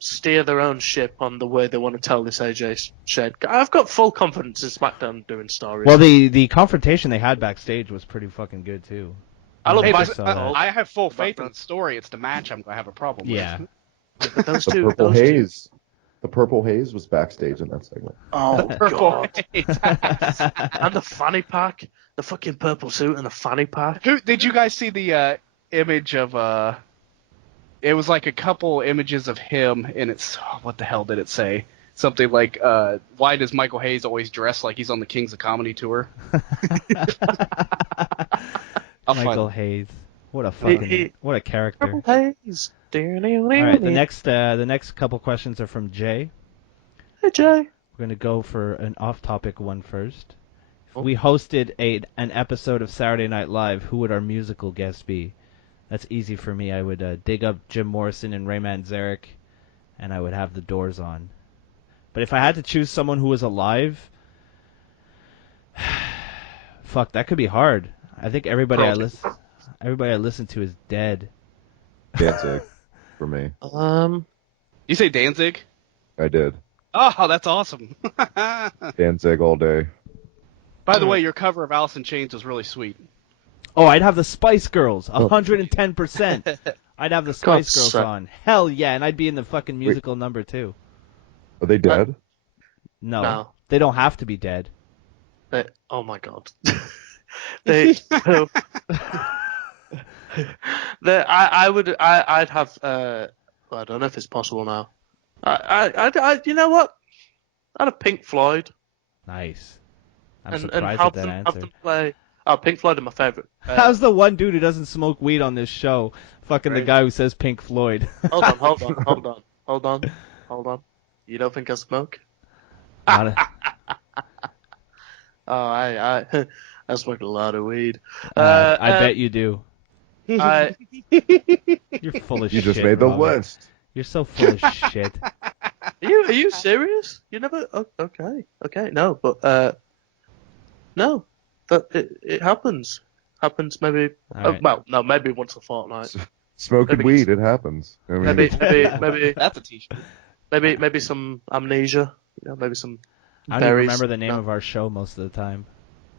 steer their own ship on the way they want to tell this AJ shit. I've got full confidence in SmackDown doing stories. Well, the confrontation they had backstage was pretty fucking good too. I have full faith in the story. It's the match I'm gonna have a problem with. Yeah. But those The Purple Haze was backstage in that segment. Oh, Purple God. And the fanny pack. The fucking purple suit and the fanny pack. Did you guys see the image of... it was like a couple images of him, and it's... what the hell did it say? Something like, why does Michael Hayes always dress like he's on the Kings of Comedy tour? Michael Hayes. What a character. Purple Haze. All right, the next couple questions are from Jay. Hey, Jay. We're going to go for an off-topic one first. If we hosted an episode of Saturday Night Live, who would our musical guest be? That's easy for me. I would dig up Jim Morrison and Ray Manzarek, and I would have the Doors on. But if I had to choose someone who was alive, fuck, that could be hard. I think everybody I listen to is dead. Danzig for me. You say Danzig? I did. Oh, that's awesome. Danzig all day. By the way, your cover of Alice in Chains was really sweet. Oh, I'd have the Spice Girls, 110%. I'd have the Spice Girls on. Hell yeah, and I'd be in the fucking musical number too. Are they dead? No, they don't have to be dead. Oh my god. I'd have. Well, I don't know if it's possible now. You know what? I'd have Pink Floyd. Nice. I'm and surprised have at that them, answer. have them play. Oh, Pink Floyd are my favorite. How's the one dude who doesn't smoke weed on this show? Fucking the guy who says Pink Floyd. Hold on. You don't think I smoke? I smoke a lot of weed. I bet you do. You're full of shit. You just made the Robert. list. You're so full of shit. Are you serious? You never? Oh, okay. No, but no, that it happens. Happens maybe. Right. Well, no, maybe once a fortnight. Smoking weed, it happens. I mean, Maybe That's a t-shirt. maybe some amnesia. Maybe some. I don't even berries. remember the name of our show most of the time.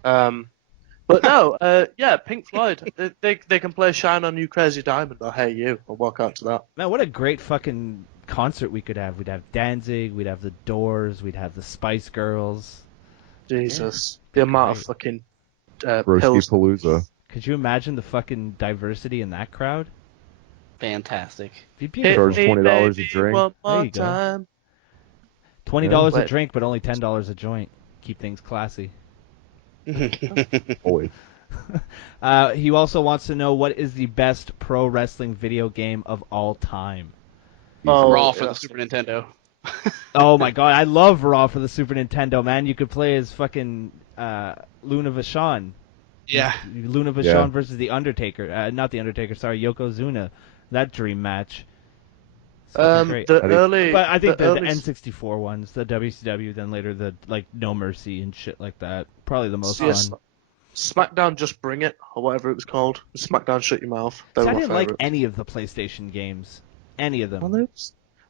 But no, yeah, Pink Floyd. They can play "Shine on You, Crazy Diamond" or "Hey You." I'll walk out to that. Man, what a great fucking concert we could have. We'd have Danzig, we'd have the Doors, we'd have the Spice Girls. Jesus, the amount of fucking Roasty pills. Palooza. Could you imagine the fucking diversity in that crowd? Fantastic. It'd be beautiful. Charge $20 a drink. One There more you go. time. $20 a Wait. drink, but only $10 a joint. Keep things classy. Always. He also wants to know what is the best pro wrestling video game of all time. Raw for the Super Nintendo. Oh my god, I love Raw for the Super Nintendo, man. You could play as fucking Luna Vachon. Yeah. Luna Vachon versus The Undertaker. Not The Undertaker, sorry, Yokozuna. That dream match. Great. The early, But I think the early- N64 ones, the WCW, then later the like No Mercy and shit like that. Probably the most Yes. fun. Smackdown Just Bring It, or whatever it was called. Smackdown Shut Your Mouth. They See, were I my didn't like favourites. any of the PlayStation games. Any of them.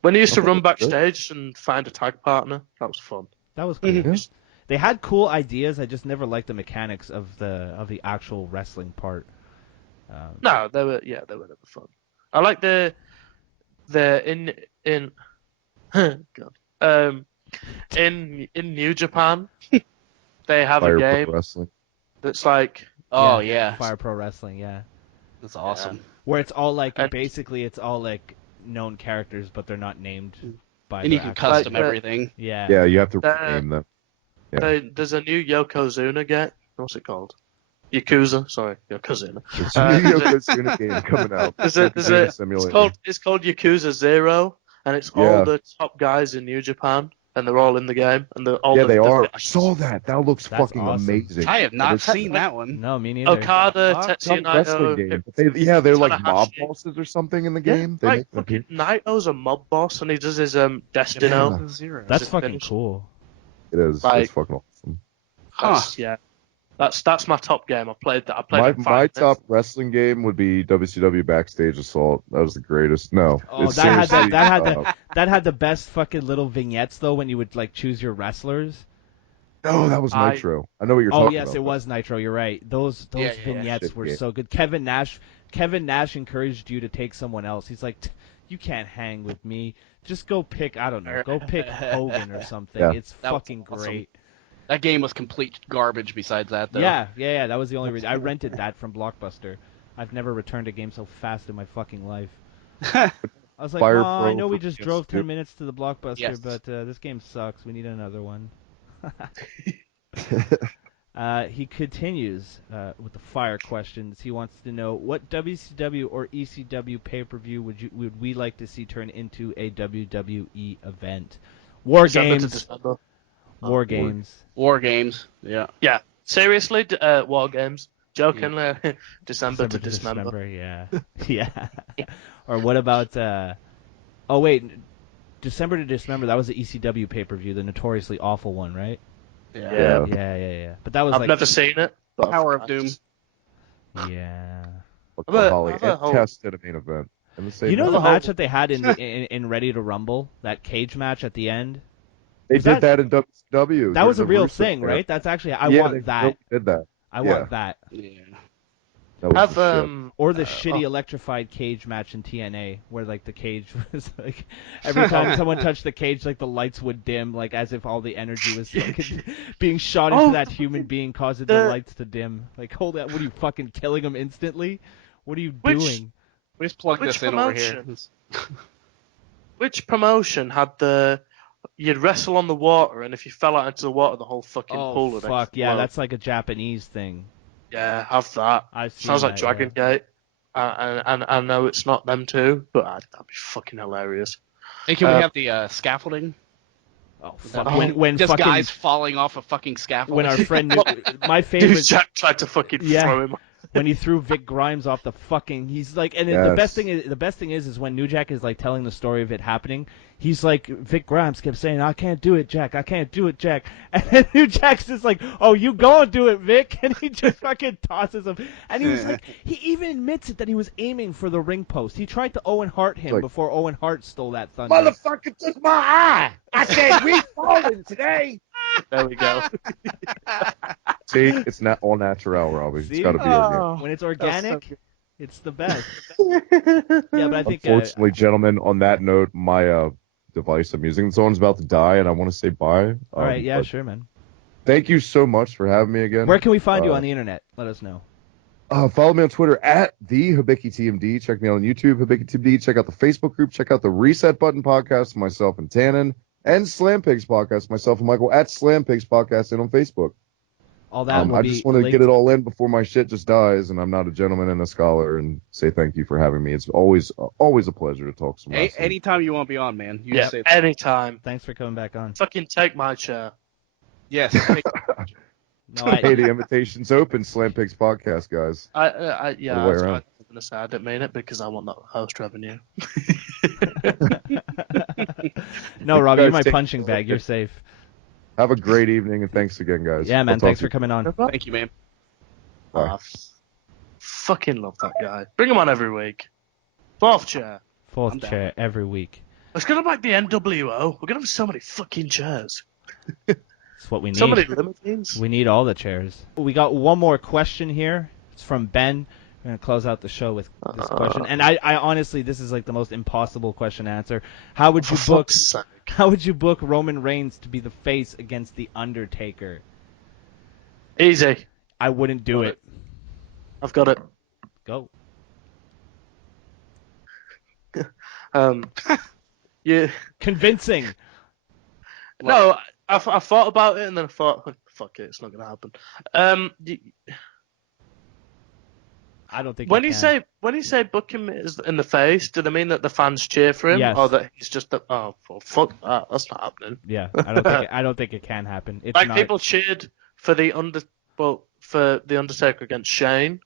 When you used to Okay, run that's good. backstage and find a tag partner, that was fun. That was cool. Yeah. They had cool ideas. I just never liked the mechanics of the actual wrestling part. No, they were never fun. I like the in God. In New Japan they have Fire a Pro game Wrestling. that's like Oh, yeah. Fire Pro Wrestling, yeah. That's awesome. Where it's all like And- basically it's all like known characters, but they're not named by. And you can actual- custom Like, everything. Yeah. Yeah, you have to Uh, rename them. Yeah. there's a new Yokozuna game. What's it called? Yakuza. Sorry, Yokozuna. There's a new Yokozuna game coming out. There's a Yokozuna it's Simulator. called Yakuza 0, and it's Yeah. all the top guys in New Japan, and they're all in the game, and they're all Yeah, the, they the are. I finishes. saw that. That looks That's fucking awesome. amazing. I have not It's seen that one. No, me neither. Okada, not Tetsuya a wrestling Naito. game. But they're like mob Tanahashi. bosses or something in the game. They Like make them fucking Naito's a mob boss, and he does his Destino. Yeah. Zero. That's Just fucking finish. cool. It is. Like- It's fucking awesome. Yeah, that's my top game. I played that. I played it in My 5 minutes. top wrestling game would be WCW Backstage Assault. That was the greatest. No, Oh, it's that had seriously, that had the best fucking little vignettes though when you would like choose your wrestlers. No, that was I- Nitro. I know what you're Oh talking yes, about. it was Nitro. You're right. Those Yeah, yeah, vignettes Shit, were yeah. so good. Kevin Nash encouraged you to take someone else. He's like, you can't hang with me. Just go pick. I don't know. Go pick Hogan or something. Yeah. It's That was fucking awesome. great. That game was complete garbage besides that, though. Yeah. That was the only reason I rented that from Blockbuster. I've never returned a game so fast in my fucking life. I was like, Fire I Pro know we for just PS2. drove 10 minutes to the Blockbuster, Yes. but this game sucks. We need another one. He continues with the fire questions. He wants to know what WCW or ECW pay-per-view would we like to see turn into a WWE event? War December to games. December. War games. War games. Yeah. Yeah, seriously, War Games. Jokingly, December to December. Yeah. Yeah. Or what about? Oh wait, December to Dismember. That was the ECW pay-per-view, the notoriously awful one, right? Yeah. Yeah. But that was I've like never seen it. But Power of Doom. Yeah. Fuck I've heard- Holly. I've heard And whole- Test at a main event. in the same. You know match. the match that they had in Ready to Rumble, that cage match at the end. They did that in WCW. That was a real Russo thing, match. right? That's actually I Yeah, want they that. really did that. I want that. Yeah. That was the shit. Or the shitty electrified cage match in TNA, where like the cage was like every time someone touched the cage, like the lights would dim, like as if all the energy was like, being shot into that human being, causing the lights to dim. Like, hold that! What are you fucking killing him instantly? What are you doing? We just plug this in over here. Which promotion had you'd wrestle on the water, and if you fell out into the water, the whole fucking pool would fuck explode? yeah, that's like a Japanese thing. Yeah, have that. I've seen Sounds like that, Dragon Gate. And I know it's not them two, but that'd be fucking hilarious. Hey, can we have the scaffolding? Oh fuck! When just fucking, guys falling off a fucking scaffold. when our friend, my favorite, Jack tried to fucking throw him. When he threw Vic Grimes off the fucking, he's like, and the best thing is when New Jack is like telling the story of it happening. He's like, Vic Grimes kept saying, "I can't do it, Jack. I can't do it, Jack." And then New Jack's just like, "Oh, you go and do it, Vic." And he just fucking tosses him. And he was like, he even admits it that he was aiming for the ring post. He tried to Owen Hart him before Owen Hart stole that thunder. Motherfucker took my eye. I said, we falling today. There we go. See, it's not all natural, Robbie. See? It's got to be organic. When it's organic, it's the best. Yeah, but I think unfortunately, gentlemen, on that note, my device I'm using, someone's about to die, and I want to say bye. All right, yeah, sure, man. Thank you so much for having me again. Where can we find you on the internet? Let us know. Follow me on Twitter at TheHibikiTMD. Check me out on YouTube, HibikiTMD. Check out the Facebook group. Check out the Reset Button podcast, myself and Tannen, and Slam Pigs podcast, myself and Michael at Slam Pigs podcast, and on Facebook. All that I just wanted to get it all in before my shit just dies, and I'm not a gentleman and a scholar, and say thank you for having me. It's always a pleasure to talk some wrestling. Anytime you want to be on, man. You Yeah, say anytime. Thanks for coming back on. Fucking take my chair. Yes. Hey, the invitation's open, Slam Pigs podcast, guys. I was around. going to say I didn't mean it because I want that host revenue. No, Robbie, you're my punching bag. You're safe. Have a great evening, and thanks again, guys. Yeah, man. Thanks for coming on. Thank you, man. Bye. Fucking love that guy. Bring him on every week. Fourth chair. Fourth chair every week. Let's get him like the NWO. We're going to have so many fucking chairs. That's what we need. So many limousines. We need all the chairs. We got one more question here. It's from Ben. We're going to close out the show with this question. And I honestly, this is like the most impossible question to answer. How would you book Roman Reigns to be the face against The Undertaker? Easy. I wouldn't do it. I've got it. Go. Yeah. Convincing. No, I thought about it and then I thought, fuck it, it's not going to happen. I don't think when you say book him in the face, do they mean that the fans cheer for him, yes. or that he's just fuck that? That's not happening. Yeah, I don't think it can happen. It's like not... people cheered for the Undertaker against Shane,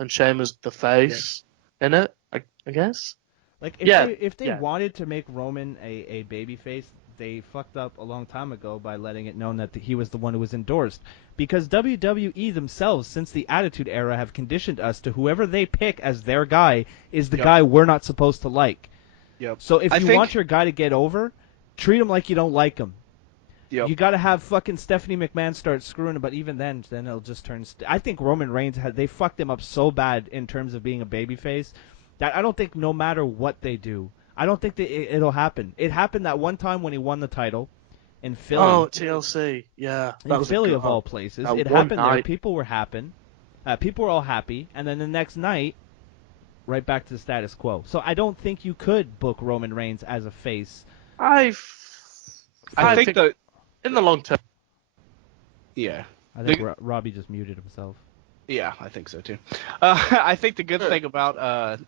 and Shane was the face in it. I guess. Like if they wanted to make Roman a baby face, they fucked up a long time ago by letting it known that he was the one who was endorsed. Because WWE themselves, since the Attitude Era, have conditioned us to whoever they pick as their guy is the guy we're not supposed to like. Yep. So if you want your guy to get over, treat him like you don't like him. Yep. You got to have fucking Stephanie McMahon start screwing him, but even then it'll just turn... I think Roman Reigns, they fucked him up so bad in terms of being a babyface that I don't think no matter what they do, I don't think that it'll happen. It happened that one time when he won the title in Philly. Oh, TLC, yeah. In Philly, of all places. It happened there. People were happy. People were all happy. And then the next night, right back to the status quo. So I don't think you could book Roman Reigns as a face. I think that... In the long term. Yeah. I think Robbie just muted himself. Yeah, I think so too. I think the good thing about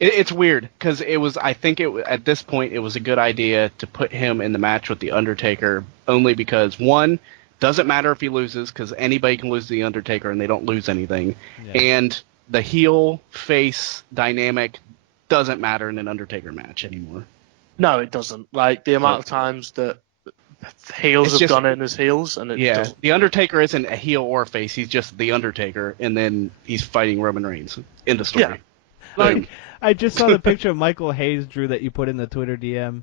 it's weird because at this point it was a good idea to put him in the match with the Undertaker only because one, doesn't matter if he loses because anybody can lose to the Undertaker and they don't lose anything, and the heel face dynamic doesn't matter in an Undertaker match anymore. No, it doesn't. Like the amount of times that heels have gone in as heels, and the Undertaker isn't a heel or a face. He's just the Undertaker, and then he's fighting Roman Reigns in the story. Yeah. Like, I just saw the picture of Michael Hayes, Drew, that you put in the Twitter DM.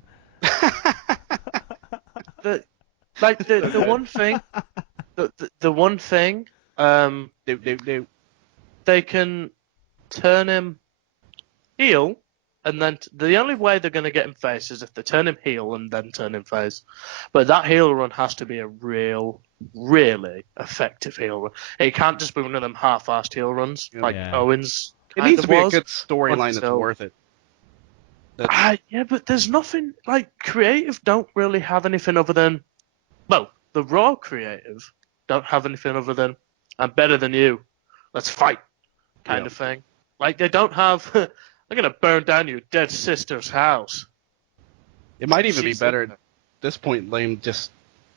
The one thing, the one thing, they can turn him heel, and then the only way they're going to get him face is if they turn him heel and then turn him face. But that heel run has to be a really effective heel run. It can't just be one of them half-assed heel runs like Owens. It needs to be a good storyline that's worth it. Yeah, but there's nothing, like, creative don't really have anything other than, well, the Raw creative don't have anything other than, I'm better than you, let's fight, kind of thing. Like, they don't have, I'm going to burn down your dead sister's house. It might even be better at this point, Lane, just,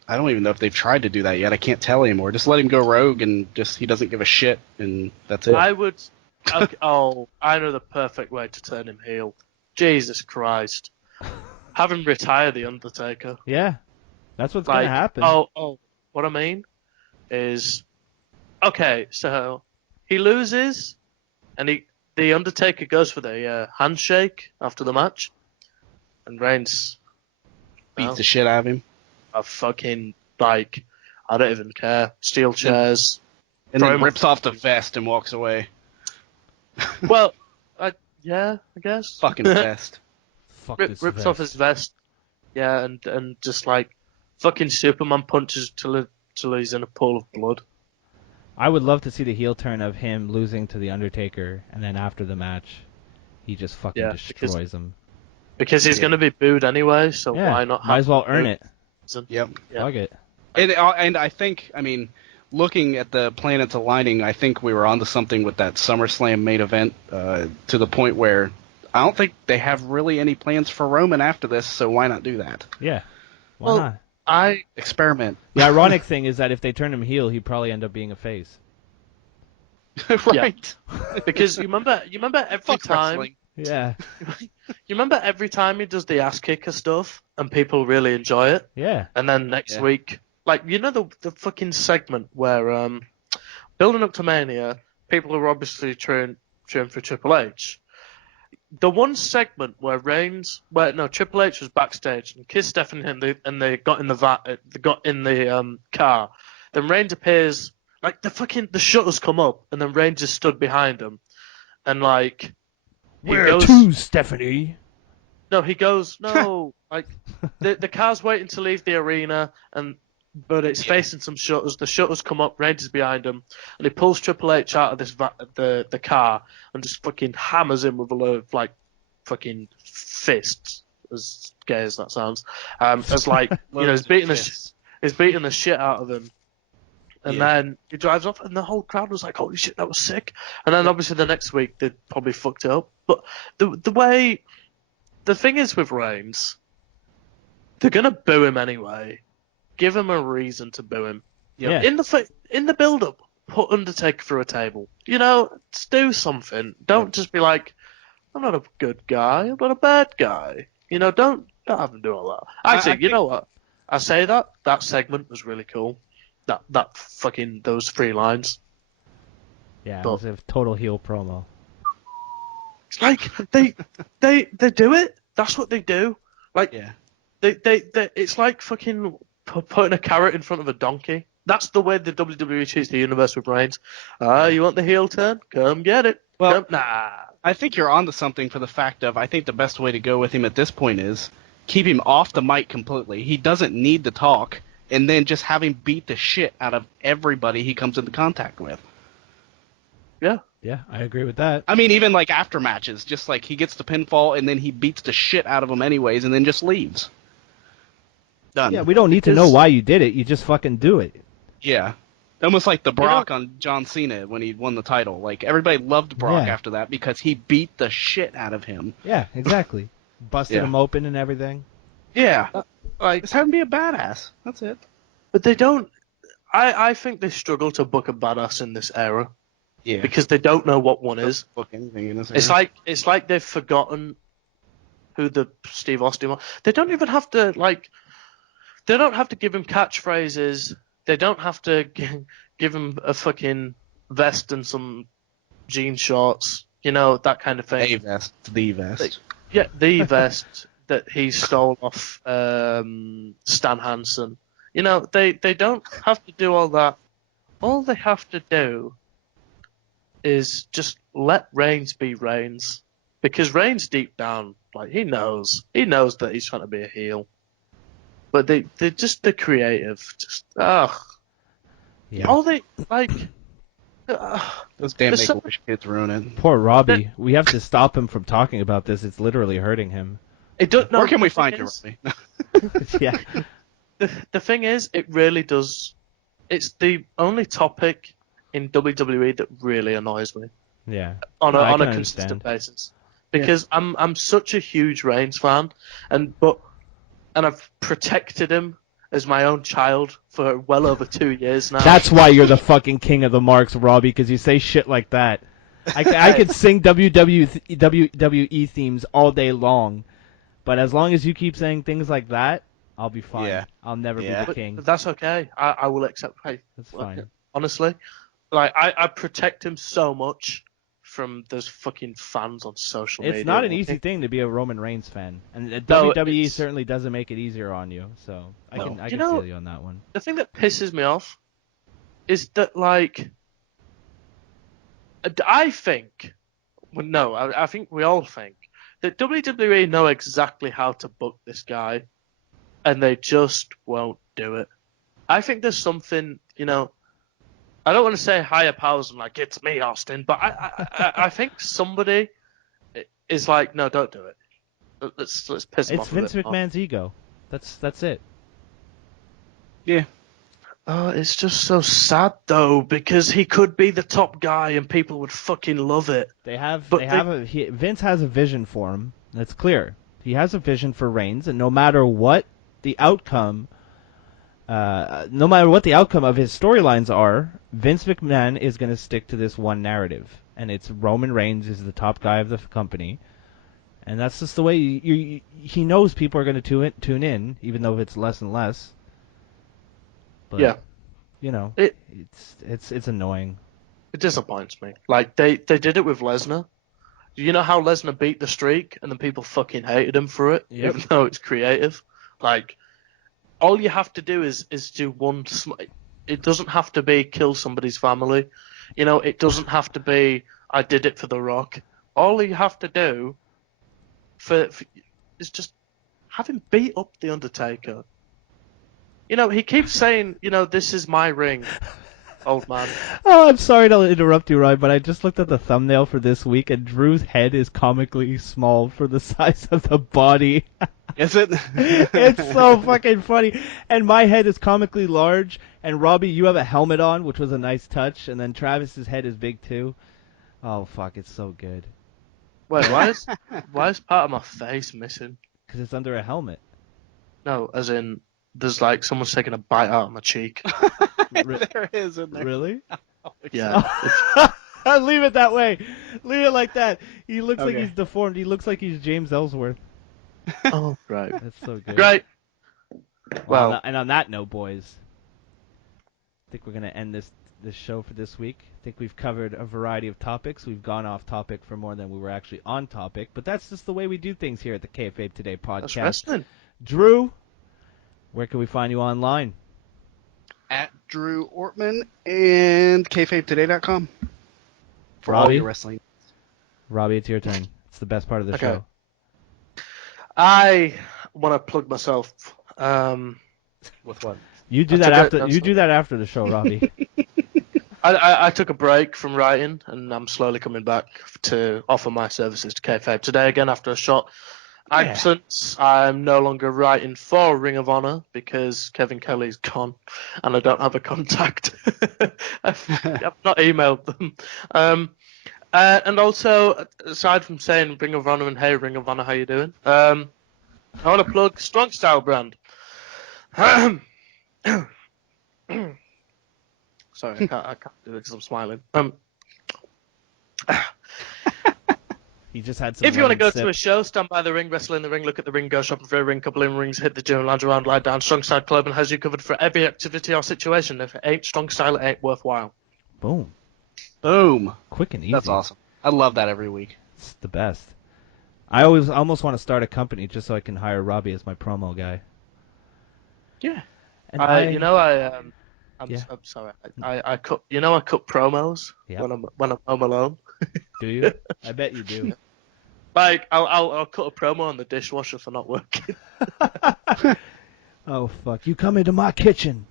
I don't even know if they've tried to do that yet. I can't tell anymore. Just let him go rogue and just, he doesn't give a shit, and that's it. I would, okay, I know the perfect way to turn him heel. Jesus Christ. Have him retire The Undertaker. Yeah, that's what's going to happen. What I mean is, okay, so he loses, and the Undertaker goes for the handshake after the match, and Reigns beats the shit out of him. I don't even care. Steel chairs. And then rips off the vest and walks away. Well, yeah, I guess. Fucking vest. Rips off his vest. Yeah, and just like fucking Superman punches till he's in a pool of blood. I would love to see the heel turn of him losing to the Undertaker, and then after the match, he just fucking destroys him. Because he's going to be booed anyway, so why not? Might as well earn it. Yep. Fuck it. And I think, I mean, looking at the planets aligning, I think we were onto something with that SummerSlam main event, to the point where I don't think they have really any plans for Roman after this, so why not do that? Yeah. Why not? Experiment. The ironic thing is that if they turn him heel, he'd probably end up being a face. Right. Because you remember every time. Wrestling. Yeah. You remember every time he does the ass kicker stuff, and people really enjoy it. Yeah. And then next week, like, you know the fucking segment where building up to Mania, people are obviously cheering for Triple H. The one segment where Triple H was backstage and kissed Stephanie and they got in the car. Then Reigns appears, like the shutters come up and then Reigns is stood behind him, and like where to, Stephanie? No, he goes like the car's waiting to leave the arena but it's facing some shutters. The shutters come up, Reigns is behind him, and he pulls Triple H out of the car and just fucking hammers him with a load of like fucking fists, as gay as that sounds. It's like, he's beating the shit out of him, and then he drives off, and the whole crowd was like, "Holy shit, that was sick!" And then obviously the next week they probably fucked it up. But the thing is with Reigns, they're gonna boo him anyway. Give him a reason to boo him. Yeah. In the build-up, put Undertaker through a table. Let's do something. Don't just be like, I'm not a good guy. I'm not a bad guy. Don't have him do all that. Actually, you know what? I say that segment was really cool. That fucking those 3 lines. Yeah, it was a total heel promo. It's like they do it. That's what they do. Like they it's like fucking putting a carrot in front of a donkey. That's the way the WWE treats the universe with Reigns. You want the heel turn? Come get it. Well, I think you're onto something for the fact of, I think the best way to go with him at this point is keep him off the mic completely. He doesn't need to talk, and then just have him beat the shit out of everybody he comes into contact with. Yeah. Yeah, I agree with that. I mean, even like after matches, just like he gets the pinfall and then he beats the shit out of them anyways and then just leaves. Done. Yeah, we don't need to know why you did it. You just fucking do it. Yeah. Almost like the Brock on John Cena when he won the title. Like, everybody loved Brock after that because he beat the shit out of him. Yeah, exactly. Busted him open and everything. Yeah. Just have him be a badass. That's it. But they don't... I think they struggle to book a badass in this era. Yeah. Because they don't know what one is. Book anything in this era. It's like they've forgotten who the Steve Austin was. They don't even have to, like... They don't have to give him catchphrases. They don't have to give him a fucking vest and some jean shorts. That kind of thing. The vest. Yeah, the vest that he stole off Stan Hansen. They don't have to do all that. All they have to do is just let Reigns be Reigns. Because Reigns deep down, he knows that he's trying to be a heel. But they're just the creative. Yeah. All they, those damn Make-A-Wish kids ruin it. Poor Robbie. We have to stop him from talking about this. It's literally hurting him. Where can we find you, Robbie? Yeah. The thing is, it really does. It's the only topic in WWE that really annoys me. Yeah. On I a can consistent understand. basis, because I'm such a huge Reigns fan, and I've protected him as my own child for well over 2 years now. That's why you're the fucking king of the marks, Robbie, because you say shit like that. I could sing WWE themes all day long, but as long as you keep saying things like that, I'll be fine. Yeah. I'll never be the king. But that's okay. I will accept. Hey, That's fine. Honestly, I protect him so much from those fucking fans on social media. It's not an easy thing to be a Roman Reigns fan, and No, WWE certainly doesn't make it easier on you. So I can feel you on that one. The thing that pisses me off is that I think, I think we all think that WWE know exactly how to book this guy, and they just won't do it. I think there's something, I don't want to say higher powers and it's me, Austin, but I think somebody is no, don't do it. Let's piss him It's off. Vince McMahon's ego. That's it. Yeah. Oh, it's just so sad though, because he could be the top guy and people would fucking love it. Vince has a vision for him. That's clear. He has a vision for Reigns, and no matter what the outcome of his storylines are, Vince McMahon is going to stick to this one narrative, and it's Roman Reigns is the top guy of the company, and that's just the way he knows people are going to tune in, even though it's less and less. But, yeah, it's annoying. It disappoints me. They did it with Lesnar. You know how Lesnar beat the streak, and then people fucking hated him for it, Yep. even though it's creative. All you have to do is do one. It doesn't have to be kill somebody's family. It doesn't have to be I did it for The Rock. All you have to do is just have him beat up The Undertaker. He keeps saying, this is my ring, old man. Oh, I'm sorry to interrupt you, Ryan, but I just looked at the thumbnail for this week, and Drew's head is comically small for the size of the body. Is it? It's so fucking funny. And my head is comically large, and Robbie, you have a helmet on, which was a nice touch, and then Travis's head is big too. Oh, fuck, it's so good. Wait, why is part of my face missing? Because it's under a helmet. No, as in, there's someone's taking a bite out of my cheek. There is, isn't there? Really? Yeah. Leave it that way. Leave it like that. He looks like he's deformed. He looks like he's James Ellsworth. Oh, right. That's so good. Great. Well, and on that note, boys, I think we're going to end this show for this week. I think we've covered a variety of topics. We've gone off topic for more than we were actually on topic, but that's just the way we do things here at the Kayfabe Today podcast. That's wrestling. Drew, where can we find you online? At Drew Ortman and KayfabeToday.com for Robbie? all your wrestling. Robbie, it's your turn. It's the best part of the show. I want to plug myself. With what? You do that after the show, Robbie. I took a break from writing, and I'm slowly coming back to offer my services to Kayfabe Today again after a short absence. I'm no longer writing for Ring of Honor because Kevin Kelly's gone, and I don't have a contact. I've not emailed them. And also, aside from saying Ring of Honor and hey Ring of Honor, how you doing? I want to plug Strong Style brand. Sorry, I can't do it because I'm smiling. He just had some. If you want to go sip. to a show, stand by the ring, wrestle in the ring, look at the ring, go shopping for a ring, couple in rings, hit the gym, lounge around, lie down. Strong Style Clothing has you covered for every activity or situation. If it ain't strong style, it ain't worthwhile. Boom. Boom. Quick and easy. That's awesome. I love that every week. It's the best. I almost want to start a company just so I can hire Robbie as my promo guy. Yeah. And I'm sorry. I cut. I cut promos when I'm home alone. Do you? I bet you do. Like I'll cut a promo on the dishwasher for not working. Oh fuck! You come into my kitchen.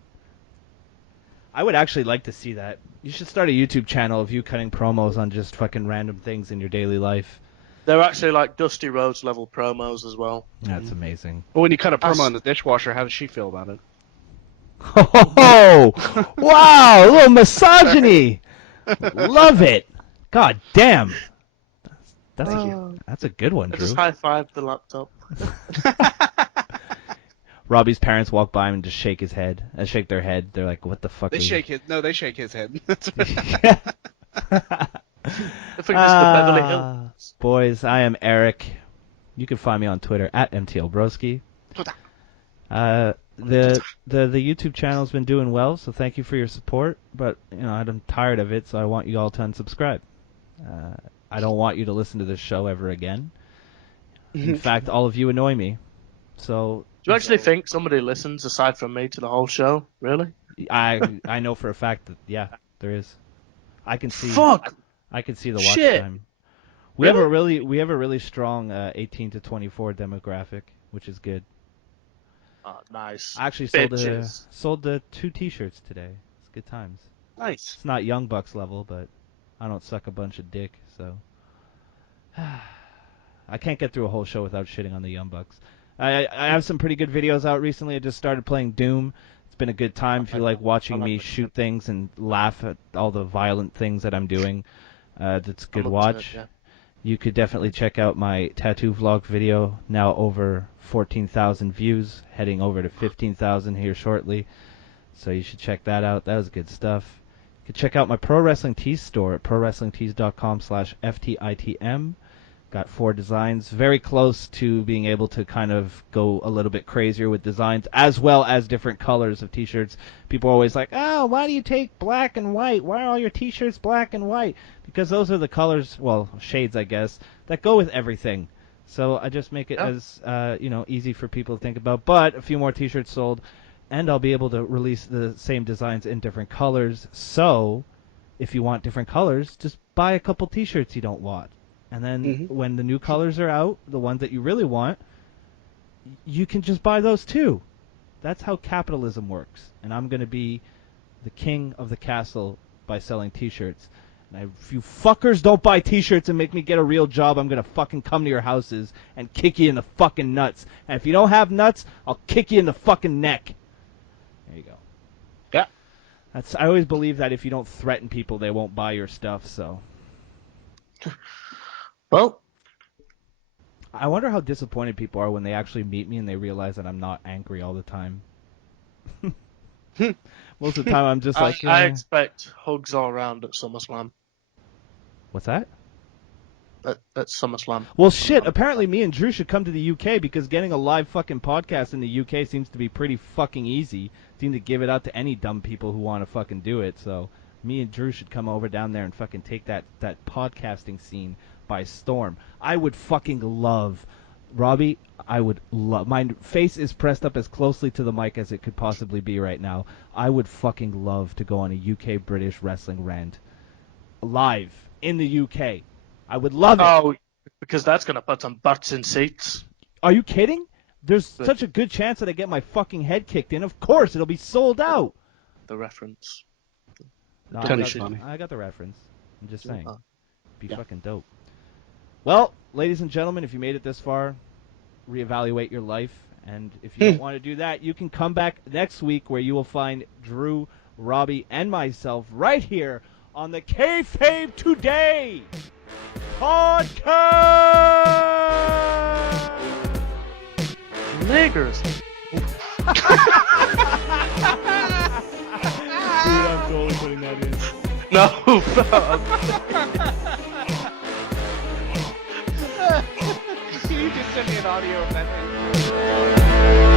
I would actually like to see that. You should start a YouTube channel of you cutting promos on just fucking random things in your daily life. They're actually like Dusty Rhodes level promos as well. That's amazing. Well, when you cut a promo on the dishwasher, how does she feel about it? Oh, wow! A little misogyny. Love it. God damn. That's a good one, I Drew. just high-fived the laptop. Robbie's parents walk by him and just shake their head. They're like, "What the fuck?" They shake his head. I think it's the Beverly Hills. Boys, I am Eric. You can find me on Twitter at MTLBroski. The YouTube channel's been doing well, so thank you for your support. But I'm tired of it, so I want you all to unsubscribe. I don't want you to listen to this show ever again. In fact, all of you annoy me. So. Do you actually think somebody listens aside from me to the whole show? Really? I know for a fact that there is. I can see. Fuck. I can see the watch Shit. time. We have a really strong 18 to 24 demographic, which is good. Oh, nice. I actually sold the 2 T-shirts today. It's good times. Nice. It's not Young Bucks level, but I don't suck a bunch of dick, so I can't get through a whole show without shitting on the Young Bucks. I have some pretty good videos out recently. I just started playing Doom. It's been a good time if you like watching me shoot things and laugh at all the violent things that I'm doing. That's a good watch. You could definitely check out my tattoo vlog video, now over 14,000 views, heading over to 15,000 here shortly. So you should check that out. That was good stuff. You could check out my Pro Wrestling Tees store at prowrestlingtees.com/FTITM. Got 4 designs, very close to being able to kind of go a little bit crazier with designs, as well as different colors of T-shirts. People are always like, "Oh, why do you take black and white? Why are all your T-shirts black and white?" Because those are the colors, well, shades, I guess, that go with everything. So I just make it as easy for people to think about. But a few more T-shirts sold, and I'll be able to release the same designs in different colors. So if you want different colors, just buy a couple T-shirts you don't want. And then when the new colors are out, the ones that you really want, you can just buy those too. That's how capitalism works. And I'm going to be the king of the castle by selling T-shirts. And if you fuckers don't buy T-shirts and make me get a real job, I'm going to fucking come to your houses and kick you in the fucking nuts. And if you don't have nuts, I'll kick you in the fucking neck. There you go. Yeah. I always believe that if you don't threaten people, they won't buy your stuff, so... Well, I wonder how disappointed people are when they actually meet me and they realize that I'm not angry all the time. Most of the time I'm just like... I expect hugs all around at SummerSlam. What's that? At SummerSlam. Well, shit, apparently me and Drew should come to the UK because getting a live fucking podcast in the UK seems to be pretty fucking easy. Seem to give it out to any dumb people who want to fucking do it, so... Me and Drew should come over down there and fucking take that podcasting scene by storm. I would fucking love, Robbie, I would love, my face is pressed up as closely to the mic as it could possibly be right now. I would fucking love to go on a UK British wrestling rant. Live, in the UK. I would love it. Oh, because that's going to put some butts in seats. Are you kidding? There's such a good chance that I get my fucking head kicked in. Of course, it'll be sold out. The reference. No, I got the reference. I'm just saying. Be fucking dope. Well, ladies and gentlemen, if you made it this far, reevaluate your life. And if you don't want to do that, you can come back next week where you will find Drew, Robbie, and myself right here on the Kayfabe Today podcast. Niggers. Dude, I'm totally putting that in. No. send me an audio of that thing.